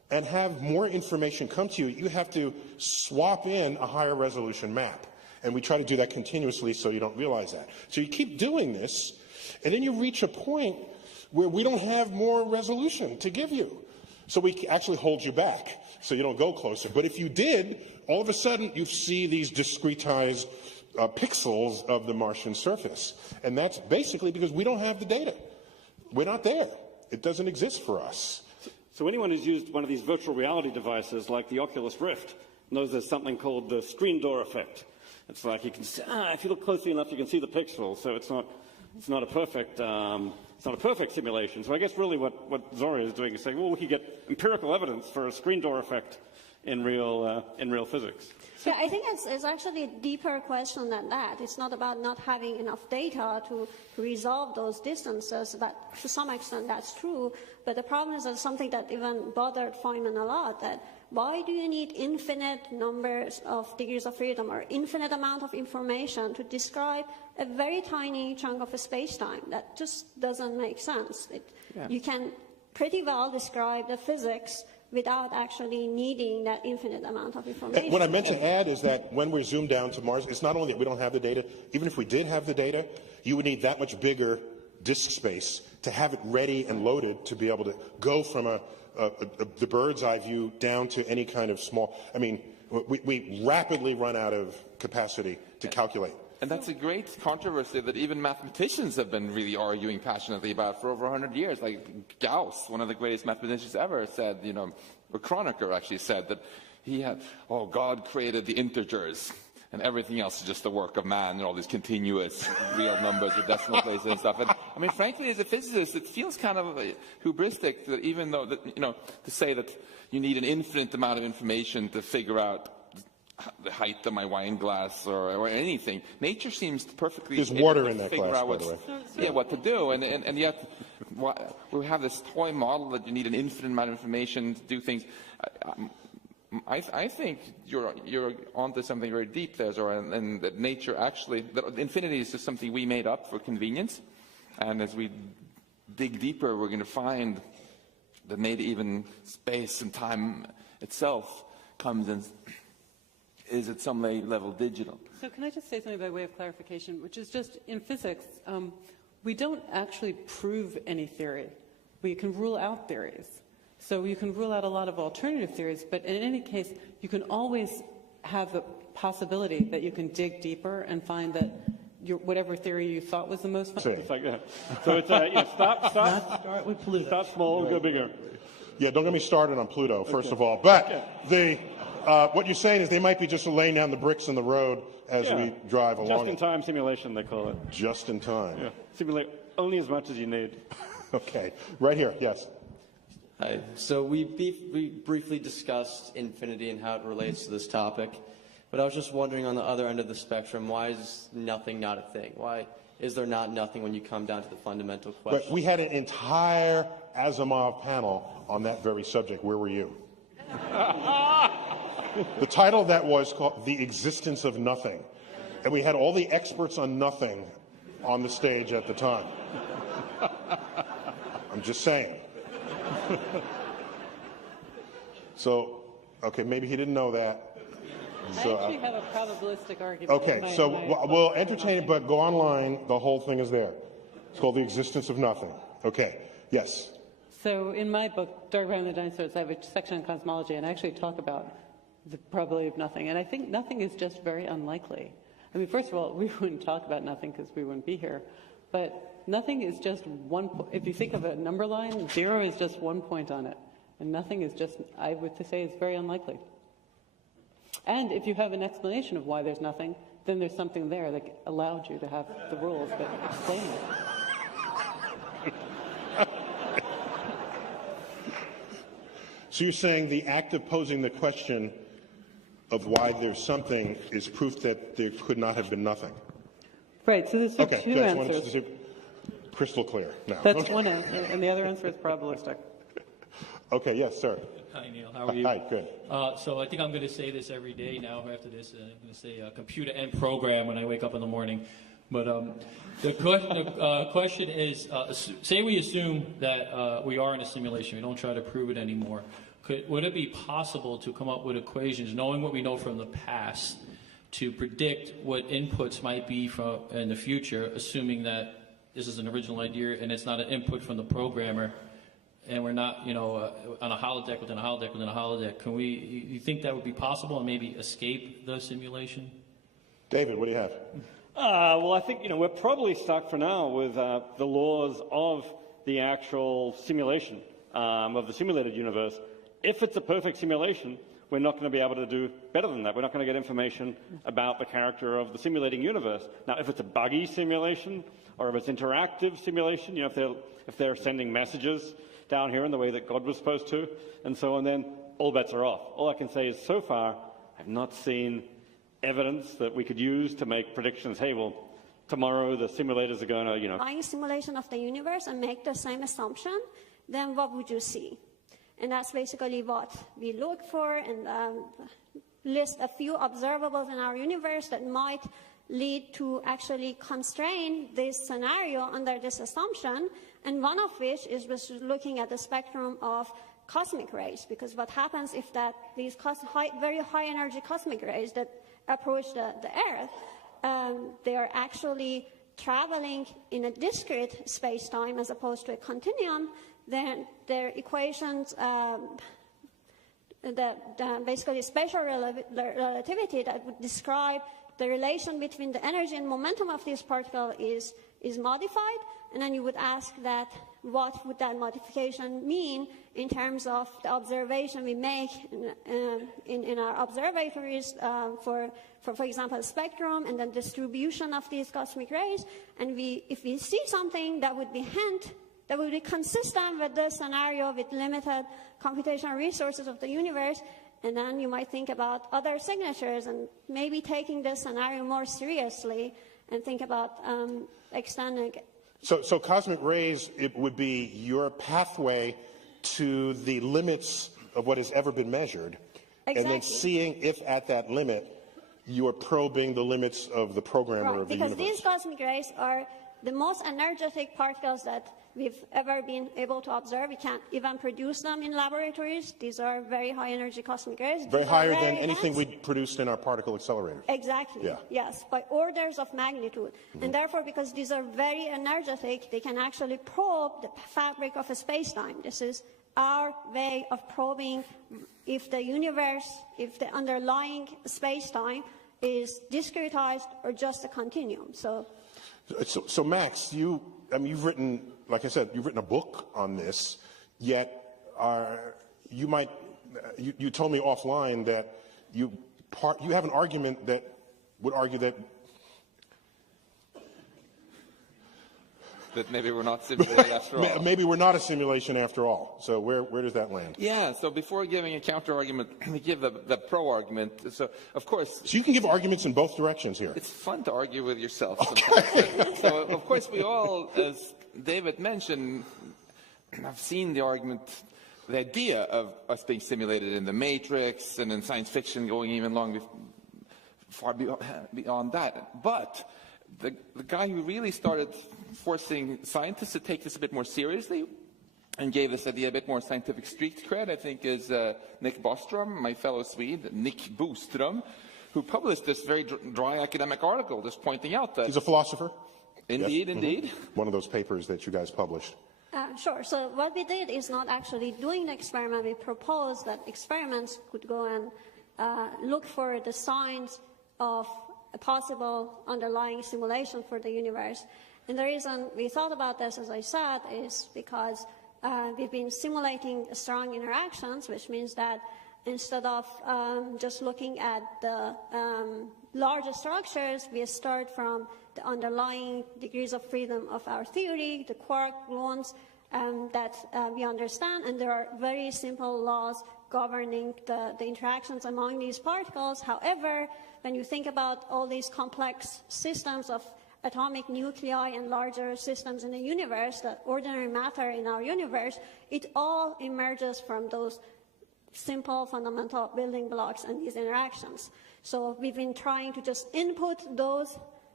and have more information come to you, you have to swap in a higher resolution map. And we try to do that continuously so you don't realize that. So you keep doing this, and then you reach a point where we don't have more resolution to give you. So we actually hold you back so you don't go closer. But if you did, all of a sudden you see these discretized pixels of the Martian surface. And that's basically because we don't have the data. We're not there. It doesn't exist for us. So anyone who's used one of these virtual reality devices like the Oculus Rift knows there's something called the screen door effect. It's like you can see, if you look closely enough, you can see the pixels. So it's not a perfect simulation. So I guess really what Zora is doing is saying, well, we could get empirical evidence for a screen door effect in real physics. Yeah, I think it's actually a deeper question than that. It's not about not having enough data to resolve those distances. But to some extent, that's true. But the problem is that something that even bothered Feynman a lot, that why do you need infinite numbers of degrees of freedom or infinite amount of information to describe a very tiny chunk of a space-time? That just doesn't make sense. You can pretty well describe the physics without actually needing that infinite amount of information. What I meant to add is that when we're zoomed down to Mars, it's not only that we don't have the data. Even if we did have the data, you would need that much bigger disk space to have it ready and loaded to be able to go from the bird's eye view down to any kind of small. I mean, we rapidly run out of capacity to calculate. And that's a great controversy that even mathematicians have been really arguing passionately about for over 100 years. Like Gauss, one of the greatest mathematicians ever, said, or Kronecker actually said that God created the integers and everything else is just the work of man and all these continuous real numbers with decimal places and stuff. And I mean, frankly, as a physicist, it feels kind of hubristic that even though, to say that you need an infinite amount of information to figure out the height of my wine glass or anything. Nature seems perfectly There's water in that figure glass, out by the way. Yeah, what to do. And yet we have this toy model that you need an infinite amount of information to do things. I think you're onto something very deep there, Zora, and that nature actually, that infinity is just something we made up for convenience. And as we dig deeper, we're going to find that maybe even space and time itself comes in, is at some level digital. So can I just say something by way of clarification, which is just in physics, we don't actually prove any theory. We can rule out theories. So you can rule out a lot of alternative theories, but in any case, you can always have the possibility that you can dig deeper and find that whatever theory you thought was the most fun. It's like that. So it's start with Pluto. Start small, go bigger. Yeah, don't get me started on Pluto, first of all. But what you're saying is they might be just laying down the bricks in the road as we drive along. Just-in-time simulation, they call it. Just in time. Yeah. Simulate only as much as you need. Okay. Right here, yes. Hi. So we briefly discussed infinity and how it relates to this topic, but I was just wondering on the other end of the spectrum, why is nothing not a thing? Why is there not nothing when you come down to the fundamental question? But we had an entire Asimov panel on that very subject. Where were you? The title of that was called The Existence of Nothing. And we had all the experts on nothing on the stage at the time. I'm just saying. So, okay, maybe he didn't know that. So, I actually have a probabilistic argument. okay, so we'll entertain it, but go online. The whole thing is there. It's called The Existence of Nothing. Okay, yes. So in my book, Dark Matter and the Dinosaurs, I have a section on cosmology, and I actually talk about the probability of nothing. And I think nothing is just very unlikely. I mean, first of all, we wouldn't talk about nothing because we wouldn't be here. But nothing is just one point. If you think of a number line, 0 is just 1 point on it. And nothing is just, I would say, is very unlikely. And if you have an explanation of why there's nothing, then there's something there that allowed you to have the rules that explain it. So you're saying the act of posing the question of why there's something is proof that there could not have been nothing? Right, so there's okay, two good. answers. Crystal clear now. That's one answer, and the other answer is probabilistic. Okay, yes, sir. Hi, Neil. How are you? Hi, good. So I think I'm going to say this every day now after this. I'm going to say computer and program when I wake up in the morning. But the question is, say we assume that we are in a simulation. We don't try to prove it anymore. would it be possible to come up with equations, knowing what we know from the past, to predict what inputs might be in the future, assuming that this is an original idea and it's not an input from the programmer, and we're not, on a holodeck within a holodeck within a holodeck? You think that would be possible and maybe escape the simulation? David, what do you have? Well, I think, we're probably stuck for now with the laws of the actual simulation, of the simulated universe. If it's a perfect simulation, we're not going to be able to do better than that. We're not going to get information about the character of the simulating universe. Now, if it's a buggy simulation, or if it's interactive simulation, if they're sending messages down here in the way that God was supposed to, and so on, then all bets are off. All I can say is, so far, I've not seen evidence that we could use to make predictions. Hey, well, tomorrow the simulators are going to, Lying simulation of the universe and make the same assumption, then what would you see? And that's basically what we look for, and list a few observables in our universe that might lead to actually constrain this scenario under this assumption, and one of which is looking at the spectrum of cosmic rays, because what happens if these very high energy cosmic rays that approach the Earth, they are actually traveling in a discrete space-time as opposed to a continuum, then their equations, basically spatial relativity that would describe the relation between the energy and momentum of this particle is modified, and then you would ask that what would that modification mean in terms of the observation we make in our observatories for example, spectrum and the distribution of these cosmic rays. And if we see something that would be consistent with the scenario with limited computational resources of the universe, and then you might think about other signatures and maybe taking this scenario more seriously and think about extending it. So cosmic rays, it would be your pathway to the limits of what has ever been measured. Exactly. And then seeing if at that limit you are probing the limits of the programmer of the universe. Because these cosmic rays are the most energetic particles that we've ever been able to observe. We can't even produce them in laboratories. These are very high energy cosmic rays. Very higher than anything we produced in our particle accelerators. Exactly. Yeah. Yes, by orders of magnitude. And therefore, because these are very energetic, they can actually probe the fabric of a space-time. This is our way of probing if the universe, if the underlying space-time is discretized or just a continuum. So Max, you've written, like I said, you've written a book on this, yet you told me offline that you have an argument that would argue that maybe we're not simulated after all. Maybe we're not a simulation after all. So where does that land? Yeah, so before giving a counter-argument, we give the pro-argument. So, of course... So you can give arguments in both directions here. It's fun to argue with yourself sometimes. So, of course, we all, as David mentioned, have seen the argument, the idea of us being simulated in the Matrix and in science fiction going even far beyond that. But the guy who really started forcing scientists to take this a bit more seriously and gave this idea a bit more scientific street cred, I think, is Nick Bostrom, my fellow Swede, Nick Boström, who published this very dry academic article just pointing out that... He's a philosopher? Indeed, yes. Indeed. One of those papers that you guys published. Sure. So what we did is not actually doing the experiment. We proposed that experiments could go and look for the signs of a possible underlying simulation for the universe. And the reason we thought about this, as I said, is because we've been simulating strong interactions, which means that instead of just looking at the larger structures, we start from the underlying degrees of freedom of our theory, the quark gluons that we understand, and there are very simple laws governing the interactions among these particles. However, when you think about all these complex systems of atomic nuclei and larger systems in the universe, the ordinary matter in our universe, it all emerges from those simple fundamental building blocks and these interactions. So we've been trying to just input those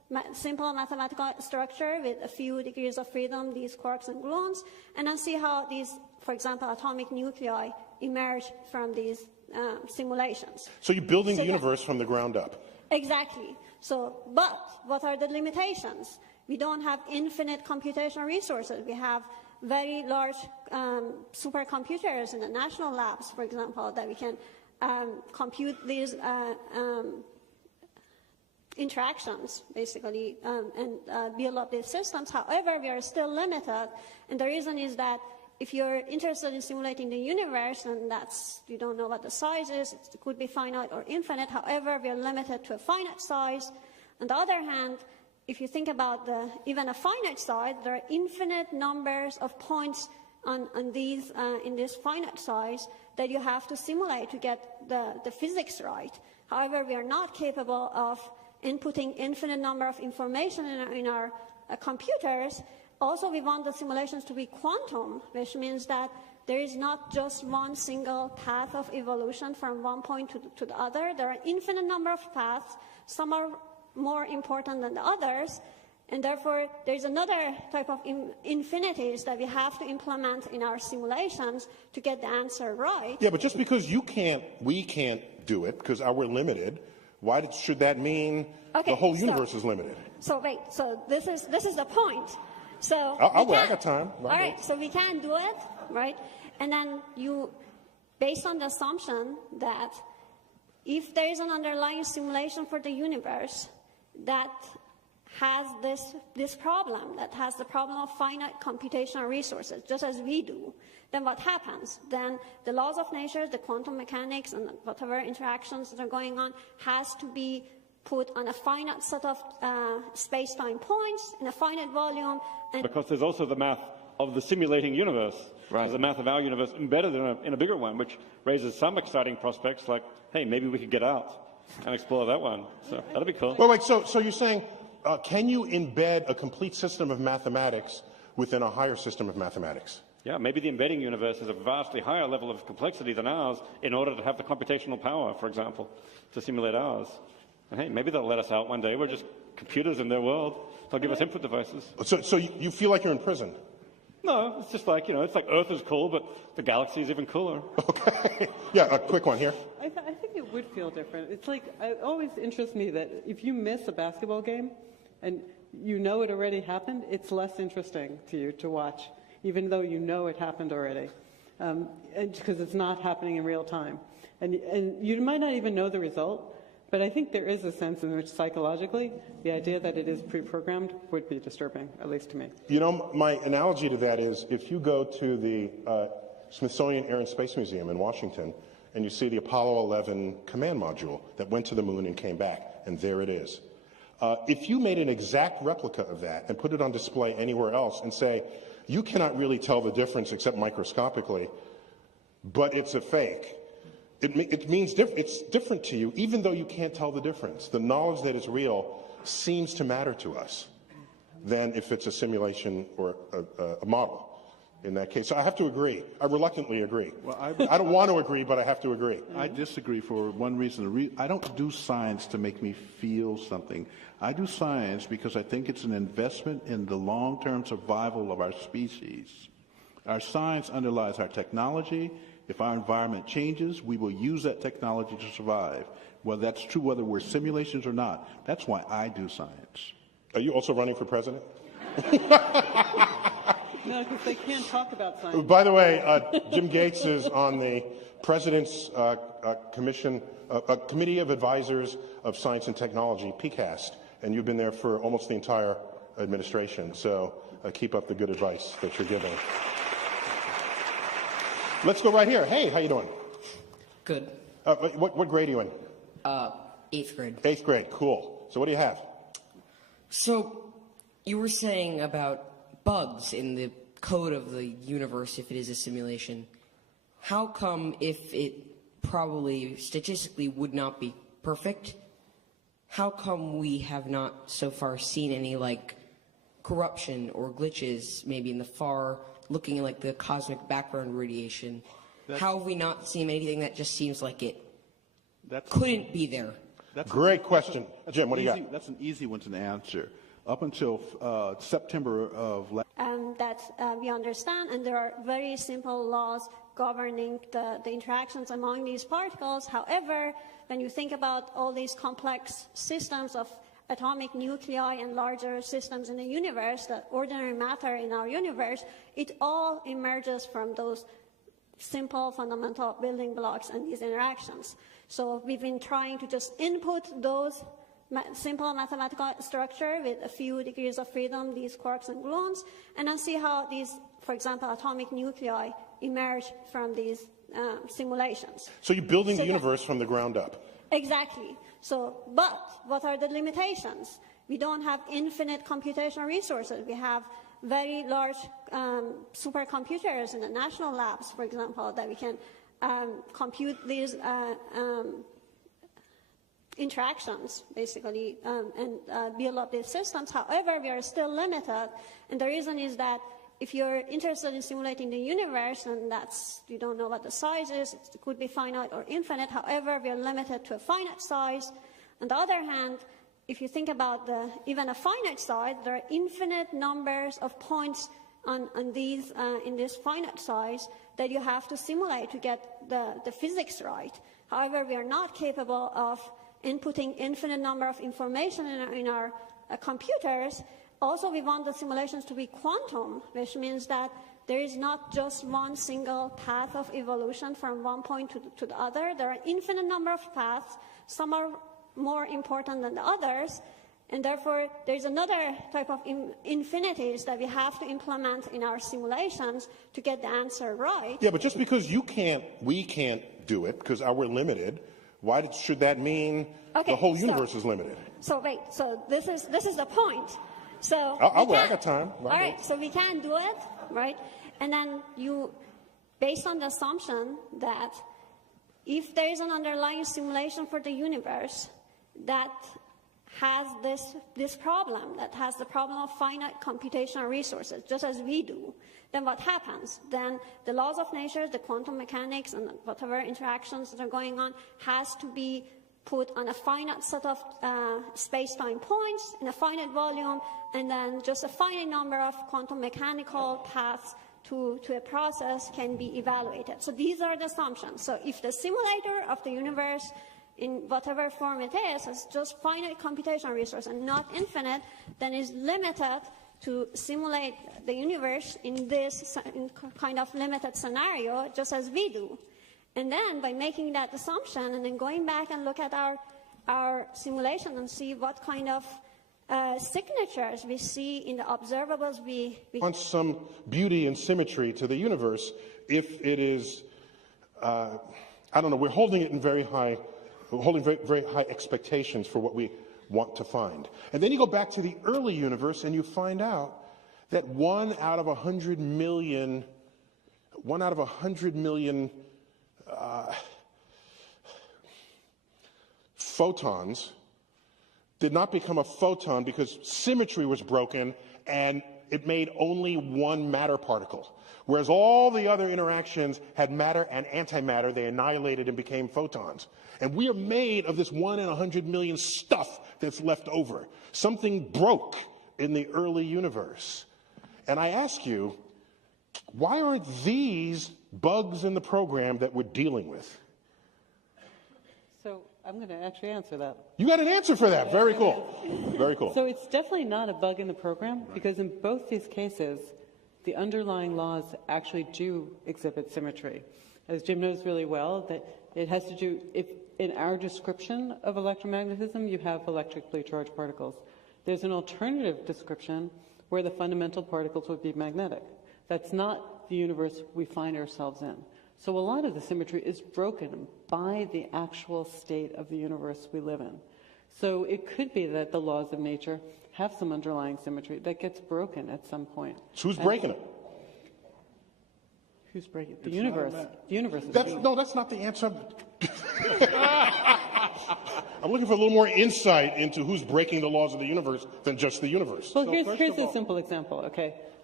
simple mathematical structure with a few degrees of freedom, these quarks and gluons, and then see how these, for example, atomic nuclei emerge from these simulations. So you're building the universe from the ground up. Exactly. So, but what are the limitations? We don't have infinite computational resources. We have very large supercomputers in the national labs, for example, that we can compute these interactions, basically, and build up these systems. However, we are still limited, and the reason is that if you're interested in simulating the universe, and you don't know what the size is, it could be finite or infinite. However, we are limited to a finite size. On the other hand, if you think about even a finite size, there are infinite numbers of points in this finite size that you have to simulate to get the physics right. However, we are not capable of inputting infinite number of information in our computers. Also, we want the simulations to be quantum, which means that there is not just one single path of evolution from one point to the other. There are infinite number of paths. Some are more important than the others, and therefore there's another type of infinities that we have to implement in our simulations to get the answer right. Yeah, but just because we can't do it because we're limited, why should that mean the whole universe is limited? So wait, so this is the point. So I got time. All right, so we can do it, right? And then based on the assumption that if there is an underlying simulation for the universe that has this problem, that has the problem of finite computational resources, just as we do, then what happens? Then the laws of nature, the quantum mechanics, and whatever interactions that are going on has to be put on a finite set of space-time points in a finite volume. Because there's also the math of the simulating universe. Right. There's the math of our universe embedded in a bigger one, which raises some exciting prospects like, hey, maybe we could get out and explore that one. So that'd be cool. Wait, so you're saying, can you embed a complete system of mathematics within a higher system of mathematics? Yeah, maybe the embedding universe is a vastly higher level of complexity than ours in order to have the computational power, for example, to simulate ours. And hey, maybe they'll let us out one day. We're just computers in their world. They'll give us input devices. So you feel like you're in prison? No, it's just like, it's like Earth is cool, but the galaxy is even cooler. Okay. Yeah, a quick one here. I think it would feel different. It's like, it always interests me that if you miss a basketball game and you know it already happened, it's less interesting to you to watch, even though you know it happened already, and because it's not happening in real time. And you might not even know the result, but I think there is a sense in which psychologically the idea that it is pre-programmed would be disturbing, at least to me. My analogy to that is if you go to the Smithsonian Air and Space Museum in Washington and you see the Apollo 11 command module that went to the moon and came back, and there it is. If you made an exact replica of that and put it on display anywhere else and say, you cannot really tell the difference except microscopically, but it's a fake, it means it's different to you, even though you can't tell the difference. The knowledge that it's real seems to matter to us than if it's a simulation or a model in that case. So I have to agree. I reluctantly agree. Well, I don't want to agree, but I have to agree. I disagree for one reason. I don't do science to make me feel something. I do science because I think it's an investment in the long-term survival of our species. Our science underlies our technology. If our environment changes, we will use that technology to survive. Whether that's true, whether we're simulations or not. That's why I do science. Are you also running for president? No, because they can't talk about science. By the way, Jim Gates is on the President's Committee of Advisors of Science and Technology, PCAST, and you've been there for almost the entire administration. So keep up the good advice that you're giving. Let's go right here. Hey, how you doing? Good. What grade are you in? 8th grade. 8th grade, cool. So what do you have? So, you were saying about bugs in the code of the universe if it is a simulation. How come if it probably statistically would not be perfect, how come we have not so far seen any corruption or glitches maybe in the far looking like the cosmic background radiation? How have we not seen anything that just seems like it couldn't be there? Great question. Jim, what do you got? That's an easy one to answer. Up until September of last that we understand, and there are very simple laws governing the interactions among these particles. However, when you think about all these complex systems of atomic nuclei and larger systems in the universe, the ordinary matter in our universe, it all emerges from those simple fundamental building blocks and these interactions. So we've been trying to just input those simple mathematical structure with a few degrees of freedom, these quarks and gluons, and then see how these, for example, atomic nuclei emerge from these simulations. So you're building the universe from the ground up. Exactly. So, but what are the limitations? We don't have infinite computational resources. We have very large supercomputers in the national labs, for example, that we can compute these interactions, basically, and build up these systems. However, we are still limited, and the reason is that if you're interested in simulating the universe, and you don't know what the size is, it could be finite or infinite. However, we are limited to a finite size. On the other hand, if you think about even a finite size, there are infinite numbers of points in this finite size that you have to simulate to get the physics right. However, we are not capable of inputting infinite number of information in our computers. Also, we want the simulations to be quantum, which means that there is not just one single path of evolution from one point to the other. There are infinite number of paths. Some are more important than the others, and therefore there's another type of infinities that we have to implement in our simulations to get the answer right. Yeah, but just because we can't do it because we're limited, why should that mean the whole universe is limited? So wait, so this is the point. So I got time. All right, so we can do it, right? And then based on the assumption that if there is an underlying simulation for the universe that has this problem, that has the problem of finite computational resources, just as we do, then what happens? Then the laws of nature, the quantum mechanics, and whatever interactions that are going on has to be put on a finite set of space-time points in a finite volume, and then just a finite number of quantum mechanical paths to a process can be evaluated. So these are the assumptions. So if the simulator of the universe, in whatever form it is just finite computational resource and not infinite, then is limited to simulate the universe in this kind of limited scenario, just as we do. And then by making that assumption and then going back and look at our simulation and see what kind of signatures we see in the observables we want some beauty and symmetry to the universe. If it is, I don't know, we're holding it in very high expectations for what we want to find. And then you go back to the early universe and you find out that 1 out of 100 million photons did not become a photon because symmetry was broken and it made only one matter particle. Whereas all the other interactions had matter and antimatter, they annihilated and became photons. And we are made of this 1 in 100 million stuff that's left over. Something broke in the early universe. And I ask you, why aren't these bugs in the program that we're dealing with? So I'm going to actually answer that. You got an answer for that. Very cool. Very cool. So it's definitely not a bug in the program, because in both these cases, the underlying laws actually do exhibit symmetry. As Jim knows really well, that it has to do, if in our description of electromagnetism, you have electrically charged particles. There's an alternative description where the fundamental particles would be magnetic. That's not the universe we find ourselves in. So a lot of the symmetry is broken by the actual state of the universe we live in. So it could be that the laws of nature have some underlying symmetry that gets broken at some point. So who's breaking it? Who's breaking it? The universe. The universe. No, that's not the answer. I'm looking for a little more insight into who's breaking the laws of the universe than just the universe. Well, here's a simple example, okay?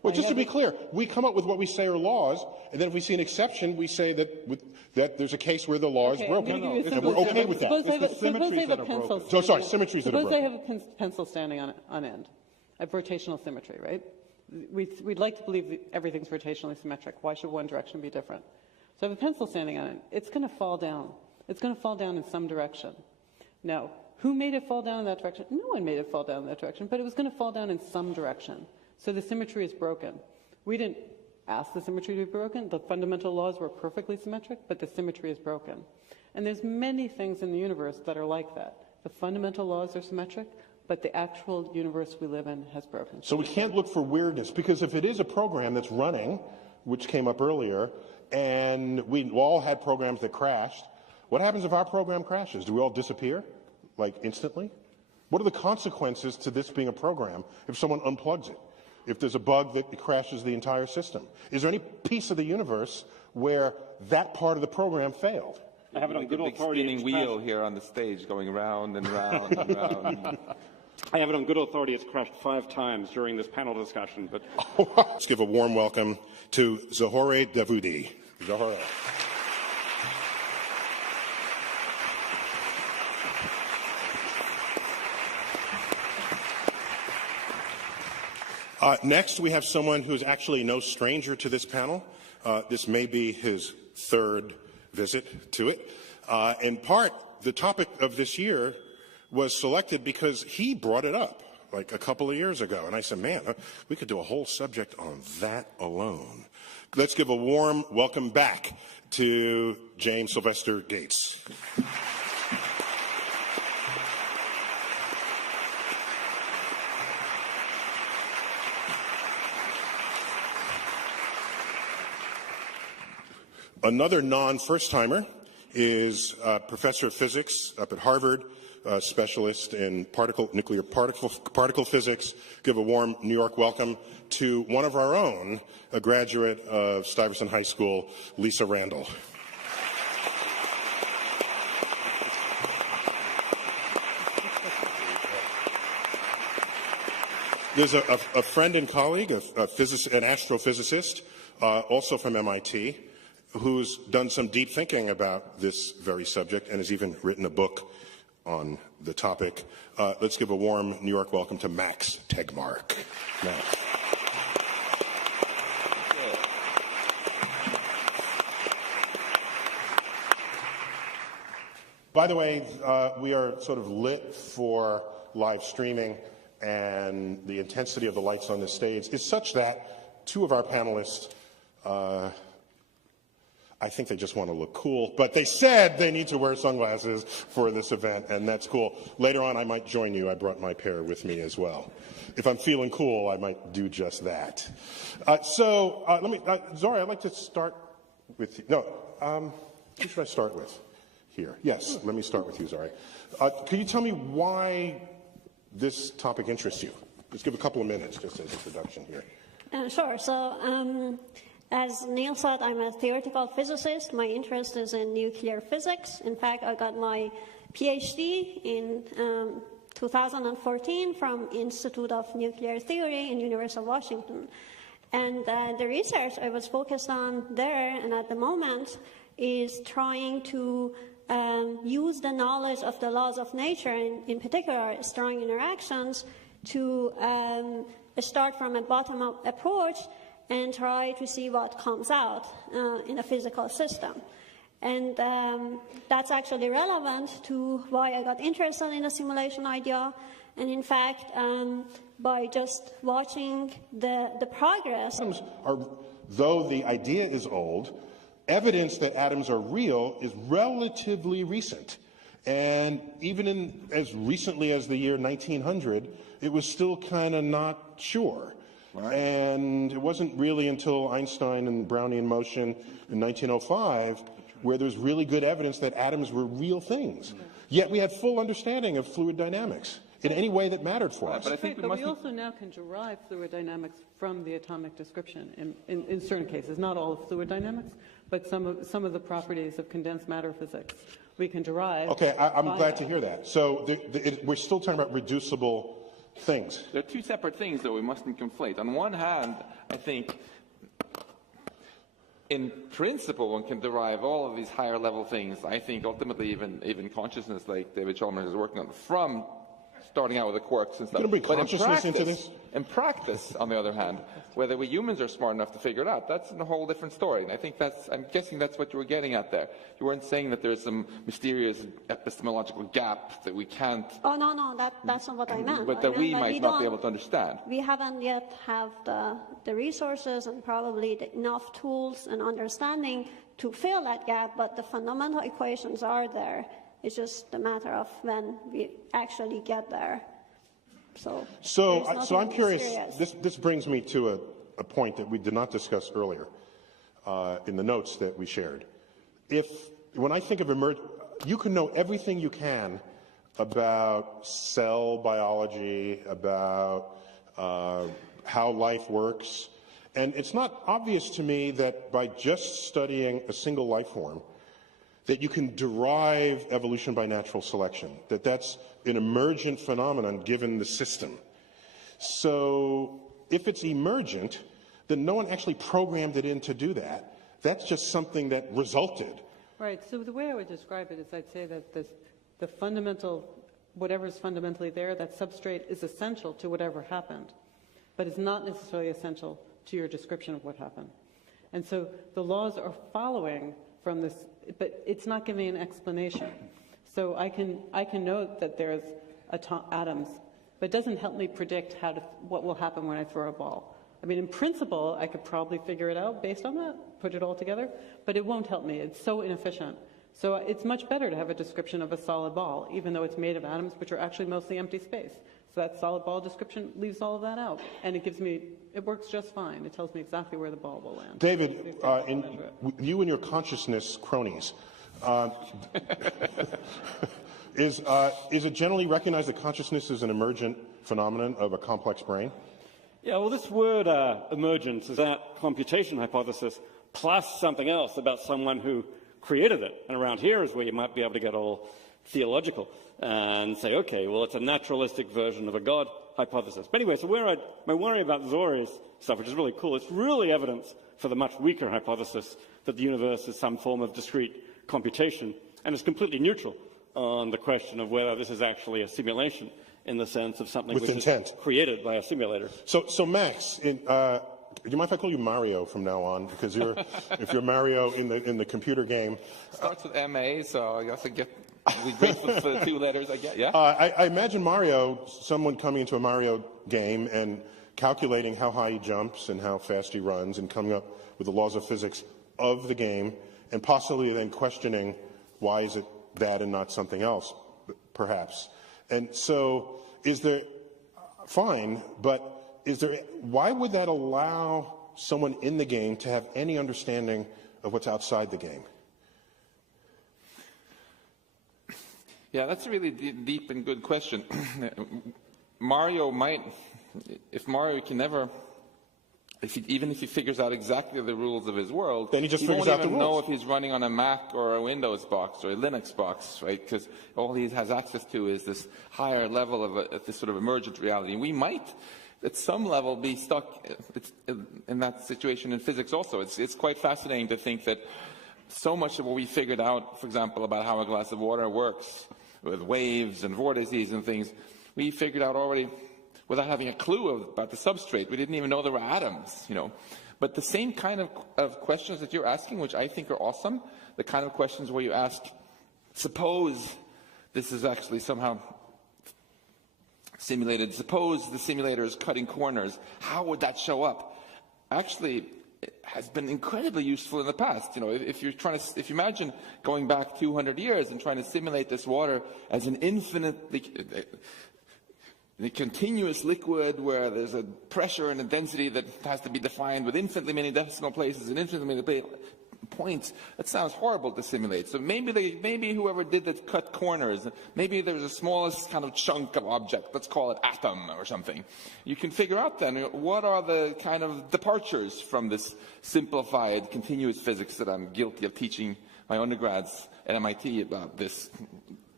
Well, just to be clear, we come up with what we say are laws, and then if we see an exception, we say that there's a case where the law is broken, and we're okay with that. Suppose I have a pencil. So sorry, symmetries that are broken. Suppose I have a pencil standing on end. I have rotational symmetry, right? We'd like to believe that everything's rotationally symmetric. Why should one direction be different? So I have a pencil standing on it. It's going to fall down. It's going to fall down in some direction. Now, who made it fall down in that direction? No one made it fall down in that direction, but it was going to fall down in some direction. So the symmetry is broken. We didn't ask the symmetry to be broken. The fundamental laws were perfectly symmetric, but the symmetry is broken. And there's many things in the universe that are like that. The fundamental laws are symmetric, but the actual universe we live in has broken. So we can't look for weirdness, because if it is a program that's running, which came up earlier, and we all had programs that crashed, what happens if our program crashes? Do we all disappear, like instantly? What are the consequences to this being a program if someone unplugs it? If there's a bug that crashes the entire system? Is there any piece of the universe where that part of the program failed? I have it on good authority. Spinning wheel here on the stage, going round and round and round. I have it on good authority. It's crashed 5 times during this panel discussion. But let's give a warm welcome to Zohore Davoudi. Zohore. Next, we have someone who's actually no stranger to this panel. This may be his 3rd visit to it. In part, the topic of this year was selected because he brought it up like a couple of years ago. And I said, man, we could do a whole subject on that alone. Let's give a warm welcome back to James Sylvester Gates. Another non-first-timer is professor of physics up at Harvard, specialist in nuclear particle physics. Give a warm New York welcome to one of our own, a graduate of Stuyvesant High School, Lisa Randall. There's a friend and colleague, an astrophysicist, also from MIT, who's done some deep thinking about this very subject and has even written a book on the topic. Let's give a warm New York welcome to Max Tegmark. Max. By the way, we are sort of lit for live streaming, and the intensity of the lights on this stage is such that 2 of our panelists I think they just want to look cool, but they said they need to wear sunglasses for this event, and that's cool. Later on, I might join you. I brought my pair with me as well. If I'm feeling cool, I might do just that. Zori, I'd like to start with you. No, who should I start with here? Yes, let me start with you, Zori. Can you tell me why this topic interests you? Just give a couple of minutes just as introduction here. Sure. So, as Neil said, I'm a theoretical physicist. My interest is in nuclear physics. In fact, I got my PhD in 2014 from Institute of Nuclear Theory in University of Washington. And the research I was focused on there and at the moment is trying to use the knowledge of the laws of nature, and in particular strong interactions, to start from a bottom-up approach and try to see what comes out in a physical system. And that's actually relevant to why I got interested in the simulation idea. And in fact, by just watching the progress. Atoms are, though the idea is old, evidence that atoms are real is relatively recent. And even in as recently as the year 1900, it was still kind of not sure. Right. And it wasn't really until Einstein and Brownian motion in 1905 where there's really good evidence that atoms were real things. Yet we had full understanding of fluid dynamics in any way that mattered for us. But I think we also now can derive fluid dynamics from the atomic description in certain cases, not all of fluid dynamics, but some of the properties of condensed matter physics we can derive. Okay, I'm glad to hear that. So we're still talking about reducible things. They're two separate things that we mustn't conflate. On one hand, I think, in principle, one can derive all of these higher level things. I think ultimately even consciousness, like David Chalmers is working on, from starting out with the quarks and stuff. You're going to bring consciousness into this? In practice, on the other hand, whether we humans are smart enough to figure it out, that's a whole different story. And I think I'm guessing that's what you were getting at there. You weren't saying that there's some mysterious epistemological gap that we can't... Oh, no, that's not what I meant. But that we might not be able to understand. We haven't yet have the resources and probably enough tools and understanding to fill that gap, but the fundamental equations are there. It's just a matter of when we actually get there. So I'm curious, this brings me to a point that we did not discuss earlier in the notes that we shared. When I think of you can know everything you can about cell biology, about how life works, and it's not obvious to me that by just studying a single life form, that you can derive evolution by natural selection, that's an emergent phenomenon given the system. So if it's emergent, then no one actually programmed it in to do that. That's just something that resulted. Right. So the way I would describe it is I'd say that the fundamental, whatever's fundamentally there, that substrate is essential to whatever happened, but it's not necessarily essential to your description of what happened. And so the laws are following from this, but it's not giving an explanation. So I can note that there's atoms, but it doesn't help me predict what will happen when I throw a ball. I mean, in principle, I could probably figure it out based on that, put it all together, but it won't help me. It's so inefficient. So it's much better to have a description of a solid ball, even though it's made of atoms, which are actually mostly empty space. So that solid ball description leaves all of that out, and it works just fine. It tells me exactly where the ball will land. David, you and your consciousness cronies, is it generally recognized that consciousness is an emergent phenomenon of a complex brain? Yeah, well, this word emergence is that computation hypothesis plus something else about someone who created it. And around here is where you might be able to get all theological and say, okay, well, it's a naturalistic version of a God hypothesis. But anyway, so my worry about Zori's stuff, which is really cool, it's really evidence for the much weaker hypothesis that the universe is some form of discrete computation, and it's completely neutral on the question of whether this is actually a simulation in the sense of something with which intent. is created by a simulator. So Max, do you mind if I call you Mario from now on? Because if you're Mario in the computer game. It starts with M-A, so I guess we're grateful for the two letters I get, yeah? I imagine Mario, someone coming into a Mario game and calculating how high he jumps and how fast he runs and coming up with the laws of physics of the game and possibly then questioning why is it that and not something else, perhaps. And so why would that allow someone in the game to have any understanding of what's outside the game? Yeah, that's a really deep and good question. Even if he figures out exactly the rules of his world, then he just figures out the rules. He won't even know if he's running on a Mac or a Windows box or a Linux box, right? Because all he has access to is this higher level of this sort of emergent reality. And we might, at some level, be stuck in that situation in physics also. It's quite fascinating to think that so much of what we figured out, for example, about how a glass of water works with waves and vortices and things, we figured out already without having a clue about the substrate. We didn't even know there were atoms, you know. But the same kind of questions that you're asking, which I think are awesome, the kind of questions where you ask, suppose this is actually somehow simulated, suppose the simulator is cutting corners, how would that show up? Actually, it has been incredibly useful in the past. You know, if you imagine going back 200 years and trying to simulate this water as an the continuous liquid where there's a pressure and a density that has to be defined with infinitely many decimal places and infinitely many points, that sounds horrible to simulate. So maybe whoever did that cut corners, maybe there's the smallest kind of chunk of object, let's call it atom or something. You can figure out then what are the kind of departures from this simplified continuous physics that I'm guilty of teaching my undergrads at MIT about this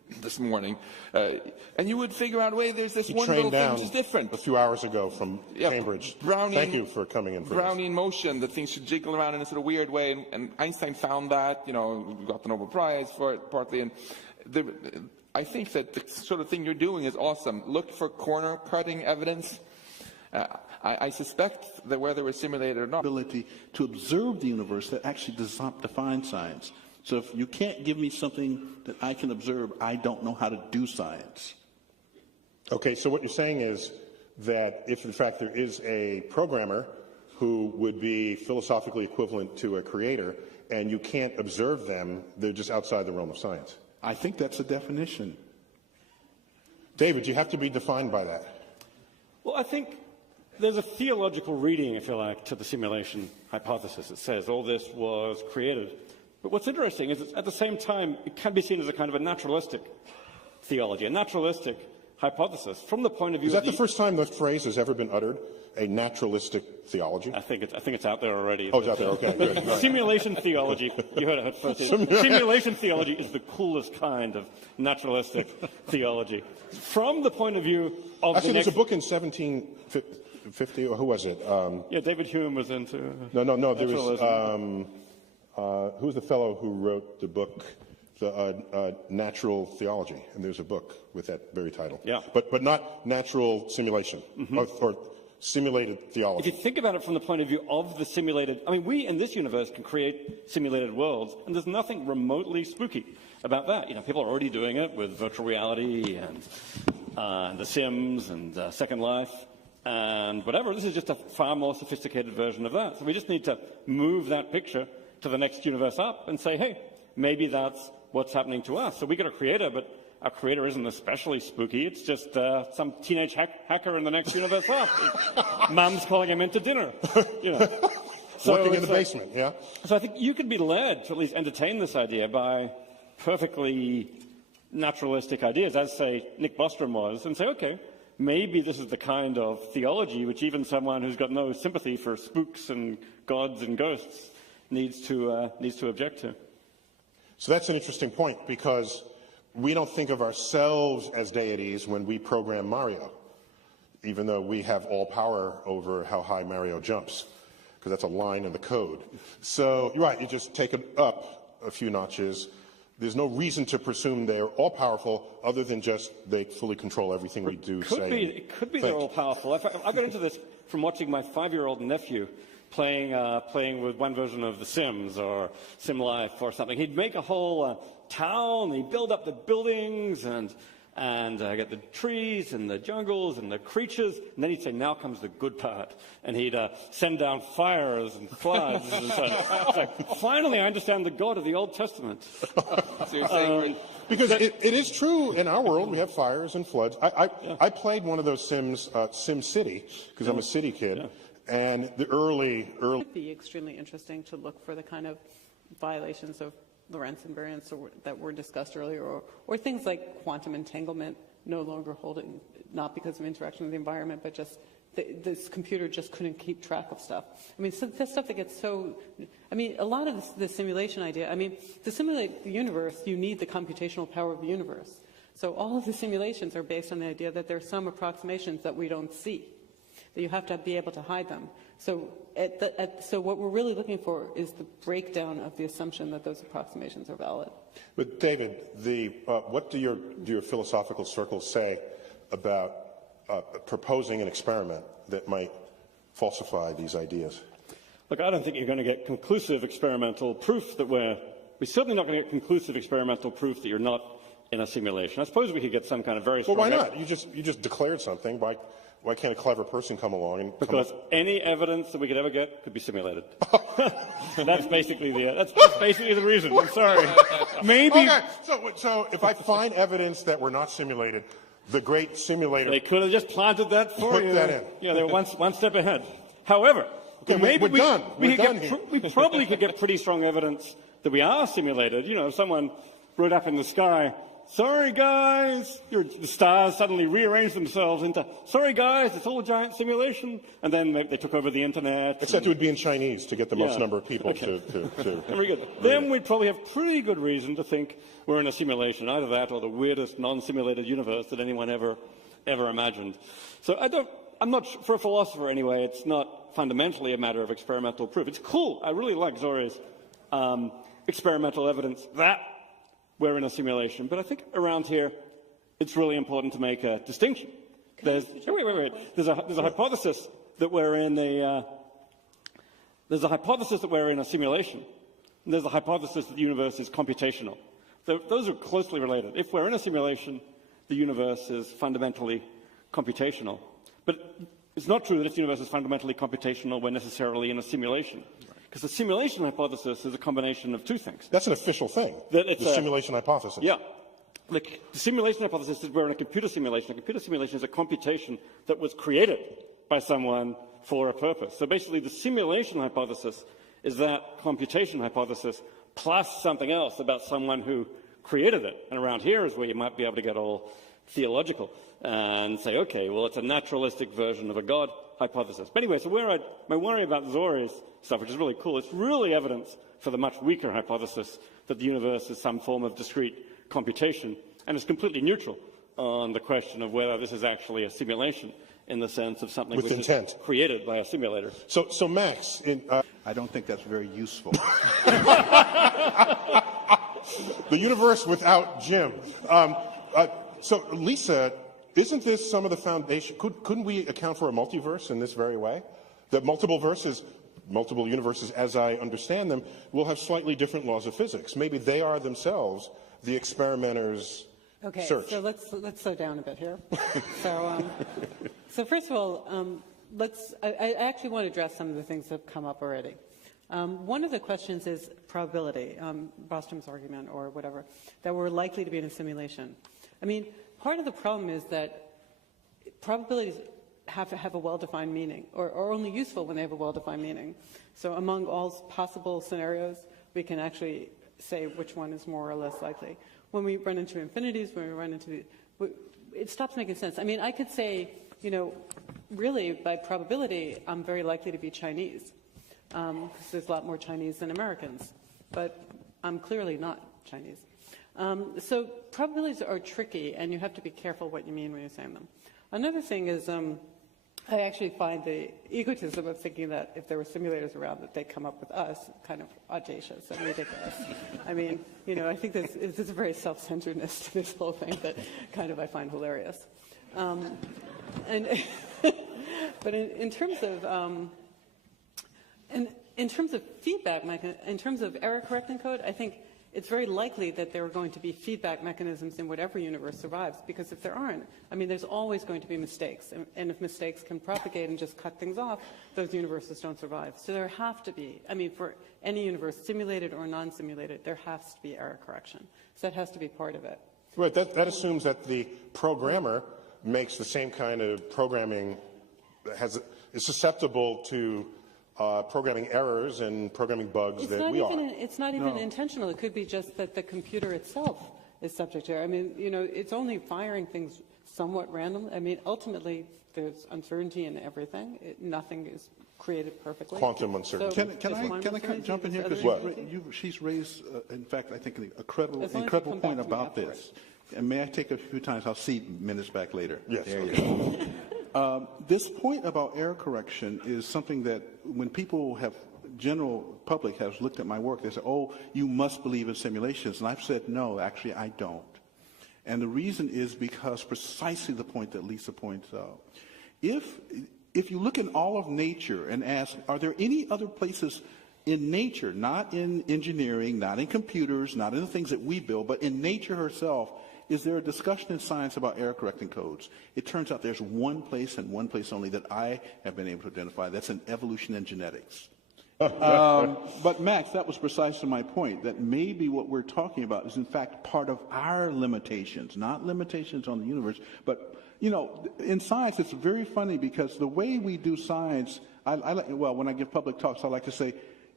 this morning, and you would figure out, wait, there's this He one little trained thing down which is different. a few hours ago from Yeah, Cambridge. Brownian- Thank you for coming in for Brownian motion, that things should jiggle around in a sort of weird way, and Einstein found that, got the Nobel Prize for it partly, and I think that the sort of thing you're doing is awesome. Look for corner-cutting evidence. I suspect that whether we're simulated or not, ability to observe the universe that actually does not define science. So if you can't give me something that I can observe, I don't know how to do science. Okay, so what you're saying is that if in fact there is a programmer who would be philosophically equivalent to a creator, and you can't observe them, they're just outside the realm of science. I think that's a definition. David, you have to be defined by that. Well, I think there's a theological reading, if you like, to the simulation hypothesis. It says all this was created. But what's interesting is at the same time, it can be seen as a kind of a naturalistic theology, a naturalistic hypothesis from the point of view Is that the first time that phrase has ever been uttered? A naturalistic theology? I think it's out there already. Oh, it's out there. Okay, good. Right. Simulation theology. You heard it first. Simulation theology is the coolest kind of naturalistic theology. From the point of view of Actually, there's a book in 1750, or who was it? Yeah, David Hume was into. No. There was who was the fellow who wrote the book, the Natural Theology? And there's a book with that very title. Yeah, but not natural simulation or simulated theology. If you think about it from the point of view of the simulated, I mean, we in this universe can create simulated worlds, and there's nothing remotely spooky about that. People are already doing it with virtual reality and The Sims and Second Life and whatever. This is just a far more sophisticated version of that. So we just need to move that picture to the next universe up and say, hey, maybe that's what's happening to us. So we got a creator, but our creator isn't especially spooky. It's just some teenage hacker in the next universe up. Mum's calling him into dinner. So working in the basement, yeah? So I think you could be led to at least entertain this idea by perfectly naturalistic ideas, as, say, Nick Bostrom was, and say, okay, maybe this is the kind of theology which even someone who's got no sympathy for spooks and gods and ghosts needs to object to. So that's an interesting point, because we don't think of ourselves as deities when we program Mario, even though we have all power over how high Mario jumps, because that's a line in the code. So you're right, you just take it up a few notches. There's no reason to presume they're all-powerful other than just they fully control everything we do, say. It could be they're all-powerful. I got into this from watching my 5-year-old nephew playing with one version of The Sims or Sim Life or something. He'd make a whole town, he'd build up the buildings and get the trees and the jungles and the creatures, and then he'd say, now comes the good part. And he'd send down fires and floods. And so it's like, finally, I understand the God of the Old Testament. So you're saying because it is true in our world, we have fires and floods. I played one of those Sims, Sim City, because I'm a city kid. Yeah. And the early... It would be extremely interesting to look for the kind of violations of Lorentz invariance that were discussed earlier, or things like quantum entanglement no longer holding, not because of interaction with the environment, but just this computer just couldn't keep track of stuff. I mean, the stuff that gets so... I mean, a lot of the simulation idea, I mean, to simulate the universe, you need the computational power of the universe. So all of the simulations are based on the idea that there are some approximations that we don't see, that you have to be able to hide them. So, so what we're really looking for is the breakdown of the assumption that those approximations are valid. But David, what do your philosophical circles say about proposing an experiment that might falsify these ideas? Look, I don't think you're going to get conclusive experimental proof that we're certainly not going to get conclusive experimental proof that you're not in a simulation. I suppose we could get some kind of very strong... Well, why not? You just declared something. Why can't a clever person come along and... Because any evidence that we could ever get could be simulated. That's basically the reason. I'm sorry. Maybe... Okay, so if I find evidence that we're not simulated, the great simulator... They could have just planted that for you. Put that in. Yeah, they're one step ahead. However... Okay, maybe we're done. We probably could get pretty strong evidence that we are simulated. If someone wrote up in the sky, sorry guys, the stars suddenly rearranged themselves into, sorry guys, it's all a giant simulation. And then they took over the internet. Except it would be in Chinese to get the most number of people to Very good. Then we'd probably have pretty good reason to think we're in a simulation, either that or the weirdest non-simulated universe that anyone ever imagined. So I'm not, for a philosopher anyway, it's not fundamentally a matter of experimental proof. It's cool. I really like Zori's experimental evidence that we're in a simulation. But I think around here, it's really important to make a distinction. Wait. There's a hypothesis that we're in a simulation. And there's a hypothesis that the universe is computational. Those are closely related. If we're in a simulation, the universe is fundamentally computational. But it's not true that if the universe is fundamentally computational, we're necessarily in a simulation. Because the simulation hypothesis is a combination of two things. That's an official thing, the simulation hypothesis. Yeah. The simulation hypothesis is we're in a computer simulation. A computer simulation is a computation that was created by someone for a purpose. So basically, the simulation hypothesis is that computation hypothesis plus something else about someone who created it. And around here is where you might be able to get all theological and say, okay, well, it's a naturalistic version of a God hypothesis. But anyway, so my worry about Zori's stuff, which is really cool, it's really evidence for the much weaker hypothesis that the universe is some form of discrete computation, and it's completely neutral on the question of whether this is actually a simulation in the sense of something with which intent. is created by a simulator. So Max, I don't think that's very useful. The universe without Jim. So Lisa, isn't this some of the foundation? Couldn't we account for a multiverse in this very way? That multiple universes, as I understand them, will have slightly different laws of physics. Maybe they are themselves the experimenter's search. So let's slow down a bit here. So first of all, I actually want to address some of the things that have come up already. One of the questions is probability, Bostrom's argument or whatever, that we're likely to be in a simulation. I mean, part of the problem is that probabilities have to have a well-defined meaning, or only useful when they have a well-defined meaning. So among all possible scenarios, we can actually say which one is more or less likely. When we run into infinities, when we run into it stops making sense. I mean, I could say, really, by probability, I'm very likely to be Chinese, because there's a lot more Chinese than Americans, but I'm clearly not Chinese. So probabilities are tricky, and you have to be careful what you mean when you're saying them. Another thing is, I actually find the egotism of thinking that if there were simulators around, that they come up with us kind of audacious and ridiculous. I mean, I think there's a very self-centeredness to this whole thing that kind of I find hilarious. But in terms of feedback, in terms of error correcting code, I think it's very likely that there are going to be feedback mechanisms in whatever universe survives, because if there aren't, I mean, there's always going to be mistakes. And if mistakes can propagate and just cut things off, those universes don't survive. So there have to be, I mean, for any universe, simulated or non-simulated, there has to be error correction. So that has to be part of it. Right, that assumes that the programmer makes the same kind of programming, is susceptible to programming errors and programming bugs that we are. It's not even intentional. It could be just that the computer itself is subject to error. I mean, it's only firing things somewhat randomly. I mean, ultimately, there's uncertainty in everything. Nothing is created perfectly. Quantum uncertainty. Can I jump in here? Because she's raised, in fact, I think, an incredible point about this. And may I take a few times? I'll see minutes back later. Yes. There you go. This point about error correction is something that when people have, general public has looked at my work, they say, oh, you must believe in simulations. And I've said, no, actually, I don't. And the reason is because precisely the point that Lisa points out. If you look in all of nature and ask, are there any other places in nature, not in engineering, not in computers, not in the things that we build, but in nature herself, is there a discussion in science about error correcting codes? It turns out there's one place and one place only that I have been able to identify. That's in evolution and genetics. But Max, that was precisely my point, that maybe what we're talking about is in fact part of our limitations, not limitations on the universe. But, in science, it's very funny because the way we do science, when I give public talks, I like to say,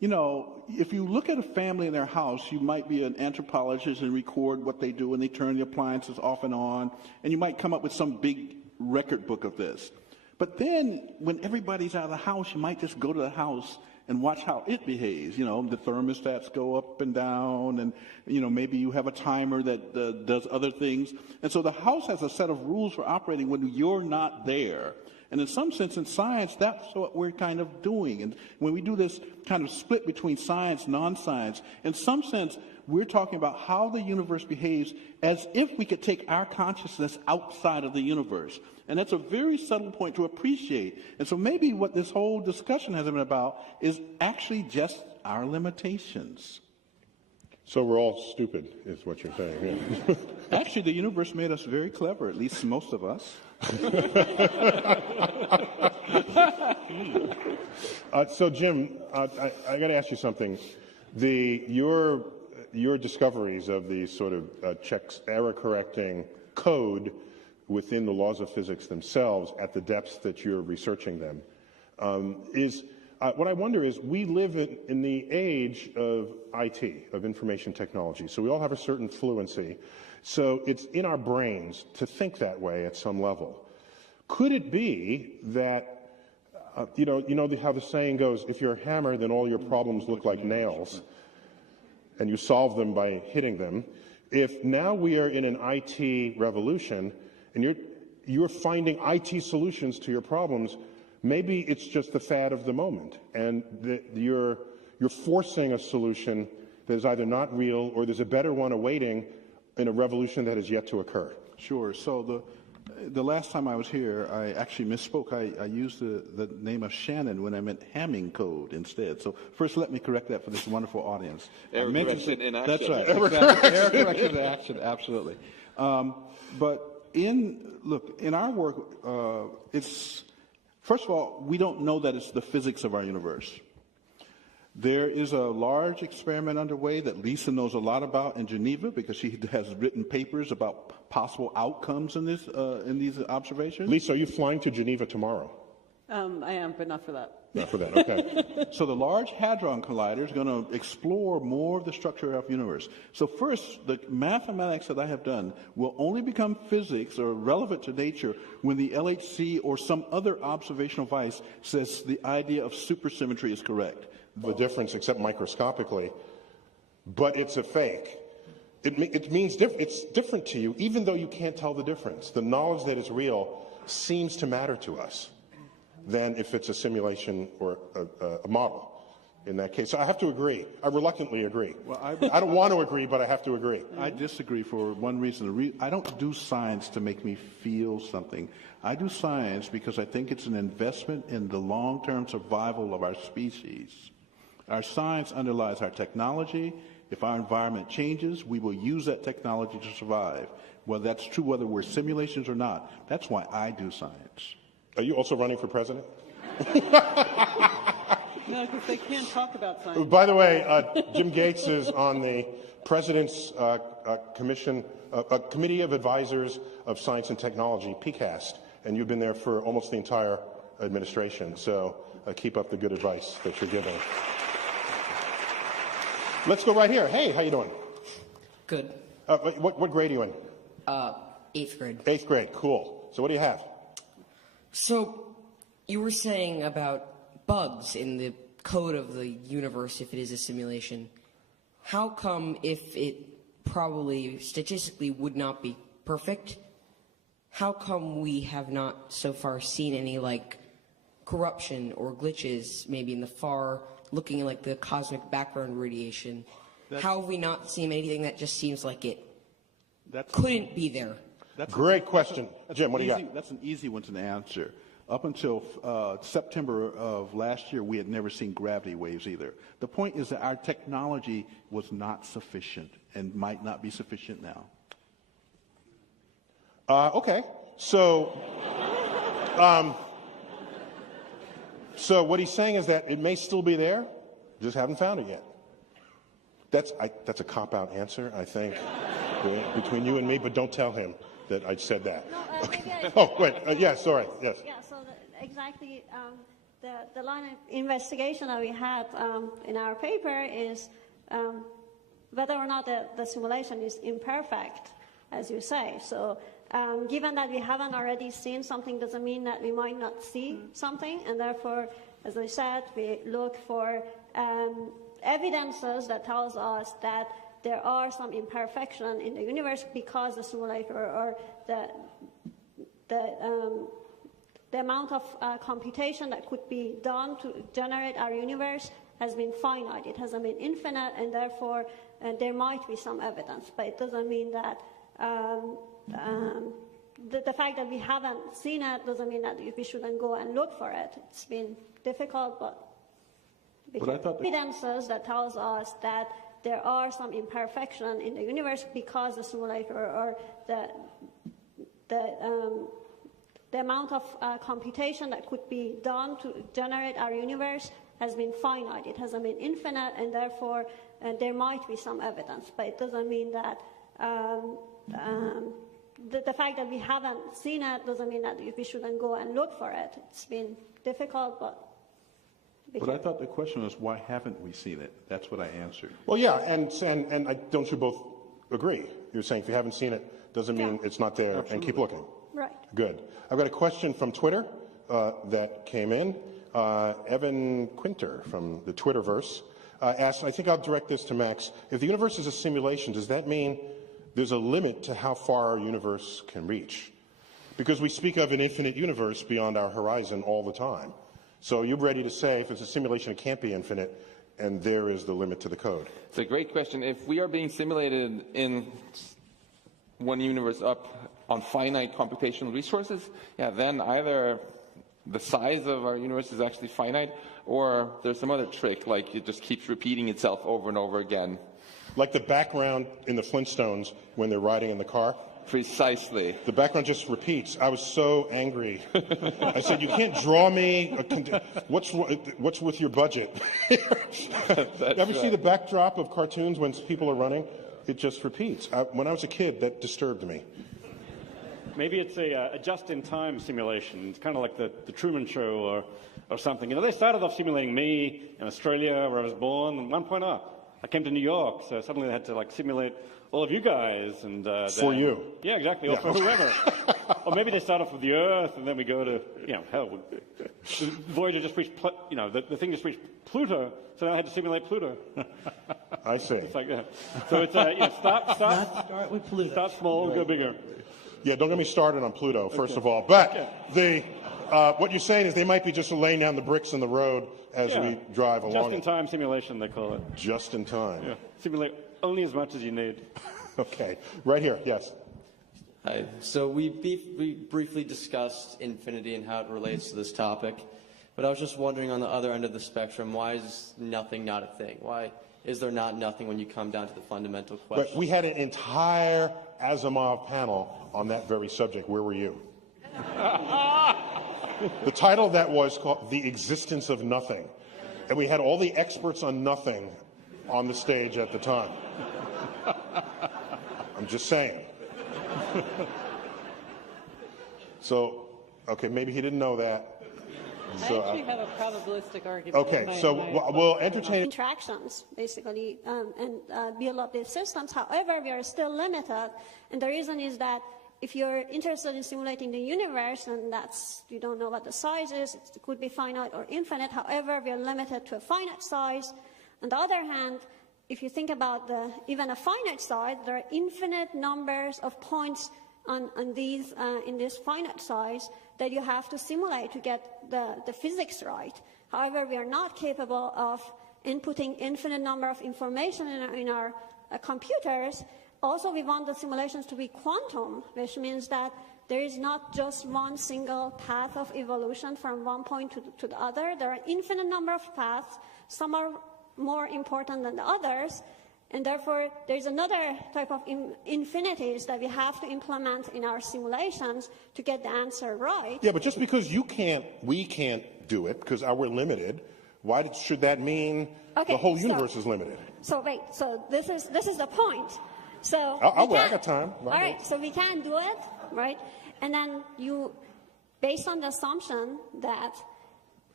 you know, if you look at a family in their house, you might be an anthropologist and record what they do, and they turn the appliances off and on, and you might come up with some big record book of this. But then when everybody's out of the house, you might just go to the house and watch how it behaves. You know, the thermostats go up and down, and, you know, maybe you have a timer that does other things. And so the house has a set of rules for operating when you're not there. And in some sense, in science, that's what we're kind of doing. And when we do this kind of split between science, non-science, in some sense, we're talking about how the universe behaves as if we could take our consciousness outside of the universe. And that's a very subtle point to appreciate. And so maybe what this whole discussion has been about is actually just our limitations. So we're all stupid, is what you're saying. Yeah. Actually, the universe made us very clever, at least most of us. So, Jim, I got to ask you something. Your discoveries of the sort of error-correcting code within the laws of physics themselves at the depths that you're researching them what I wonder is, we live in the age of IT, of information technology, so we all have a certain fluency. So it's in our brains to think that way at some level. Could it be that, you know how the saying goes, if you're a hammer, then all your problems look like nails, and you solve them by hitting them? If now we are in an IT revolution, and you're finding IT solutions to your problems, maybe it's just the fad of the moment, and you're forcing a solution that is either not real or there's a better one awaiting in a revolution that has yet to occur. Sure. So the last time I was here, I actually misspoke. I used the name of Shannon when I meant Hamming code instead. So first, let me correct that for this wonderful audience. Error correction in action. That's right. Error correction in action. Absolutely. But in our work, first of all, we don't know that it's the physics of our universe. There is a large experiment underway that Lisa knows a lot about in Geneva because she has written papers about possible outcomes in these observations. Lisa, are you flying to Geneva tomorrow? I am, but not for that. Not for that, okay. So the Large Hadron Collider is going to explore more of the structure of the universe. So first, the mathematics that I have done will only become physics or relevant to nature when the LHC or some other observational device says the idea of supersymmetry is correct. The difference, except microscopically, but it's a fake. It means it's different to you, even though you can't tell the difference. The knowledge that is real seems to matter to us than if it's a simulation or a model in that case. So I have to agree. I reluctantly agree. Well, I don't want to agree, but I have to agree. I disagree for one reason. I don't do science to make me feel something. I do science because I think it's an investment in the long-term survival of our species. Our science underlies our technology. If our environment changes, we will use that technology to survive. Well, that's true whether we're simulations or not. That's why I do science. Are you also running for president? No, because they can't talk about science. By the way, Jim Gates is on the President's Committee of Advisors of Science and Technology, PCAST, and you've been there for almost the entire administration. So keep up the good advice that you're giving. Let's go right here. Hey, how you doing? Good. What grade are you in? 8th grade. 8th grade, cool. So what do you have? So, you were saying about bugs in the code of the universe if it is a simulation. How come if it probably statistically would not be perfect, how come we have not so far seen any like corruption or glitches maybe in the far looking like the cosmic background radiation? How have we not seen anything that just seems like it couldn't be there? Great question. Jim, what do you got? That's an easy one to answer. Up until September of last year, we had never seen gravity waves either. The point is that our technology was not sufficient and might not be sufficient now. Okay. So, so what he's saying is that it may still be there, just haven't found it yet. That's a cop-out answer, I think, between you and me, but don't tell him that I said that. No, okay. Oh, wait. Yeah, sorry. Yes. Yeah, so exactly. The line of investigation that we had in our paper is whether or not the simulation is imperfect, as you say. So given that we haven't already seen something doesn't mean that we might not see something, and therefore, as I said, we look for evidences that tells us that there are some imperfection in the universe because the simulator or the amount of computation that could be done to generate our universe has been finite. It hasn't been infinite, and therefore there might be some evidence. But it doesn't mean that the fact that we haven't seen it doesn't mean that we shouldn't go and look for it. It's been difficult, but I thought evidences that tells us that there are some imperfection in the universe because the simulator or the amount of computation that could be done to generate our universe has been finite. It hasn't been infinite, and therefore there might be some evidence. But it doesn't mean that the fact that we haven't seen it doesn't mean that we shouldn't go and look for it. It's been difficult, but I thought the question was, why haven't we seen it? That's what I answered. Well, yeah, and don't you both agree? You're saying if you haven't seen it, doesn't mean it's not there. Absolutely. And keep looking. Right. Good. I've got a question from Twitter that came in. Evan Quinter from the Twitterverse asked, I think I'll direct this to Max, if the universe is a simulation, does that mean there's a limit to how far our universe can reach? Because we speak of an infinite universe beyond our horizon all the time. So you're ready to say if it's a simulation, it can't be infinite, and there is the limit to the code. It's a great question. If we are being simulated in one universe up on finite computational resources, then either the size of our universe is actually finite, or there's some other trick, like it just keeps repeating itself over and over again. Like the background in the Flintstones when they're riding in the car? Precisely. The background just repeats. I was so angry. I said, you can't draw me. What's with your budget? Ever see the backdrop of cartoons when people are running? It just repeats. When I was a kid, that disturbed me. Maybe it's a just-in-time simulation. It's kind of like the Truman Show or something. You know, they started off simulating me in Australia, where I was born, and 1 point up. I came to New York, so suddenly they had to simulate all of you guys. And for you. Yeah, exactly, or for whoever. Or maybe they start off with the Earth, and then we go to, hell. Voyager just reached, the thing just reached Pluto, so now I had to simulate Pluto. I see. It's like that. So it's, start with Pluto. Start small, go bigger. Yeah, don't get me started on Pluto, first of all. But what you're saying is they might be just laying down the bricks in the road as we drive along. Just-in-time simulation, they call it. Just in time. Yeah. Simulate only as much as you need. Okay. Right here, yes. Hi. So we briefly discussed infinity and how it relates to this topic. But I was just wondering on the other end of the spectrum, why is nothing not a thing? Why is there not nothing when you come down to the fundamental question? But we had an entire Asimov panel on that very subject. Where were you? The title of that was called The Existence of Nothing. And we had all the experts on nothing on the stage at the time. I'm just saying. So, okay, maybe he didn't know that. So, I actually have a probabilistic argument. Okay, so we'll entertain interactions, basically, and build up these systems. However, we are still limited, and the reason is that if you're interested in simulating the universe, and you don't know what the size is, it could be finite or infinite. However, we are limited to a finite size. On the other hand, if you think about even a finite size, there are infinite numbers of points in this finite size that you have to simulate to get the physics right. However, we are not capable of inputting infinite number of information in our computers. Also, we want the simulations to be quantum, which means that there is not just one single path of evolution from one point to the other. There are infinite number of paths. Some are more important than the others. And therefore, there's another type of infinities that we have to implement in our simulations to get the answer right. Yeah, but just because we can't do it because we're limited, why should that mean the whole universe is limited? So wait, so this is the point. So I got time. All right, so we can do it, right? And then based on the assumption that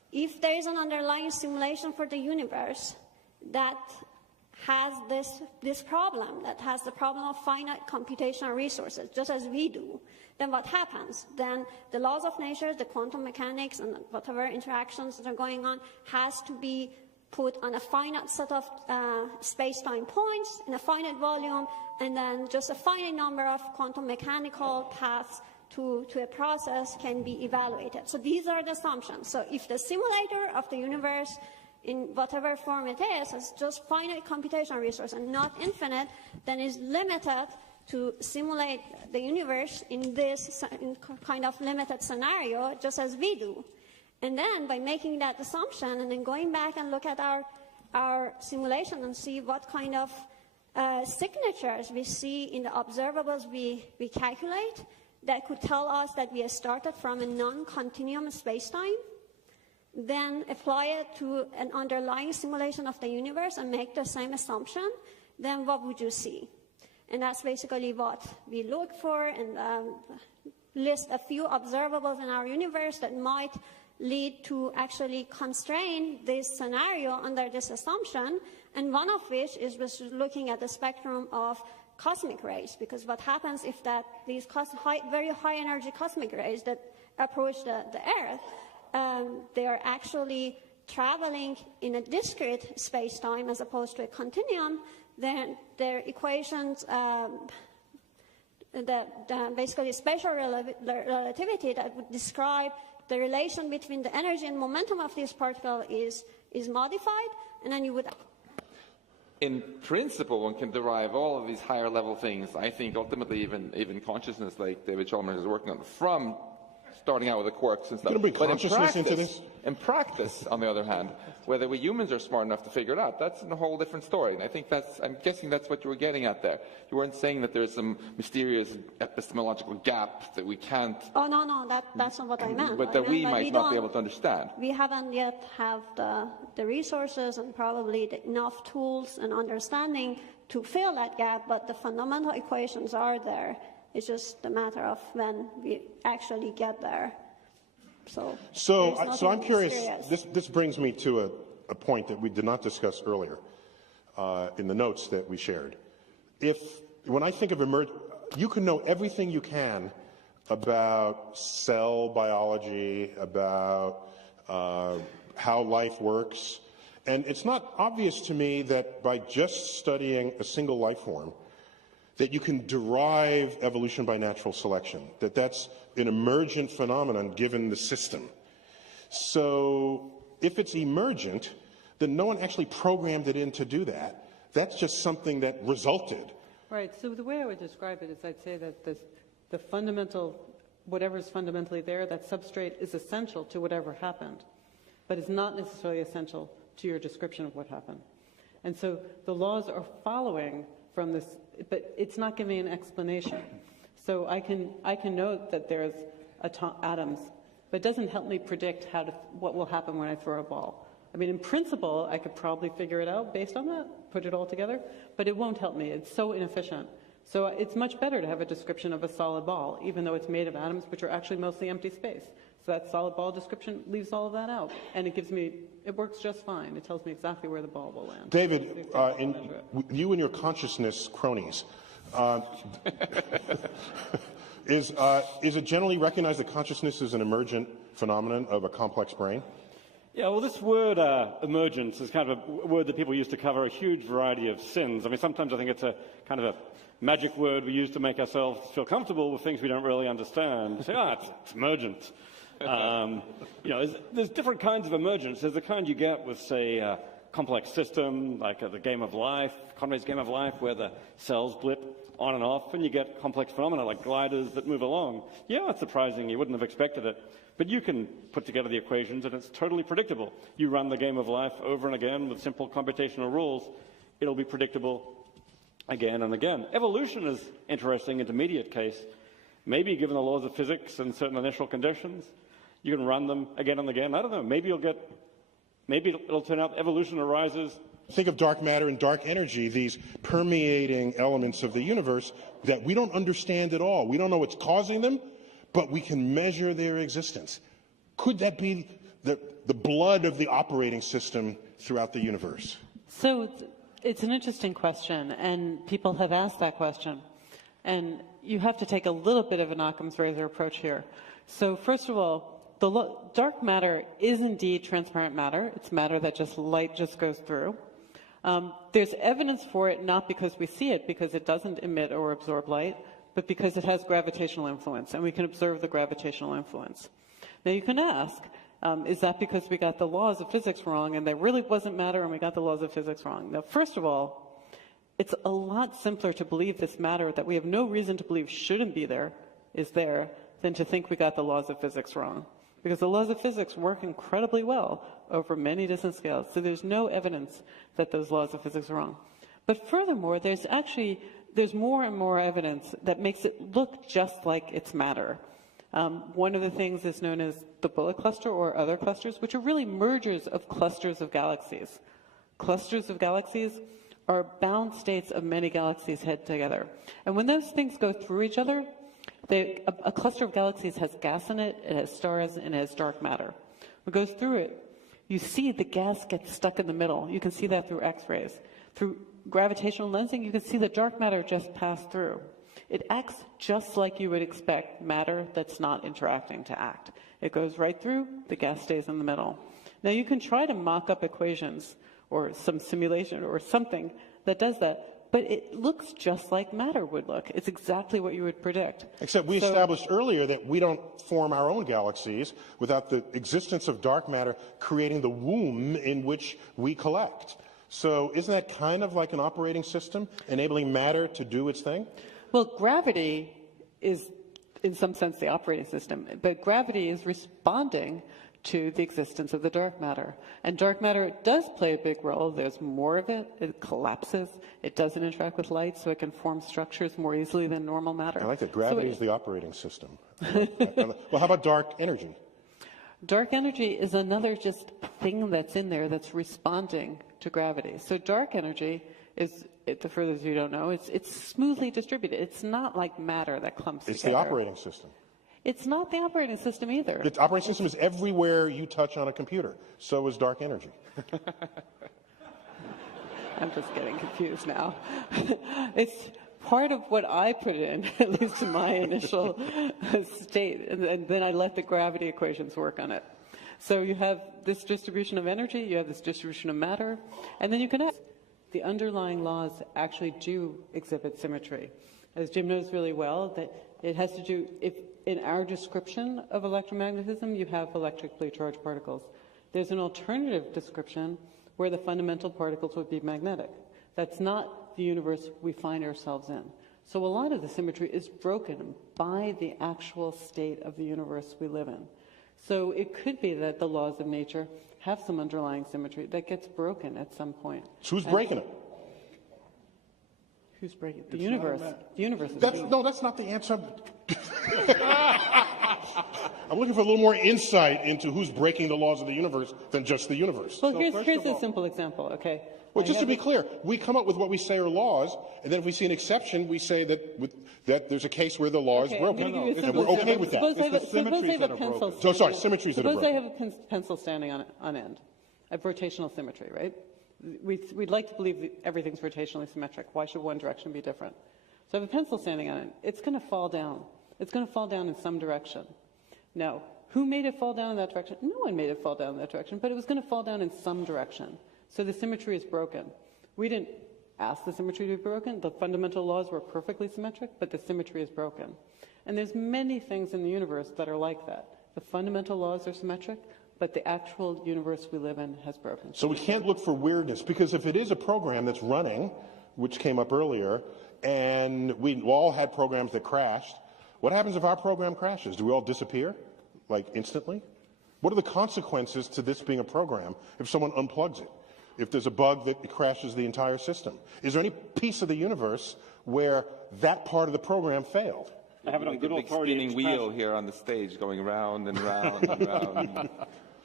if there is an underlying simulation for the universe that has this problem, that has the problem of finite computational resources, just as we do, then what happens? Then the laws of nature, the quantum mechanics, and whatever interactions that are going on has to be put on a finite set of space-time points in a finite volume, and then just a finite number of quantum mechanical paths to a process can be evaluated. So these are the assumptions. So if the simulator of the universe, in whatever form it is, has just finite computational resource and not infinite, then is limited to simulate the universe in this kind of limited scenario, just as we do. And then by making that assumption and then going back and look at our simulation and see what kind of signatures we see in the observables we calculate, that could tell us that we started from a non-continuum space-time, then apply it to an underlying simulation of the universe and make the same assumption, then what would you see? And that's basically what we look for, and list a few observables in our universe that might lead to actually constrain this scenario under this assumption, and one of which is looking at the spectrum of cosmic rays, because what happens if these very high energy cosmic rays that approach the Earth, they are actually traveling in a discrete space-time as opposed to a continuum, then their equations, basically spatial relativity that would describe the relation between the energy and momentum of this particle is modified, and then you would... In principle, one can derive all of these higher level things, I think ultimately even consciousness, like David Chalmers is working on, from starting out with the quarks and stuff. You're going to bring consciousness into this? In practice, on the other hand, whether we humans are smart enough to figure it out, that's a whole different story. And I think I'm guessing that's what you were getting at there. You weren't saying that there's some mysterious epistemological gap that we can't... Oh, no, that's not what I meant. But that we might not be able to understand. We haven't yet have the resources and probably enough tools and understanding to fill that gap, but the fundamental equations are there. It's just a matter of when we actually get there. So I'm curious, this brings me to a point that we did not discuss earlier in the notes that we shared. When I think of you can know everything you can about cell biology, about how life works, and it's not obvious to me that by just studying a single life form, that you can derive evolution by natural selection, that's an emergent phenomenon given the system. So if it's emergent, then no one actually programmed it in to do that. That's just something that resulted. Right. So the way I would describe it is I'd say that the fundamental, whatever's fundamentally there, that substrate is essential to whatever happened, but it's not necessarily essential to your description of what happened. And so the laws are following from this, but it's not giving an explanation. So I can note that there's atoms, but it doesn't help me predict what will happen when I throw a ball. I mean, in principle, I could probably figure it out based on that, put it all together, but it won't help me. It's so inefficient. So it's much better to have a description of a solid ball, even though it's made of atoms, which are actually mostly empty space. So that solid ball description leaves all of that out, and it works just fine. It tells me exactly where the ball will land. David, you and your consciousness cronies, is it generally recognized that consciousness is an emergent phenomenon of a complex brain? Yeah, well, this word emergence is kind of a word that people use to cover a huge variety of sins. I mean, sometimes I think it's a kind of a magic word we use to make ourselves feel comfortable with things we don't really understand. Say, it's emergent. There's different kinds of emergence. There's the kind you get with, say, a complex system, like the game of life, Conway's game of life, where the cells blip on and off, and you get complex phenomena like gliders that move along. Yeah, it's surprising. You wouldn't have expected it. But you can put together the equations, and it's totally predictable. You run the game of life over and again with simple computational rules. It'll be predictable again and again. Evolution is interesting, intermediate case. Maybe given the laws of physics and certain initial conditions, you can run them again and again. I don't know. Maybe it'll turn out evolution arises. Think of dark matter and dark energy, these permeating elements of the universe that we don't understand at all. We don't know what's causing them, but we can measure their existence. Could that be the blood of the operating system throughout the universe? So it's an interesting question, and people have asked that question. And you have to take a little bit of an Occam's razor approach here. So first of all, dark matter is indeed transparent matter. It's matter that light just goes through. There's evidence for it not because we see it, because it doesn't emit or absorb light, but because it has gravitational influence, and we can observe the gravitational influence. Now you can ask, is that because we got the laws of physics wrong and there really wasn't matter and we got the laws of physics wrong? Now, first of all, it's a lot simpler to believe this matter that we have no reason to believe shouldn't be there is there than to think we got the laws of physics wrong. Because the laws of physics work incredibly well over many distant scales. So there's no evidence that those laws of physics are wrong. But furthermore, there's more and more evidence that makes it look just like it's matter. One of the things is known as the bullet cluster or other clusters, which are really mergers of clusters of galaxies. Clusters of galaxies are bound states of many galaxies head together. And when those things go through each other, a cluster of galaxies has gas in it, it has stars, and it has dark matter. When it goes through it, you see the gas gets stuck in the middle. You can see that through X-rays. Through gravitational lensing, you can see the dark matter just pass through. It acts just like you would expect matter that's not interacting to act. It goes right through, the gas stays in the middle. Now you can try to mock up equations or some simulation or something that does that, but it looks just like matter would look. It's exactly what you would predict. Except we established earlier that we don't form our own galaxies without the existence of dark matter creating the womb in which we collect. So isn't that kind of like an operating system, enabling matter to do its thing? Well, gravity is, in some sense, the operating system, but gravity is responding to the existence of the dark matter. And dark matter does play a big role. There's more of it. It collapses. It doesn't interact with light, so it can form structures more easily than normal matter. I like that. Gravity is the operating system. Well, how about dark energy? Dark energy is another just thing that's in there that's responding to gravity. So dark energy is, for those of you who don't know, it's smoothly distributed. It's not like matter that clumps together. It's the operating system. It's not the operating system either. The operating system is everywhere you touch on a computer. So is dark energy. I'm just getting confused now. It's part of what I put in, at least in my initial state, and then I let the gravity equations work on it. So you have this distribution of energy, you have this distribution of matter, and then you can ask. The underlying laws actually do exhibit symmetry. As Jim knows really well, that it has to do, if in our description of electromagnetism, you have electrically charged particles. There's an alternative description where the fundamental particles would be magnetic. That's not the universe we find ourselves in. So a lot of the symmetry is broken by the actual state of the universe we live in. So it could be that the laws of nature have some underlying symmetry that gets broken at some point. So who's breaking it? Who's breaking it? The universe. The universe is No, that's not the answer. I'm looking for a little more insight into who's breaking the laws of the universe than just the universe. Well, here's a simple example, okay? Well, just to be clear, we come up with what we say are laws, and then if we see an exception, we say that there's a case where the law is broken, and we're okay with that. Suppose I have a pencil. Symmetries that are broken. Suppose I have a pencil standing on end. I have rotational symmetry, right? We'd like to believe that everything's rotationally symmetric. Why should one direction be different? So I have a pencil standing on it. It's going to fall down. It's going to fall down in some direction. Now, who made it fall down in that direction? No one made it fall down in that direction, but it was going to fall down in some direction. So the symmetry is broken. We didn't ask the symmetry to be broken. The fundamental laws were perfectly symmetric, but the symmetry is broken. And there's many things in the universe that are like that. The fundamental laws are symmetric, but the actual universe we live in has broken. So we can't look for weirdness, because if it is a program that's running, which came up earlier, and we all had programs that crashed, what happens if our program crashes? Do we all disappear, like instantly? What are the consequences to this being a program if someone unplugs it? If there's a bug that crashes the entire system? Is there any piece of the universe where that part of the program failed? I have it on good old spinning wheel here on the stage, going round and round and round.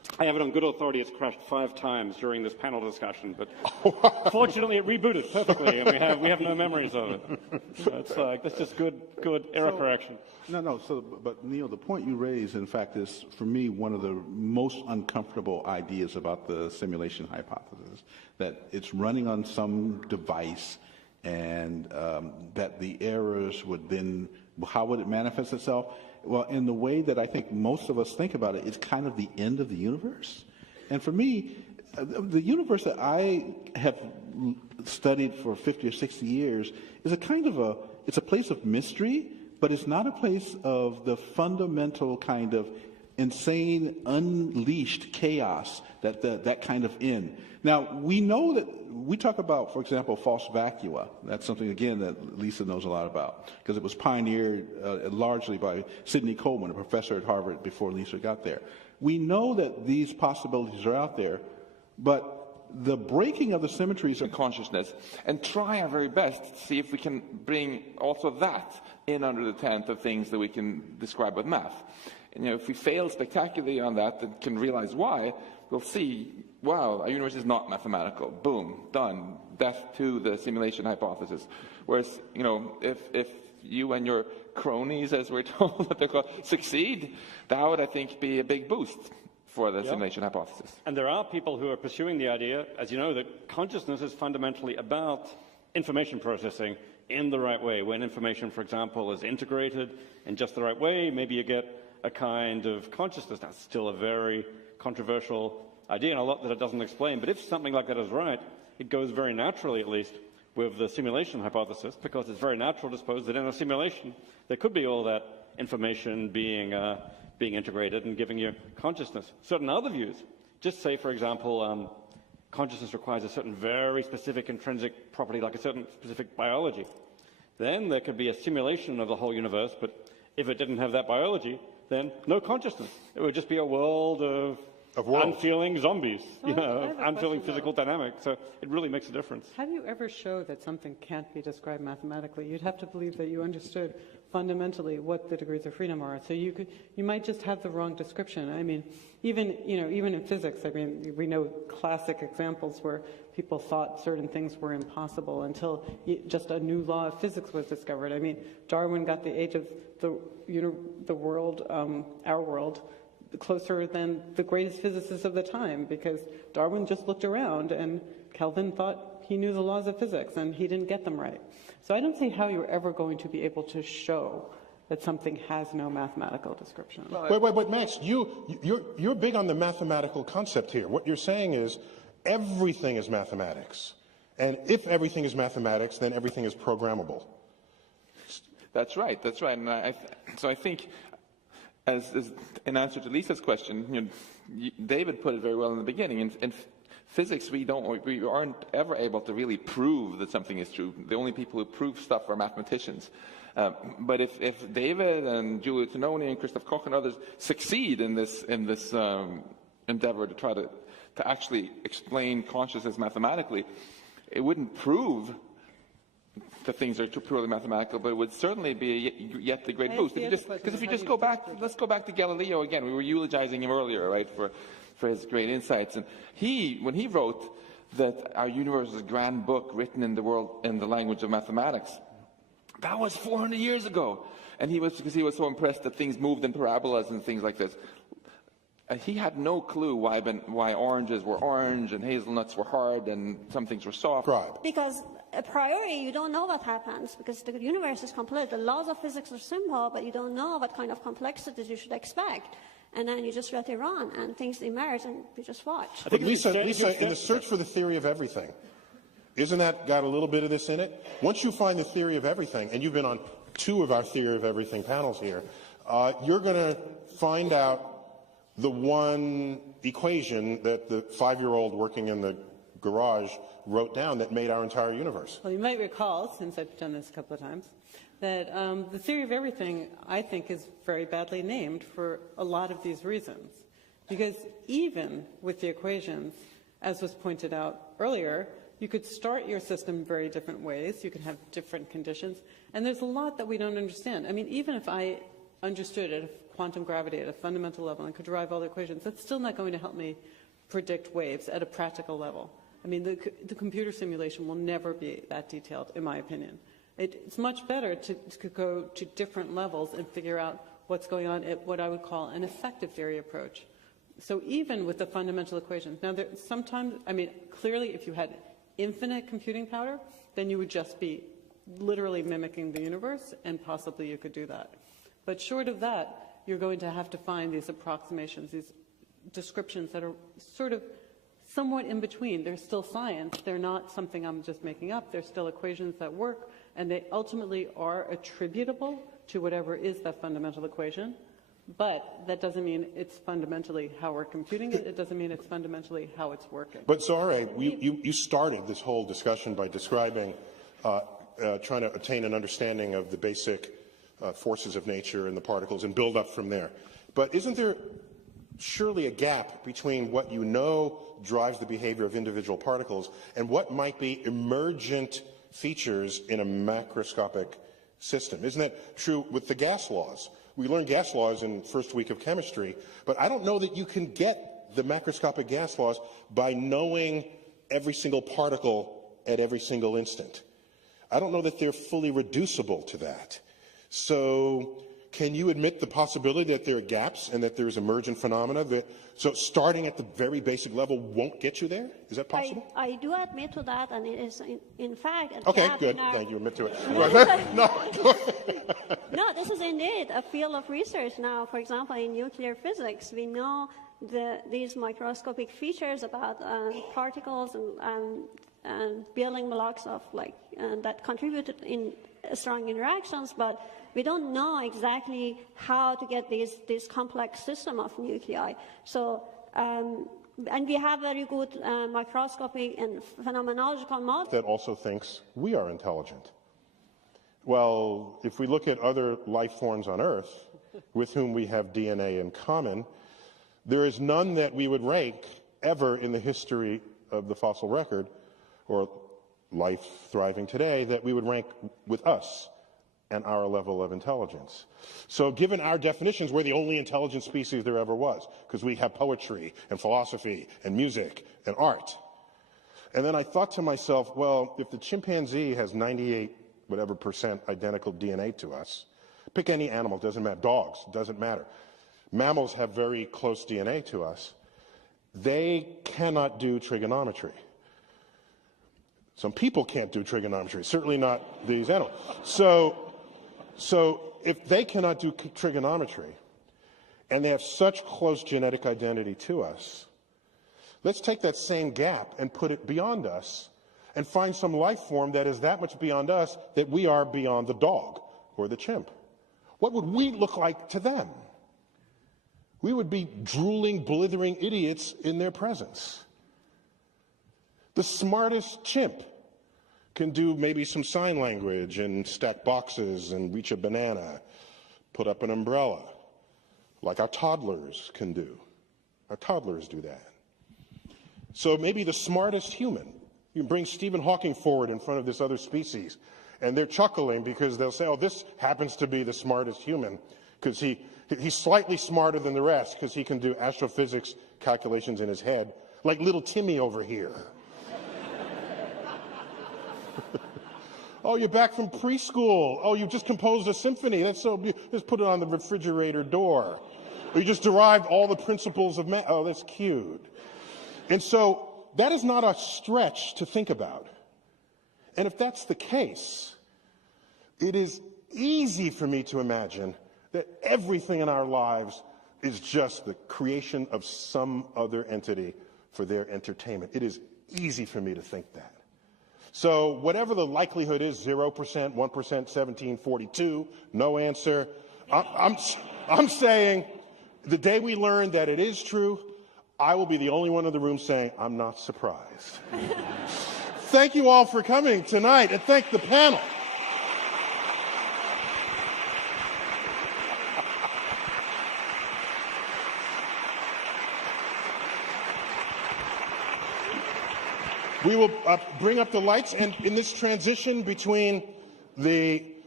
I have it on good authority. It's crashed 5 times during this panel discussion, but fortunately it rebooted perfectly, and we have no memories of it. So it's like that's just good error correction. No. So, but Neil, the point you raise, in fact, is for me one of the most uncomfortable ideas about the simulation hypothesis. That it's running on some device, and that the errors would then, how would it manifest itself? Well, in the way that I think most of us think about it, it's kind of the end of the universe. And for me, the universe that I have studied for 50 or 60 years is it's a place of mystery, but it's not a place of the fundamental kind of insane, unleashed chaos that kind of end. Now, we know that we talk about, for example, false vacua. That's something, again, that Lisa knows a lot about, because it was pioneered largely by Sidney Coleman, a professor at Harvard, before Lisa got there. We know that these possibilities are out there, but the breaking of the symmetries of consciousness, and try our very best to see if we can bring also that in under the tent of things that we can describe with math. And, if we fail spectacularly on that and can realize why, we'll see, wow, our universe is not mathematical. Boom, done. Death to the simulation hypothesis. Whereas, if you and your cronies, as we're told that they're called, succeed, that would, I think, be a big boost for the simulation hypothesis. And there are people who are pursuing the idea, as you know, that consciousness is fundamentally about information processing in the right way. When information, for example, is integrated in just the right way, maybe you get a kind of consciousness. That's still a very controversial idea and a lot that it doesn't explain. But if something like that is right, it goes very naturally, at least, with the simulation hypothesis, because it's very natural to suppose that in a simulation there could be all that information being integrated and giving you consciousness. Certain other views just say, for example, consciousness requires a certain very specific intrinsic property, like a certain specific biology. Then there could be a simulation of the whole universe, but if it didn't have that biology, then no consciousness. It would just be a world of unfeeling zombies, unfeeling physical dynamics. So it really makes a difference. How do you ever show that something can't be described mathematically? You'd have to believe that you understood fundamentally what the degrees of freedom are. So you might just have the wrong description. I mean, even in physics, I mean, we know classic examples where people thought certain things were impossible until just a new law of physics was discovered. I mean, Darwin got the age of the world, our world, closer than the greatest physicists of the time, because Darwin just looked around and Kelvin thought he knew the laws of physics and he didn't get them right. So I don't see how you're ever going to be able to show that something has no mathematical description. Wait, Max, you're big on the mathematical concept here. What you're saying is everything is mathematics. And if everything is mathematics, then everything is programmable. That's right. And so I think, as in answer to Lisa's question, David put it very well in the beginning. In physics, we aren't ever able to really prove that something is true. The only people who prove stuff are mathematicians. But if David and Giulio Tononi and Christoph Koch and others succeed in this endeavor to try to actually explain consciousness mathematically, it wouldn't prove that things are purely mathematical, but it would certainly be yet the great boost. Because if you just go back, let's go back to Galileo again. We were eulogizing him earlier, right, for his great insights. And when he wrote that our universe is a grand book written in the language of mathematics, that was 400 years ago. And because he was so impressed that things moved in parabolas and things like this. He had no clue why oranges were orange and hazelnuts were hard and some things were soft. Right. Because a priori, you don't know what happens, because the universe is complex. The laws of physics are simple, but you don't know what kind of complexities you should expect. And then you just let it run, and things emerge, and you just watch. But Lisa, in the search for the theory of everything, isn't that got a little bit of this in it? Once you find the theory of everything, and you've been on 2 of our theory of everything panels here, you're going to find out the one equation that the 5-year-old working in the garage wrote down that made our entire universe. Well, you might recall, since I've done this a couple of times, that the theory of everything, I think, is very badly named for a lot of these reasons. Because even with the equations, as was pointed out earlier, you could start your system very different ways. You could have different conditions. And there's a lot that we don't understand. I mean, even if I understood at a quantum gravity at a fundamental level and could derive all the equations, that's still not going to help me predict waves at a practical level. I mean, the computer simulation will never be that detailed, in my opinion. It's much better to go to different levels and figure out what's going on at what I would call an effective theory approach. So even with the fundamental equations, now sometimes, I mean, clearly if you had infinite computing power, then you would just be literally mimicking the universe, and possibly you could do that. But short of that, you're going to have to find these approximations, these descriptions that are sort of somewhat in between. They're still science. They're not something I'm just making up. They're still equations that work, and they ultimately are attributable to whatever is that fundamental equation. But that doesn't mean it's fundamentally how we're computing it. It doesn't mean it's fundamentally how it's working. But, Zahra, you started this whole discussion by describing trying to attain an understanding of the basic forces of nature and the particles and build up from there. But isn't there surely a gap between what you know drives the behavior of individual particles and what might be emergent features in a macroscopic system? Isn't that true with the gas laws? We learned gas laws in first week of chemistry, but I don't know that you can get the macroscopic gas laws by knowing every single particle at every single instant. I don't know that they're fully reducible to that. So can you admit the possibility that there are gaps and that there's emergent phenomena so starting at the very basic level won't get you there? Is that possible? I do admit to that, and it is, in fact, a okay, gap good. in our... Thank you. Admit to it. No, this is indeed a field of research now. For example, in nuclear physics, we know these microscopic features about particles and building blocks of that contributed in strong interactions, but we don't know exactly how to get this complex system of nuclei. So, and we have very good microscopic and phenomenological models. That also thinks we are intelligent. Well, if we look at other life forms on Earth with whom we have DNA in common, there is none that we would rank ever in the history of the fossil record or life thriving today that we would rank with us and our level of intelligence. So given our definitions, we're the only intelligent species there ever was, because we have poetry and philosophy and music and art. And then I thought to myself, well, if the chimpanzee has 98% identical DNA to us, pick any animal, doesn't matter, dogs, doesn't matter. Mammals have very close DNA to us. They cannot do trigonometry. Some people can't do trigonometry, certainly not these animals. So if they cannot do trigonometry, and they have such close genetic identity to us, let's take that same gap and put it beyond us and find some life form that is that much beyond us that we are beyond the dog or the chimp. What would we look like to them? We would be drooling, blithering idiots in their presence. The smartest chimp can do maybe some sign language and stack boxes and reach a banana, put up an umbrella, like our toddlers can do. Our toddlers do that. So maybe the smartest human, you can bring Stephen Hawking forward in front of this other species, and they're chuckling because they'll say, oh, this happens to be the smartest human, because he's slightly smarter than the rest because he can do astrophysics calculations in his head, like little Timmy over here. Oh, you're back from preschool. Oh, you just composed a symphony. That's so beautiful. Just put it on the refrigerator door. Or you just derived all the principles of math. Oh, that's cute. And so that is not a stretch to think about. And if that's the case, it is easy for me to imagine that everything in our lives is just the creation of some other entity for their entertainment. It is easy for me to think that. So whatever the likelihood is, 0%, 1%, 1742, no answer. I'm saying the day we learn that it is true, I will be the only one in the room saying, I'm not surprised. Thank you all for coming tonight, and thank the panel. We will bring up the lights, and in this transition between the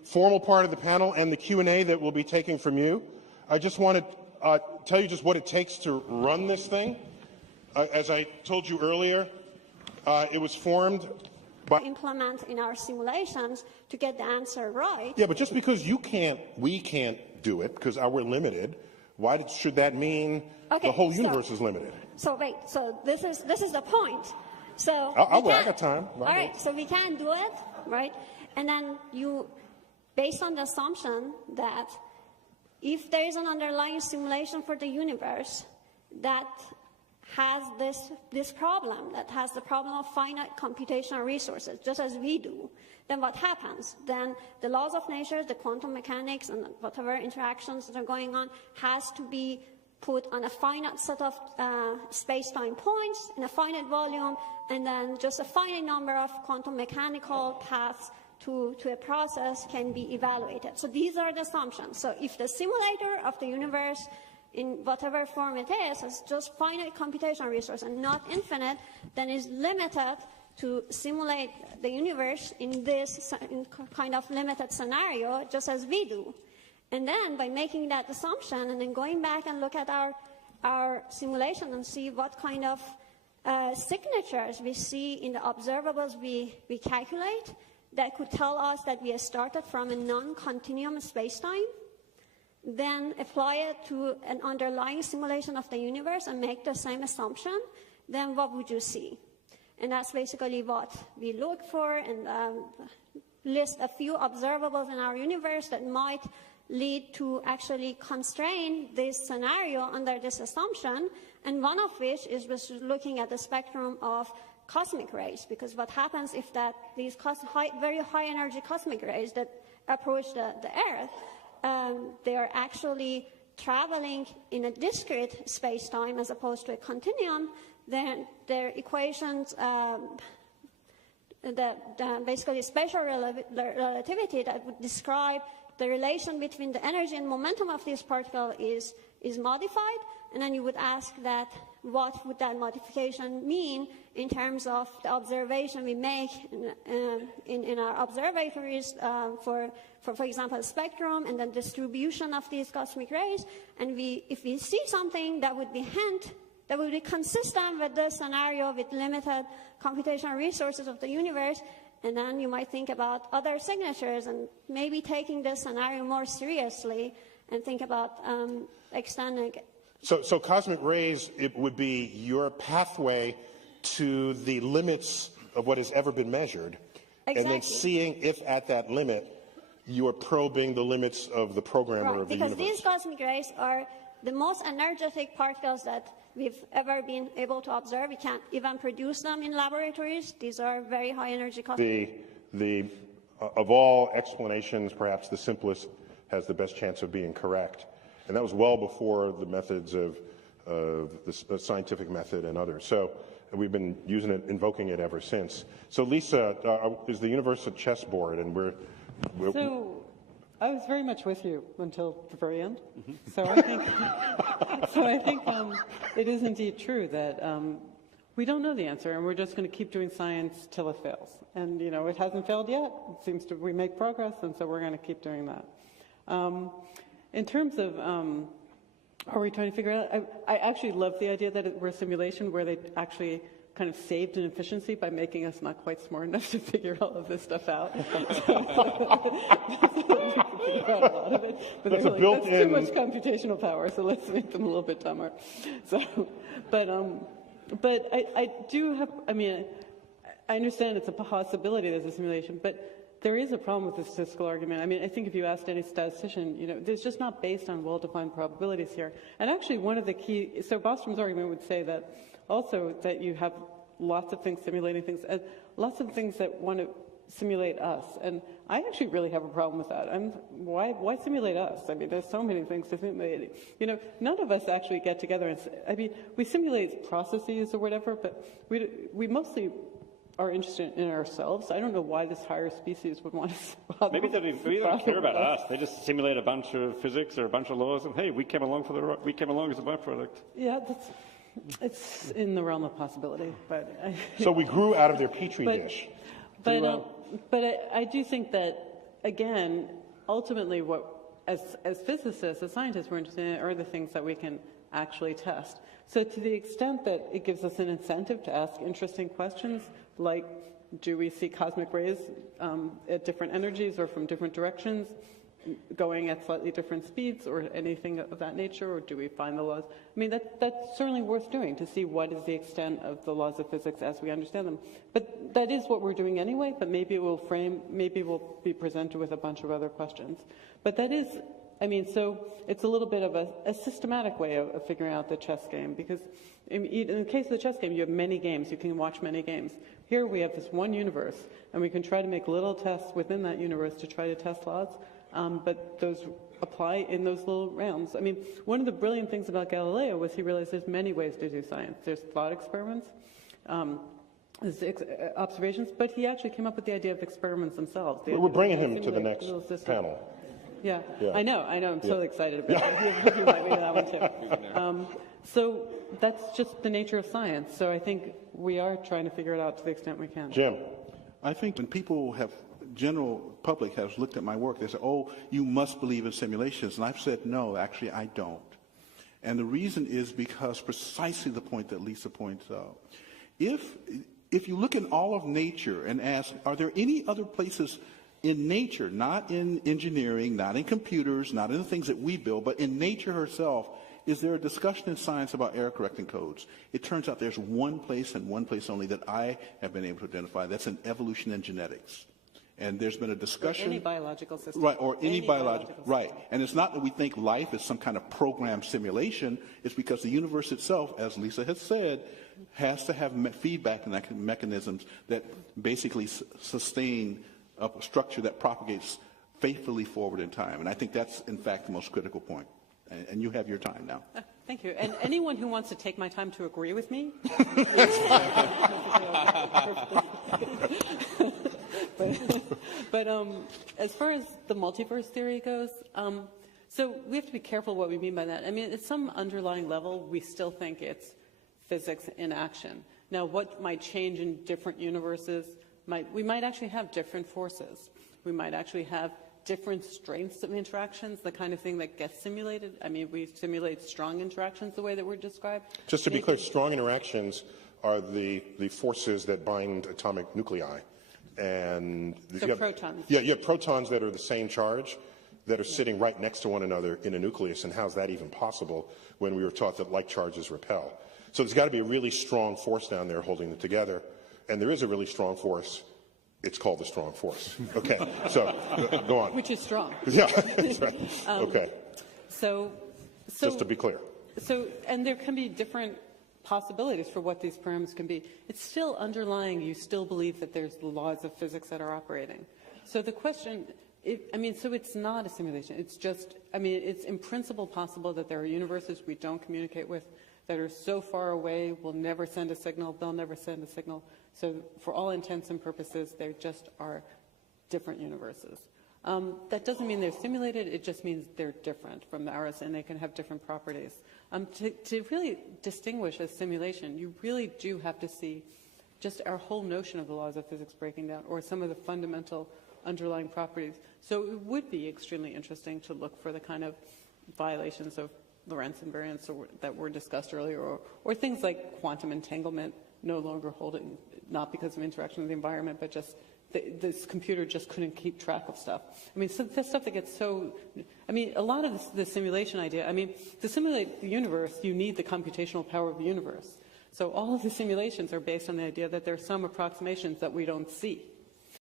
formal part of the panel and the Q&A that we'll be taking from you. I just want to tell you just what it takes to run this thing. As I told you earlier, it was formed by implement in our simulations to get the answer right. Yeah, but just because we can't do it because we're limited, why should that mean the whole universe is limited? So wait, so this is the point. So I got time. All right, so we can do it, right? And then based on the assumption that if there is an underlying simulation for the universe that has this problem, that has the problem of finite computational resources, just as we do, then what happens? Then the laws of nature, the quantum mechanics, and whatever interactions that are going on has to be put on a finite set of space-time points in a finite volume, and then just a finite number of quantum mechanical paths to a process can be evaluated. So these are the assumptions. So if the simulator of the universe in whatever form it is, has just finite computational resource and not infinite, then is limited to simulate the universe in this kind of limited scenario, just as we do. And then by making that assumption and then going back and look at our simulation and see what kind of signatures we see in the observables we calculate, that could tell us that we started from a non-continuum space-time, then apply it to an underlying simulation of the universe and make the same assumption, then what would you see? And that's basically what we look for, and list a few observables in our universe that might lead to actually constrain this scenario under this assumption, and one of which is looking at the spectrum of cosmic rays, because what happens if these very high energy cosmic rays that approach the Earth, they are actually traveling in a discrete space-time as opposed to a continuum, then their equations, basically spatial relativity that would describe the relation between the energy and momentum of this particle is modified, and then you would ask that what would that modification mean in terms of the observation we make in our observatories for example, spectrum and then distribution of these cosmic rays. And if we see something that would be consistent with the scenario with limited computational resources of the universe, and then you might think about other signatures and maybe taking this scenario more seriously and think about extending. So cosmic rays, it would be your pathway to the limits of what has ever been measured. Exactly. And then seeing if at that limit you are probing the limits of the programmer of the universe. Because these cosmic rays are the most energetic particles that we've ever been able to observe. We can't even produce them in laboratories. These are very high energy cosmic rays. Of all explanations, perhaps the simplest has the best chance of being correct. And that was well before the methods of the scientific method and others. So we've been invoking it ever since. So Lisa, is the universe a chessboard? And So I was very much with you until the very end. Mm-hmm. So I think it is indeed true that we don't know the answer, and we're just going to keep doing science till it fails. And it hasn't failed yet. It seems we make progress, and so we're going to keep doing that. In terms of are we trying to figure it out, I actually love the idea that we're a simulation where they actually kind of saved in efficiency by making us not quite smart enough to figure all of this stuff out. But that's too much computational power, so let's make them a little bit dumber. But I do have, I understand it's a possibility there's a simulation, but there is a problem with the statistical argument. I think if you asked any statistician, it's just not based on well-defined probabilities here. And actually one of the key, so Bostrom's argument would say that also that you have lots of things simulating things, and lots of things that want to simulate us. And I actually really have a problem with that. Why simulate us? There's so many things to simulate. None of us actually get together and we simulate processes or whatever, but we mostly are interested in ourselves. I don't know why this higher species would want to. Maybe they don't care about us. They just simulate a bunch of physics or a bunch of laws, and hey, we came along as a byproduct. Yeah, it's in the realm of possibility. So we grew out of their petri dish. But I do think that again, ultimately what, as physicists, as scientists, we're interested in are the things that we can actually test. So to the extent that it gives us an incentive to ask interesting questions, like do we see cosmic rays at different energies or from different directions, going at slightly different speeds or anything of that nature, or do we find the laws? I mean, that's certainly worth doing to see what is the extent of the laws of physics as we understand them. But that is what we're doing anyway, but maybe we'll be presented with a bunch of other questions. But that is, I mean, so it's a little bit of a systematic way of figuring out the chess game, because in the case of the chess game, you have many games. You can watch many games. Here we have this one universe, and we can try to make little tests within that universe to try to test laws. But those apply in those little realms. I mean, one of the brilliant things about Galileo was he realized there's many ways to do science. There's thought experiments, there's observations, but he actually came up with the idea of experiments themselves. We're bringing him to the next panel. Yeah, yeah. I know, I'm totally excited about it. You might be that one too. So that's just the nature of science. So I think we are trying to figure it out to the extent we can. Jim. I think when people have, general public has looked at my work, they say, oh, you must believe in simulations. And I've said, no, actually, I don't. And the reason is because precisely the point that Lisa points out. If you look in all of nature and ask, are there any other places in nature, not in engineering, not in computers, not in the things that we build, but in nature herself, is there a discussion in science about error correcting codes? It turns out there's one place and one place only that I have been able to identify. That's in evolution and genetics. And there's been a discussion. Or any biological system. Right, or any biological. Right. And it's not that we think life is some kind of programmed simulation. It's because the universe itself, as Lisa has said, has to have feedback mechanisms that basically sustain a structure that propagates faithfully forward in time. And I think that's, in fact, the most critical point. And you have your time now. Thank you. And anyone who wants to take my time to agree with me. But as far as the multiverse theory goes, so we have to be careful what we mean by that. I mean, at some underlying level, we still think it's physics in action. Now, what might change in different universes? We might actually have different forces. We might actually have different strengths of interactions, the kind of thing that gets simulated. I mean, we simulate strong interactions the way that we're described. Just to be clear, strong interactions are the forces that bind atomic nuclei. And so protons. Yeah, you have protons that are the same charge that are sitting right next to one another in a nucleus. And how's that even possible when we were taught that like charges repel? So there's got to be a really strong force down there holding them together. And there is a really strong force. It's called the strong force. Okay, so go on. Which is strong. Yeah, that's right. Okay. So just to be clear. So, and there can be different possibilities for what these parameters can be. It's still underlying, you still believe that there's the laws of physics that are operating. So the question, so it's not a simulation. It's just, it's in principle possible that there are universes we don't communicate with that are so far away, we'll never send a signal, they'll never send a signal. So for all intents and purposes, there just are different universes. That doesn't mean they're simulated, it just means they're different from ours and they can have different properties. To really distinguish a simulation, you really do have to see just our whole notion of the laws of physics breaking down, or some of the fundamental underlying properties. So it would be extremely interesting to look for the kind of violations of Lorentz invariance that were discussed earlier, or things like quantum entanglement no longer holding, not because of interaction with the environment, but just this computer just couldn't keep track of stuff. So the stuff that gets so, a lot of the simulation idea, to simulate the universe, you need the computational power of the universe. So all of the simulations are based on the idea that there are some approximations that we don't see.